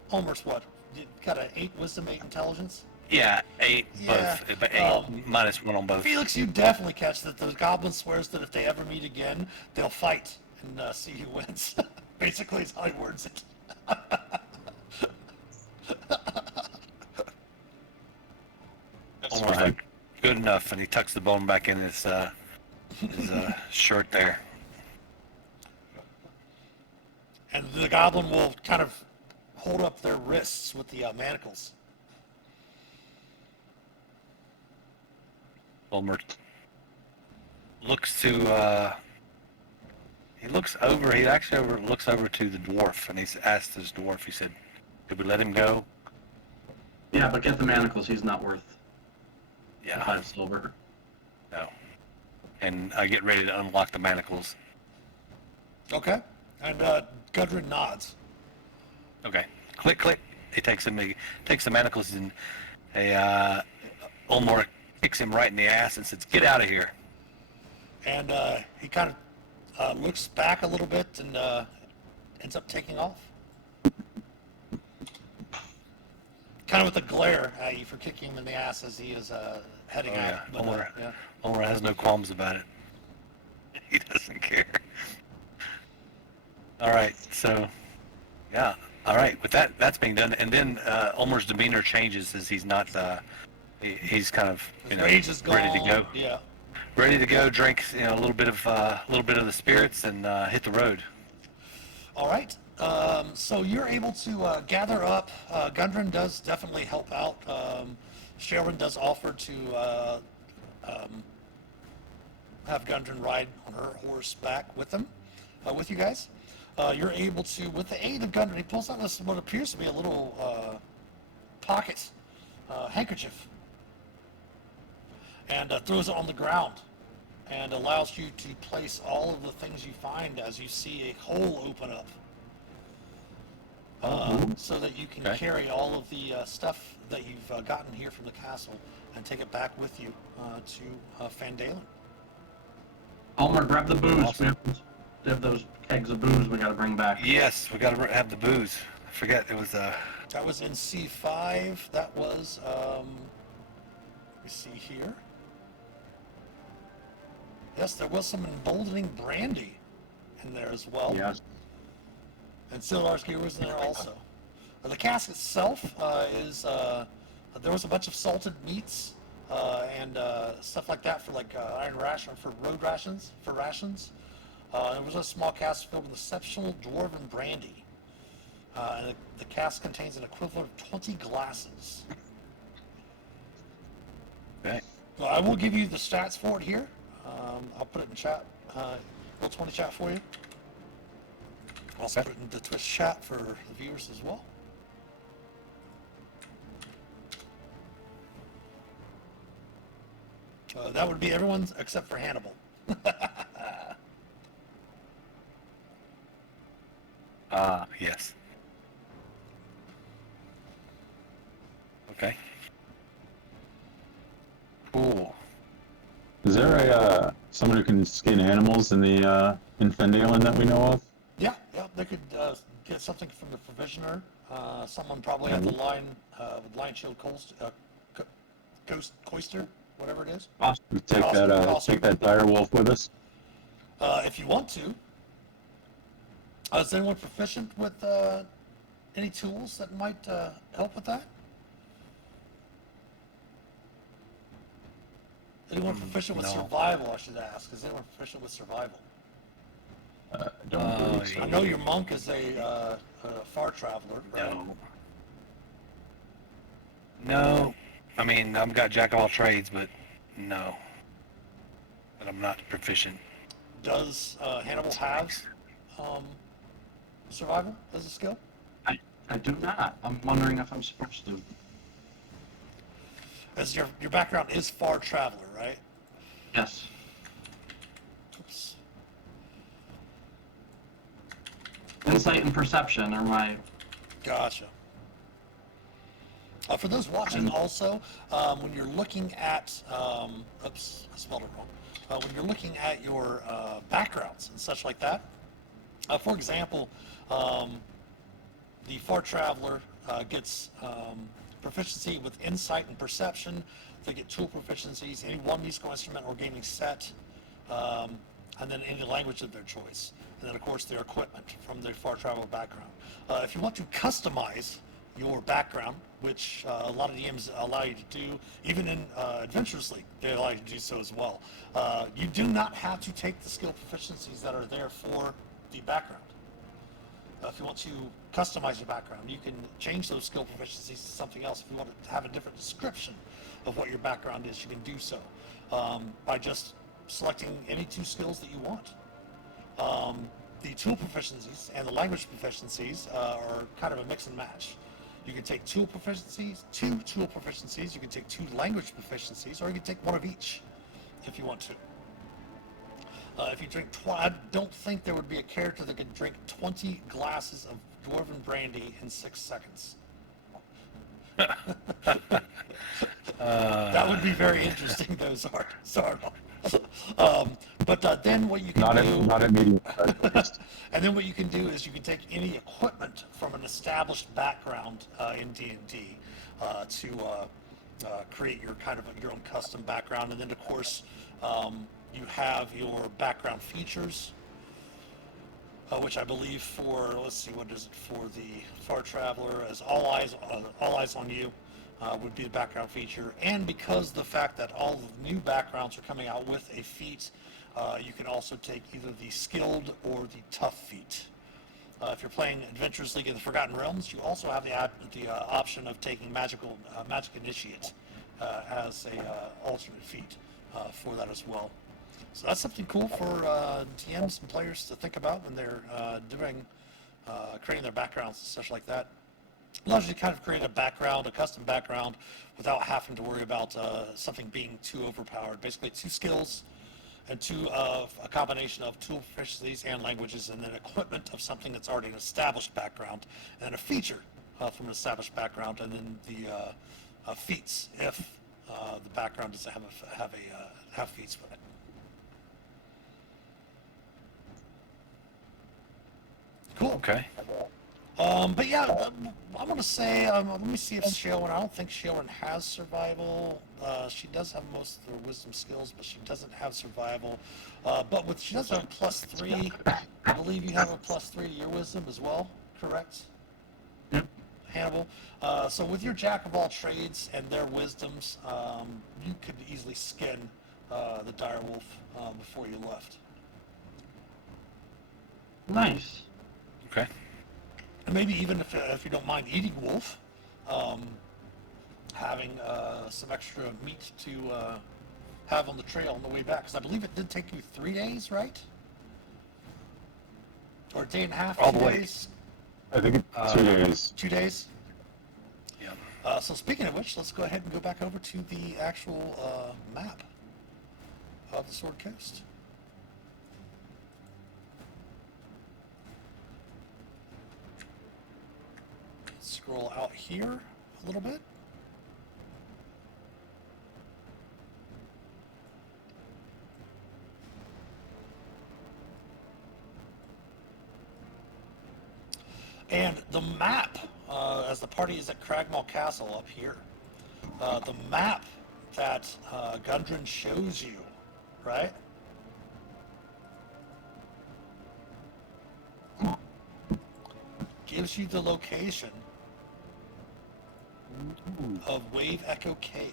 Homer's what? You got an 8 wisdom, 8 intelligence. Yeah, 8 Yeah, both, but 8 -1 on both. Felix, you definitely catch that the goblin swears that if they ever meet again, they'll fight and see who wins. Basically, is how he words it. Almost like good enough, and he tucks the bone back in his shirt there. And the goblin will kind of hold up their wrists with the manacles. Ulmer looks to he looks over. He actually looks over to the dwarf, and he's asked this dwarf. He said, "Could we let him go?" Yeah, but get the manacles, he's not worth Yeah. 5 silver. No. And I get ready to unlock the manacles. Okay. And Gudrun nods. Okay. Click, click. He takes him. He takes the manacles, and Ulmor kicks him right in the ass and says, "Get out of here." And he kind of looks back a little bit and ends up taking off. Kind of with a glare at you for kicking him in the ass as he is heading Oh, out. yeah. But, Ulmor, yeah. Ulmor has no qualms about it. He doesn't care. All right. So, yeah. All right. With that's being done, and then Ulmer's demeanor changes as he's not. He's kind of His rage is gone. ready to go. Yeah. Ready to go. Drink a little bit of the spirits and hit the road. All right. So you're able to gather up. Gundren does definitely help out. Sharon does offer to have Gundren ride on her horse back with them, with you guys. You're able to, with the aid of Gundren, he pulls out this what appears to be a little pocket handkerchief and throws it on the ground and allows you to place all of the things you find as you see a hole open up. So that you can Okay. carry all of the stuff that you've gotten here from the castle and take it back with you to Fandalen. Ulmer, grab the booze. Awesome. have those kegs of booze we got to bring back. Yes, we got to have the booze. I forget it was That was in C5. That was, let me see here. Yes, there was some emboldening brandy in there as well. Yes. And Sildarsky was in there also. The cask itself is, there was a bunch of salted meats and stuff like that for like iron ration, for road rations, for rations. There was a small cask filled with exceptional dwarven brandy. And the cask contains an equivalent of 20 glasses. okay. Well, I will give you the stats for it here. I'll put it in chat, Roll20 chat for you. I'll also put it in the Twitch chat for the viewers as well. That would be everyone's except for Hannibal. Yes. Okay. Cool. Is there a someone who can skin animals in the in Fendalen that we know of? Yeah, they could get something from the provisioner. Someone probably at the line with Lion Shield Ghost Coister, whatever it is. Awesome. We take Also- that also- take that dire wolf with us. If you want to. Is anyone proficient with any tools that might help with that? Anyone proficient with no. survival, I should ask. Is anyone proficient with survival? Don't believe so. I know your monk is a far traveler, right? No. No. I mean, I've got jack of all trades, but no. But I'm not proficient. Does Hannibal have survival as a skill? I do not. I'm wondering if I'm supposed to. As your background is far traveler, right? Yes. Oops. Insight and perception are my. Gotcha. For those watching also, when you're looking at, oops, I spelled it wrong. When you're looking at your backgrounds and such like that, for example, the far traveler gets proficiency with insight and perception. They get tool proficiencies, any one musical instrument or gaming set, and then any language of their choice. And then, of course, their equipment from their far travel background. If you want to customize your background, which a lot of DMs allow you to do, even in Adventurers League, they allow you to do so as well. You do not have to take the skill proficiencies that are there for the background. If you want to customize your background, you can change those skill proficiencies to something else. If you want to have a different description of what your background is, you can do so by just selecting any two skills that you want. The tool proficiencies and the language proficiencies are kind of a mix and match. You can take two tool proficiencies, you can take two language proficiencies, or you can take one of each if you want to. If you drink, I don't think there would be a character that could drink 20 glasses of dwarven brandy in 6 seconds. That would be very interesting, though, Zardo. But then what you can Not at medium. and then what you can do is you can take any equipment from an established background in D&D to create your your own custom background, and then of course you have your background features, which I believe for, let's see, what is it for the Far Traveler, as all eyes on you would be the background feature. And because the fact that all the new backgrounds are coming out with a feat, you can also take either the skilled or the tough feat. If you're playing Adventurers League in the Forgotten Realms, you also have the option of taking Magic Initiate as a alternate feat for that as well. So that's something cool for DMs and players to think about when they're creating their backgrounds and such like that. Allows you to kind of create a custom background, without having to worry about something being too overpowered. Basically, two skills and a combination of tool proficiencies and languages, and then equipment of something that's already an established background, and then a feature from an established background, and then the feats if the background doesn't have feats with it. Cool. Okay. But yeah, I want to say, let me see if Shaylin, I don't think Shaylin has survival. She does have most of her wisdom skills, but she doesn't have survival. But with, she does have a +3. I believe you have a +3 to your wisdom as well, correct? Yep. Hannibal. So with your jack of all trades and their wisdoms, you could easily skin the direwolf before you left. Nice. Okay. And maybe even if you don't mind eating wolf, having some extra meat to have on the trail on the way back, because I believe it did take you 3 days, right? Or a day and a half, All 2 the way. days, I think 2 days. 2 days. Yeah. So speaking of which, let's go ahead and go back over to the actual map of the Sword Coast. Scroll out here a little bit. And the map, as the party is at Cragmaw Castle up here, the map that Gundren shows you, right? Gives you the location of Wave Echo Cave.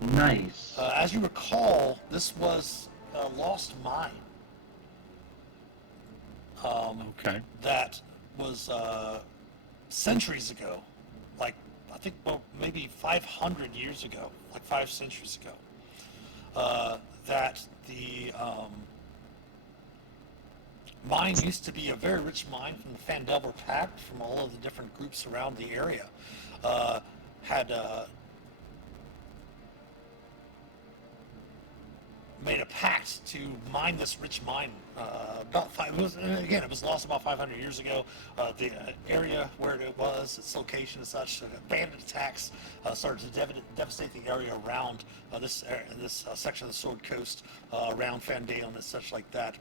Nice. As you recall, this was a lost mine. Okay. That was centuries ago, like I think maybe 500 years ago, like 5 centuries ago, that the mine used to be a very rich mine from the Fandelver Pact, from all of the different groups around the area. Had made a pact to mine this rich mine. It was lost about 500 years ago. The area where it was, its location and such, bandit attacks started to devastate the area around this section of the Sword Coast, around Fandalen and such like that.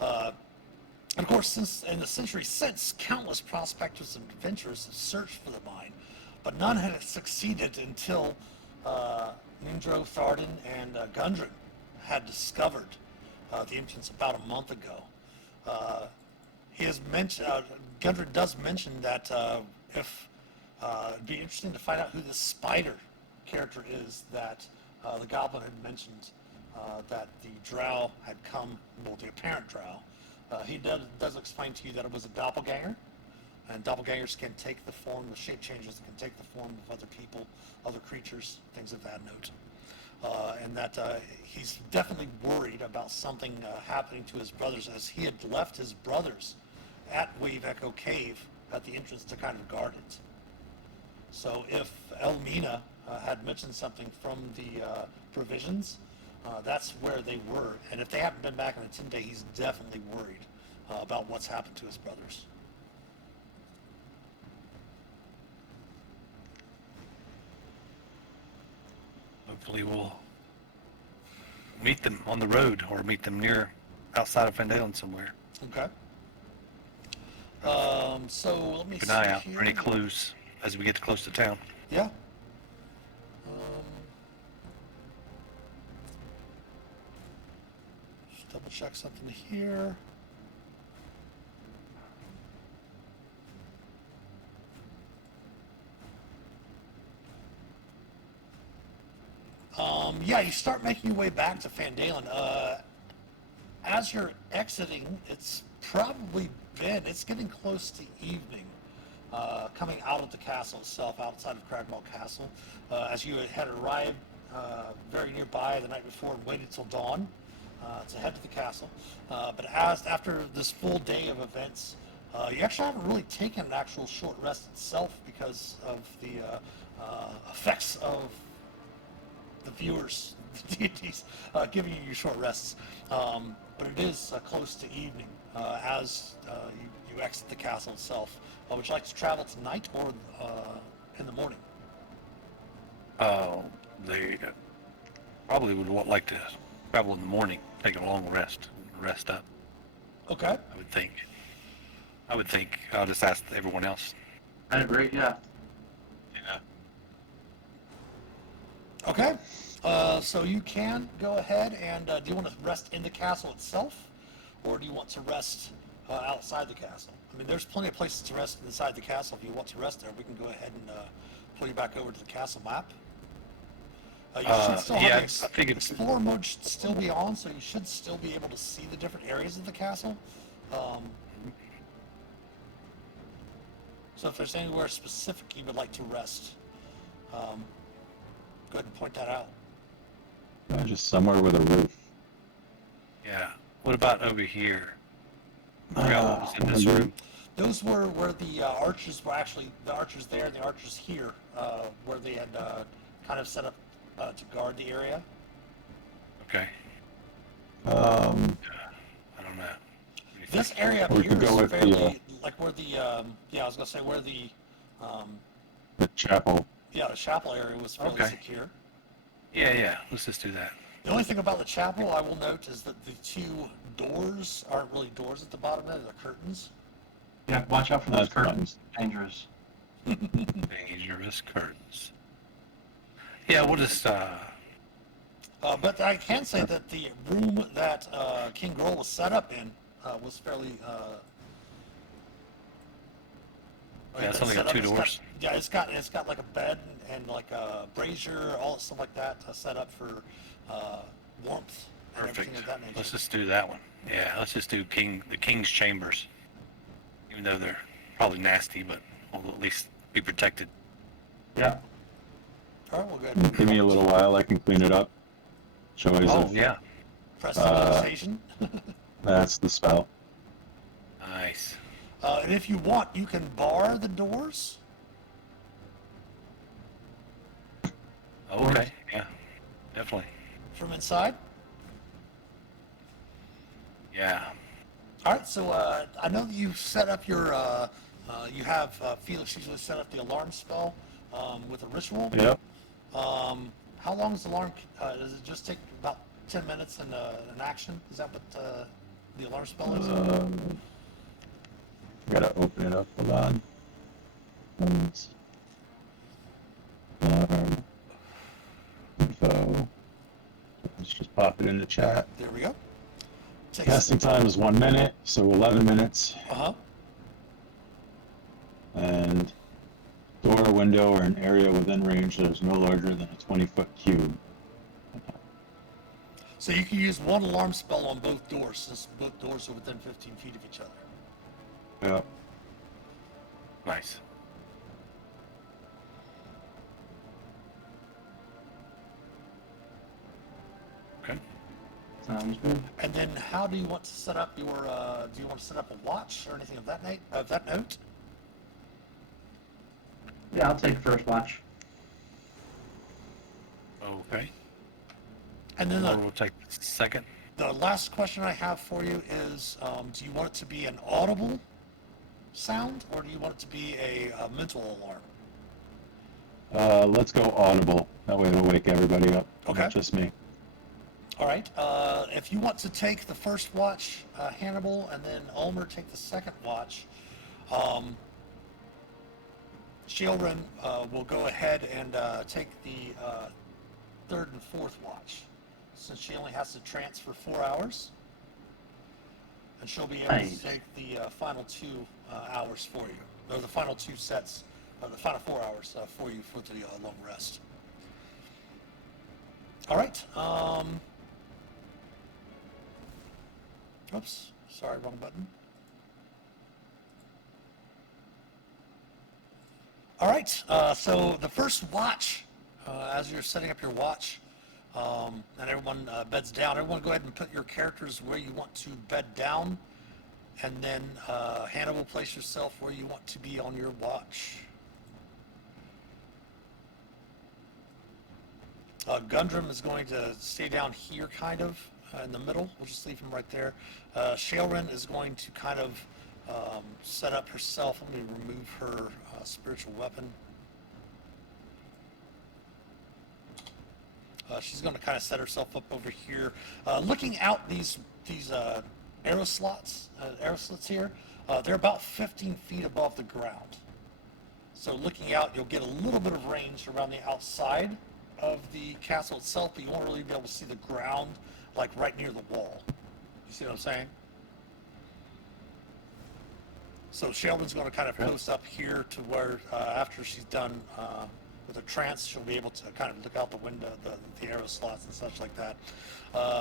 And of course, since in the century since, countless prospectors and adventurers have searched for the mine, but none had succeeded until Nindro, Tharden, and Gundren had discovered the entrance about a month ago. He has mentioned, Gundren does mention that if it'd be interesting to find out who this spider character is that the goblin had mentioned that the drow had come, well, the apparent drow. He does explain to you that it was a doppelganger, and doppelgangers can take the form, the shape changes can take the form of other people, other creatures, things of that note. And that he's definitely worried about something happening to his brothers, as he had left his brothers at Wave Echo Cave at the entrance to kind of guard it. So if Elmina had mentioned something from the provisions, that's where they were. And if they haven't been back in a 10-day, he's definitely worried about what's happened to his brothers. Hopefully we'll meet them on the road or meet them near outside of Fandalen somewhere. Okay. So let me Keep an see eye out here. for any clues as we get close to town. Yeah. Just double check something here. Yeah, you start making your way back to Fandalen. As you're exiting, it's getting close to evening, coming out of the castle itself, outside of Cragmaw Castle. As you had arrived very nearby the night before and waited till dawn to head to the castle. But after this full day of events, you actually haven't really taken an actual short rest itself because of the effects of the viewers, the deities, giving you your short rests. But it is close to evening as you exit the castle itself. Would you like to travel tonight or in the morning? They probably would like to travel in the morning, take a long rest up, Okay. I would think. I would think I'll just ask everyone else. I agree. Yeah. Yeah. Okay. So you can go ahead and do you want to rest in the castle itself, or do you want to rest outside the castle? I mean, there's plenty of places to rest inside the castle. If you want to rest there, we can go ahead and pull you back over to the castle map. You should still have yeah, the I think it's Explorer mode should still be on, so you should still be able to see the different areas of the castle. So if there's anywhere specific you would like to rest, go ahead and point that out. Just somewhere with a roof. yeah. What about over here? What was in this room? Those were where the archers were actually, the archers there and the archers here, where they had kind of set up to guard the area. Okay. Um, I don't know. This area up We here could go is with the, fairly, like where the, yeah, I was gonna say where the chapel. yeah, the chapel area was fairly Okay. secure. Yeah. Let's just do that. The only thing about the chapel I will note is that the two doors aren't really doors at the bottom there, they're curtains. Yeah. Watch out for those That's fine. curtains. Dangerous. Dangerous curtains. Yeah, we'll just. But I can say that the room that King Girl was set up in was fairly. Yeah, it's only got two doors. It's got like a bed and like a brazier, all stuff like that set up for warmth and Perfect. everything of that nature. Let's just do that one. Yeah, let's just do the king's chambers. Even though they're probably nasty, but we'll at least be protected. Yeah. All right, well, good. Give me a little while. I can clean it up. Choice Oh of, yeah, Prestidigitation. that's the spell. nice. And if you want, you can bar the doors. Okay, yeah, definitely. From inside. Yeah. All right, so I know that you set up your, you have Felix usually set up the alarm spell with a ritual. Yep. How long is the alarm? Does it just take about 10 minutes in an action? Is that what the alarm spell is? Gotta open it up. Hold on. Alarm. Info. Let's just pop it in the chat. There we go. Casting time is 1 minute, so 11 minutes. Uh-huh. And door, window, or an area within range that is no larger than a 20-foot cube. So you can use one alarm spell on both doors, since both doors are within 15 feet of each other. Yep. Nice. Okay. Sounds good. And then, how do you want to set up your? Do you want to set up a watch or anything of that note? Yeah, I'll take first watch. Okay. And then Or we'll take the second. the last question I have for you is, do you want it to be an audible sound, or do you want it to be a mental alarm? Let's go audible. That way it'll wake everybody up. Okay. Not just me. All right. If you want to take the first watch, Hannibal, and then Ulmer take the second watch, Sheilrin will go ahead and take the third and fourth watch, since she only has to trance for 4 hours, and she'll be able Nice. to take the final 2 hours for you, or the final 2 sets, or the final 4 hours for you for the long rest. All right. Oops, sorry, wrong button. All right, so the first watch, as you're setting up your watch, and everyone beds down, everyone go ahead and put your characters where you want to bed down, and then Hannibal, place yourself where you want to be on your watch. Gundram is going to stay down here, kind of, in the middle. We'll just leave him right there. Sheilrin is going to kind of set up herself. Let me remove her spiritual weapon. She's going to kind of set herself up over here, looking out these arrow slits here. They're about 15 feet above the ground. So looking out, you'll get a little bit of range around the outside of the castle itself, but you won't really be able to see the ground, like right near the wall. You see what I'm saying? So Sheldon's going to kind of post up here to where, after she's done with her trance, she'll be able to kind of look out the window, the arrow slots and such like that.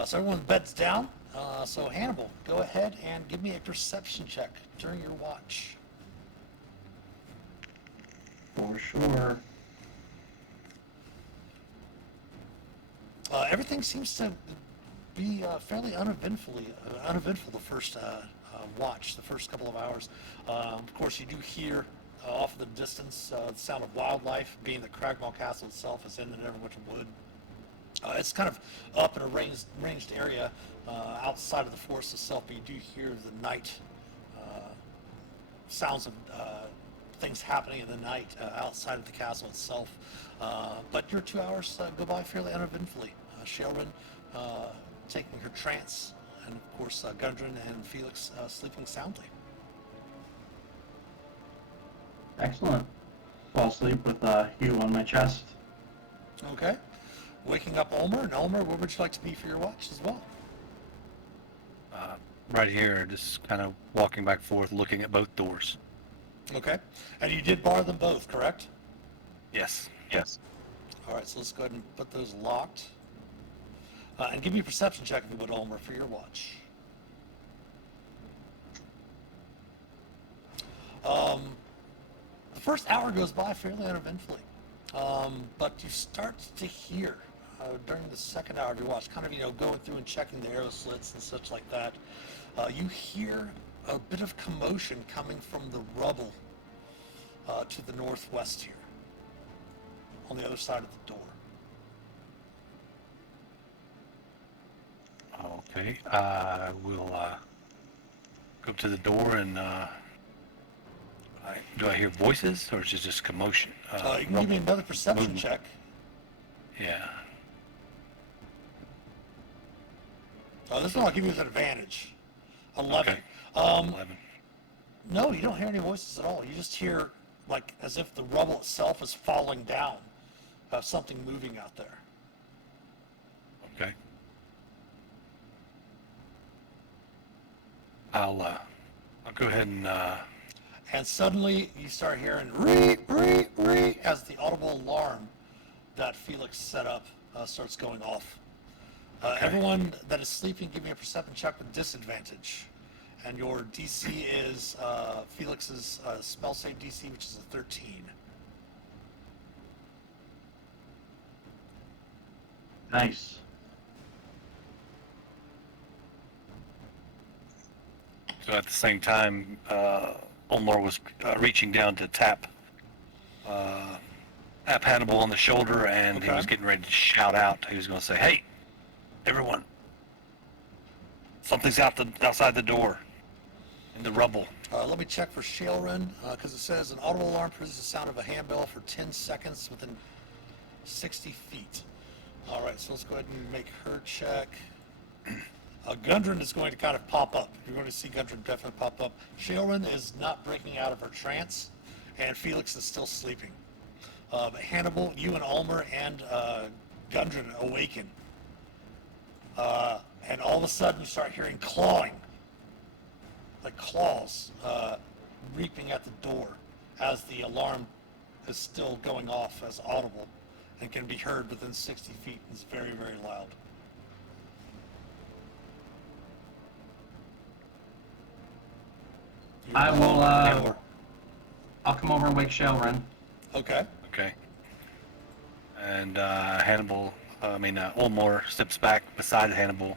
So everyone beds down. So Hannibal, go ahead and give me a perception check during your watch. For sure. Everything seems to be fairly uneventful the first watch, the first couple of hours. Of course, you do hear off in the distance the sound of wildlife, being that Cragmaw Castle itself is in the Neverwinter Wood. It's kind of up in a ranged area outside of the forest itself, but you do hear the night sounds of things happening in the night outside of the castle itself. But your 2 hours go by fairly uneventfully. Sheldon taking her trance, and of course Gundren and Felix sleeping soundly. Excellent. Fall asleep with Hugh on my chest. Okay. Waking up Ulmer, and Ulmer, where would you like to be for your watch as well? Right here, just kind of walking back and forth, looking at both doors. Okay. And you did bar them both, correct? Yes. Yes. All right, so let's go ahead and put those locked. And give me a perception check if you would, Ulmer, for your watch. The first hour goes by fairly uneventfully, but you start to hear during the second hour of your watch, kind of going through and checking the arrow slits and such like that. You hear a bit of commotion coming from the rubble to the northwest here, on the other side of the door. Okay. I will go to the door and do I hear voices or is it just commotion? You can give me another perception movement. check. Yeah. This one I'll give you an advantage. 11. Okay. 11. No, you don't hear any voices at all. You just hear, like, as if the rubble itself is falling down, something moving out there. Okay. I'll go ahead and And suddenly you start hearing ree, ree, ree, as the audible alarm that Felix set up starts going off. Everyone that is sleeping, give me a perception check with disadvantage. And your DC is Felix's spell save DC, which is a 13. Nice. So at the same time, Omar was reaching down to tap Hannibal on the shoulder, and he Okay. was getting ready to shout out. He was going to say, "Hey, everyone! Something's outside the door, in the rubble." Let me check for Shailrin, because it says an audible alarm produces the sound of a handbell for 10 seconds within 60 feet. All right, so let's go ahead and make her check. Gundren is going to kind of pop up. You're going to see Gundren definitely pop up. Shailrin is not breaking out of her trance, and Felix is still sleeping. But Hannibal, you and Ulmer and Gundren awaken. And all of a sudden you start hearing clawing, like claws, reaping at the door as the alarm is still going off as audible and can be heard within 60 feet. It's very, very loud. I will, I'll come over and wake Shalrin. Okay. Okay. And Olmor steps back beside Hannibal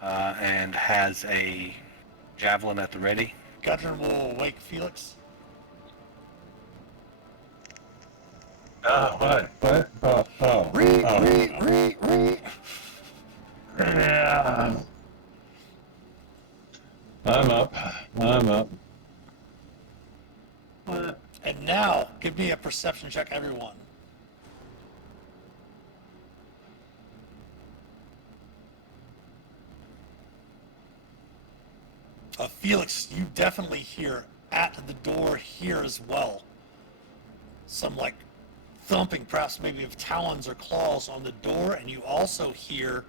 and has a javelin at the ready. Gundren will wake Felix. What? Re. Yeah. I'm up. What? And now, give me a perception check, everyone. A Felix, you definitely hear at the door here as well some like thumping, perhaps maybe of talons or claws on the door, and you also hear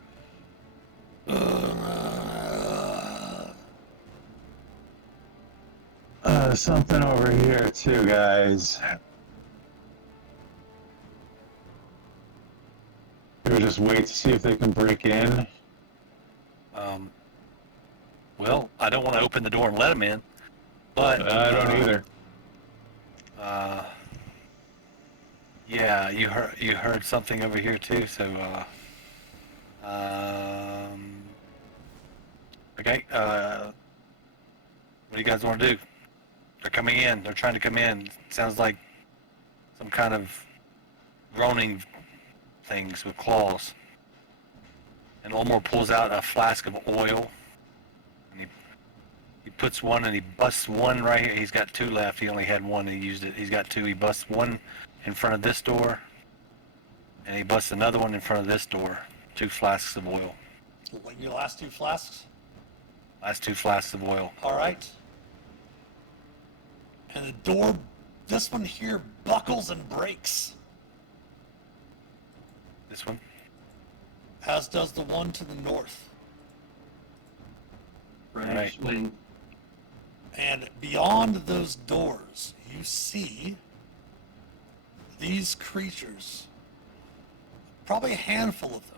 Something over here too, guys. Maybe just wait to see if they can break in. Well, I don't want to open the door and let them in, but I don't either. Yeah, you heard something over here too. So, okay. What do you guys want to do? They're coming in. They're trying to come in. Sounds like some kind of groaning things with claws. And Olmor pulls out a flask of oil, and he puts one and he busts one right here. He's got two left. He only had one. He used it. He's got two. He busts one in front of this door, and he busts another one in front of this door. 2 flasks of oil. your last 2 flasks. Last 2 flasks of oil. All right. And the door, this one here, buckles and breaks, This one. as does the one to the north. Right. Swing. And beyond those doors, you see these creatures, probably a handful of them.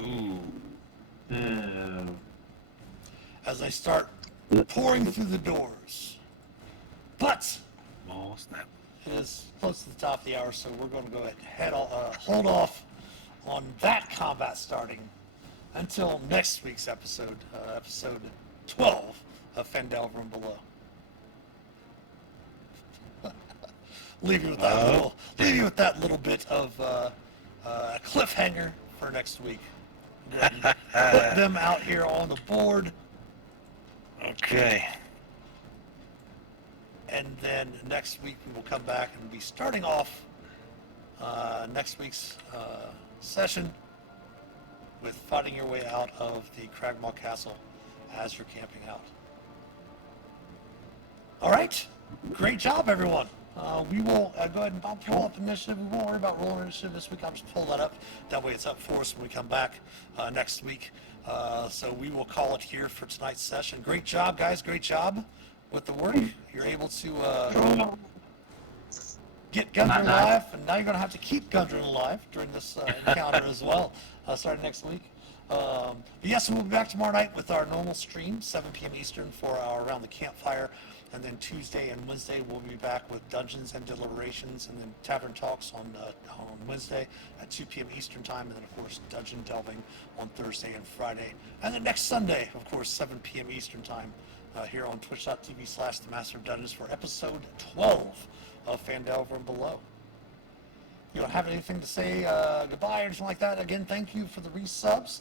Ooh. As they start pouring through the doors. But Oh, snap. it is close to the top of the hour, so we're going to go ahead and hold off on that combat starting until next week's episode, episode 12 of Fendel from Below. Leave you with that little bit of a cliffhanger for next week. Put them out here on the board. Okay. And then next week we will come back and be starting off next week's session with fighting your way out of the Cragmaw Castle as you're camping out. All right, great job, everyone. We will go ahead and pull up initiative. We won't worry about rolling initiative this week. I'll just pull that up. That way it's up for us when we come back next week. So we will call it here for tonight's session. Great job, guys. Great job with the work. You're able to get Gundren alive, and now you're going to have to keep Gundren alive during this encounter as well, starting next week. But yes, we'll be back tomorrow night with our normal stream, 7 p.m. Eastern, for our Around the Campfire. And then Tuesday and Wednesday, we'll be back with Dungeons and Deliberations, and then Tavern Talks on Wednesday at 2 p.m. Eastern Time, and then, of course, Dungeon Delving on Thursday and Friday. And then next Sunday, of course, 7 p.m. Eastern Time, here on twitch.tv/The Master of Dungeons for episode 12 of Fandel from Below. You don't have anything to say goodbye or anything like that? Again, thank you for the resubs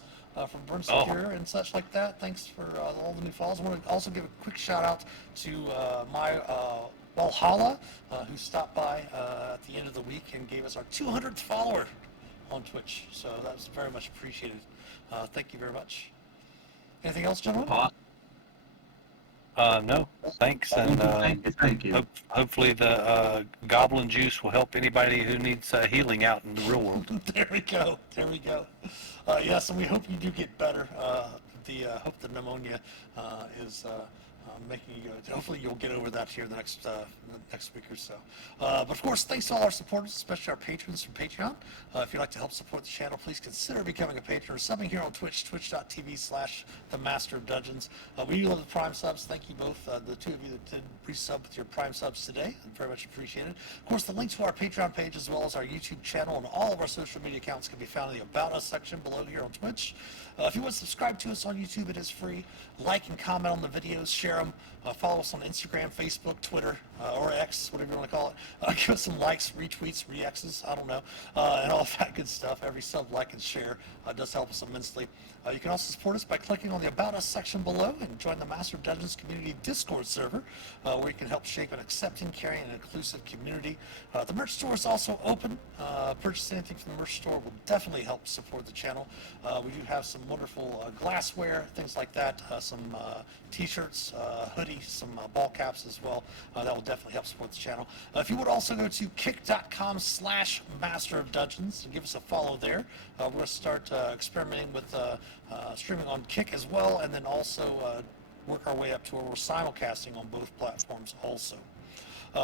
from Burn Secure and such like that. Thanks for all the new follows. I want to also give a quick shout out to my Valhalla, who stopped by at the end of the week and gave us our 200th follower on Twitch. So that's very much appreciated. Thank you very much. Anything else, gentlemen? No, thanks, and Thank you. hopefully the goblin juice will help anybody who needs healing out in the real world. There we go. There we go. Yes, and we hope you do get better. Hope the pneumonia is making you go. Hopefully, you'll get over that here the next week or so. But of course, thanks to all our supporters, especially our patrons from Patreon. If you'd like to help support the channel, please consider becoming a patron or subbing here on Twitch, twitch.tv/The Master of Dungeons. We love the Prime subs. Thank you both, the two of you that did resub with your Prime subs today. Very much appreciated. Of course, the link to our Patreon page as well as our YouTube channel and all of our social media accounts can be found in the About Us section below here on Twitch. If you want to subscribe to us on YouTube, it is free. Like and comment on the videos, share share them. Follow us on Instagram, Facebook, Twitter, or X, whatever you want to call it. Give us some likes, retweets, re-X's, I don't know, and all that good stuff. Every sub, like, and share does help us immensely. You can also support us by clicking on the About Us section below and join the Master of Dungeons Community Discord server, where you can help shape an accepting, caring, and inclusive community. The merch store is also open. Purchase anything from the merch store will definitely help support the channel. We do have some wonderful glassware, things like that, some t-shirts, hoodies, some ball caps as well. That will definitely help support the channel. If you would also go to kick.com/Master of Dungeons and give us a follow there. We're going to start experimenting with streaming on Kick as well, and then also work our way up to where we're simulcasting on both platforms also.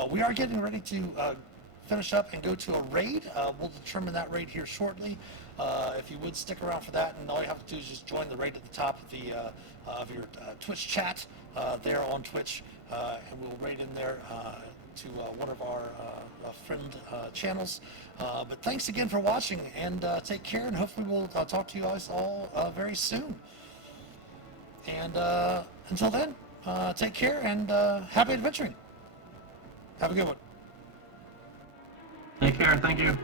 We are getting ready to finish up and go to a raid. We'll determine that raid here shortly. If you would stick around for that, and all you have to do is just join the raid at the top of the of your Twitch chat there on Twitch, and we'll raid in there to one of our friend channels. But thanks again for watching, and take care, and hopefully we'll talk to you guys all very soon. And until then, take care and happy adventuring. Have a good one. Take care. Thank you.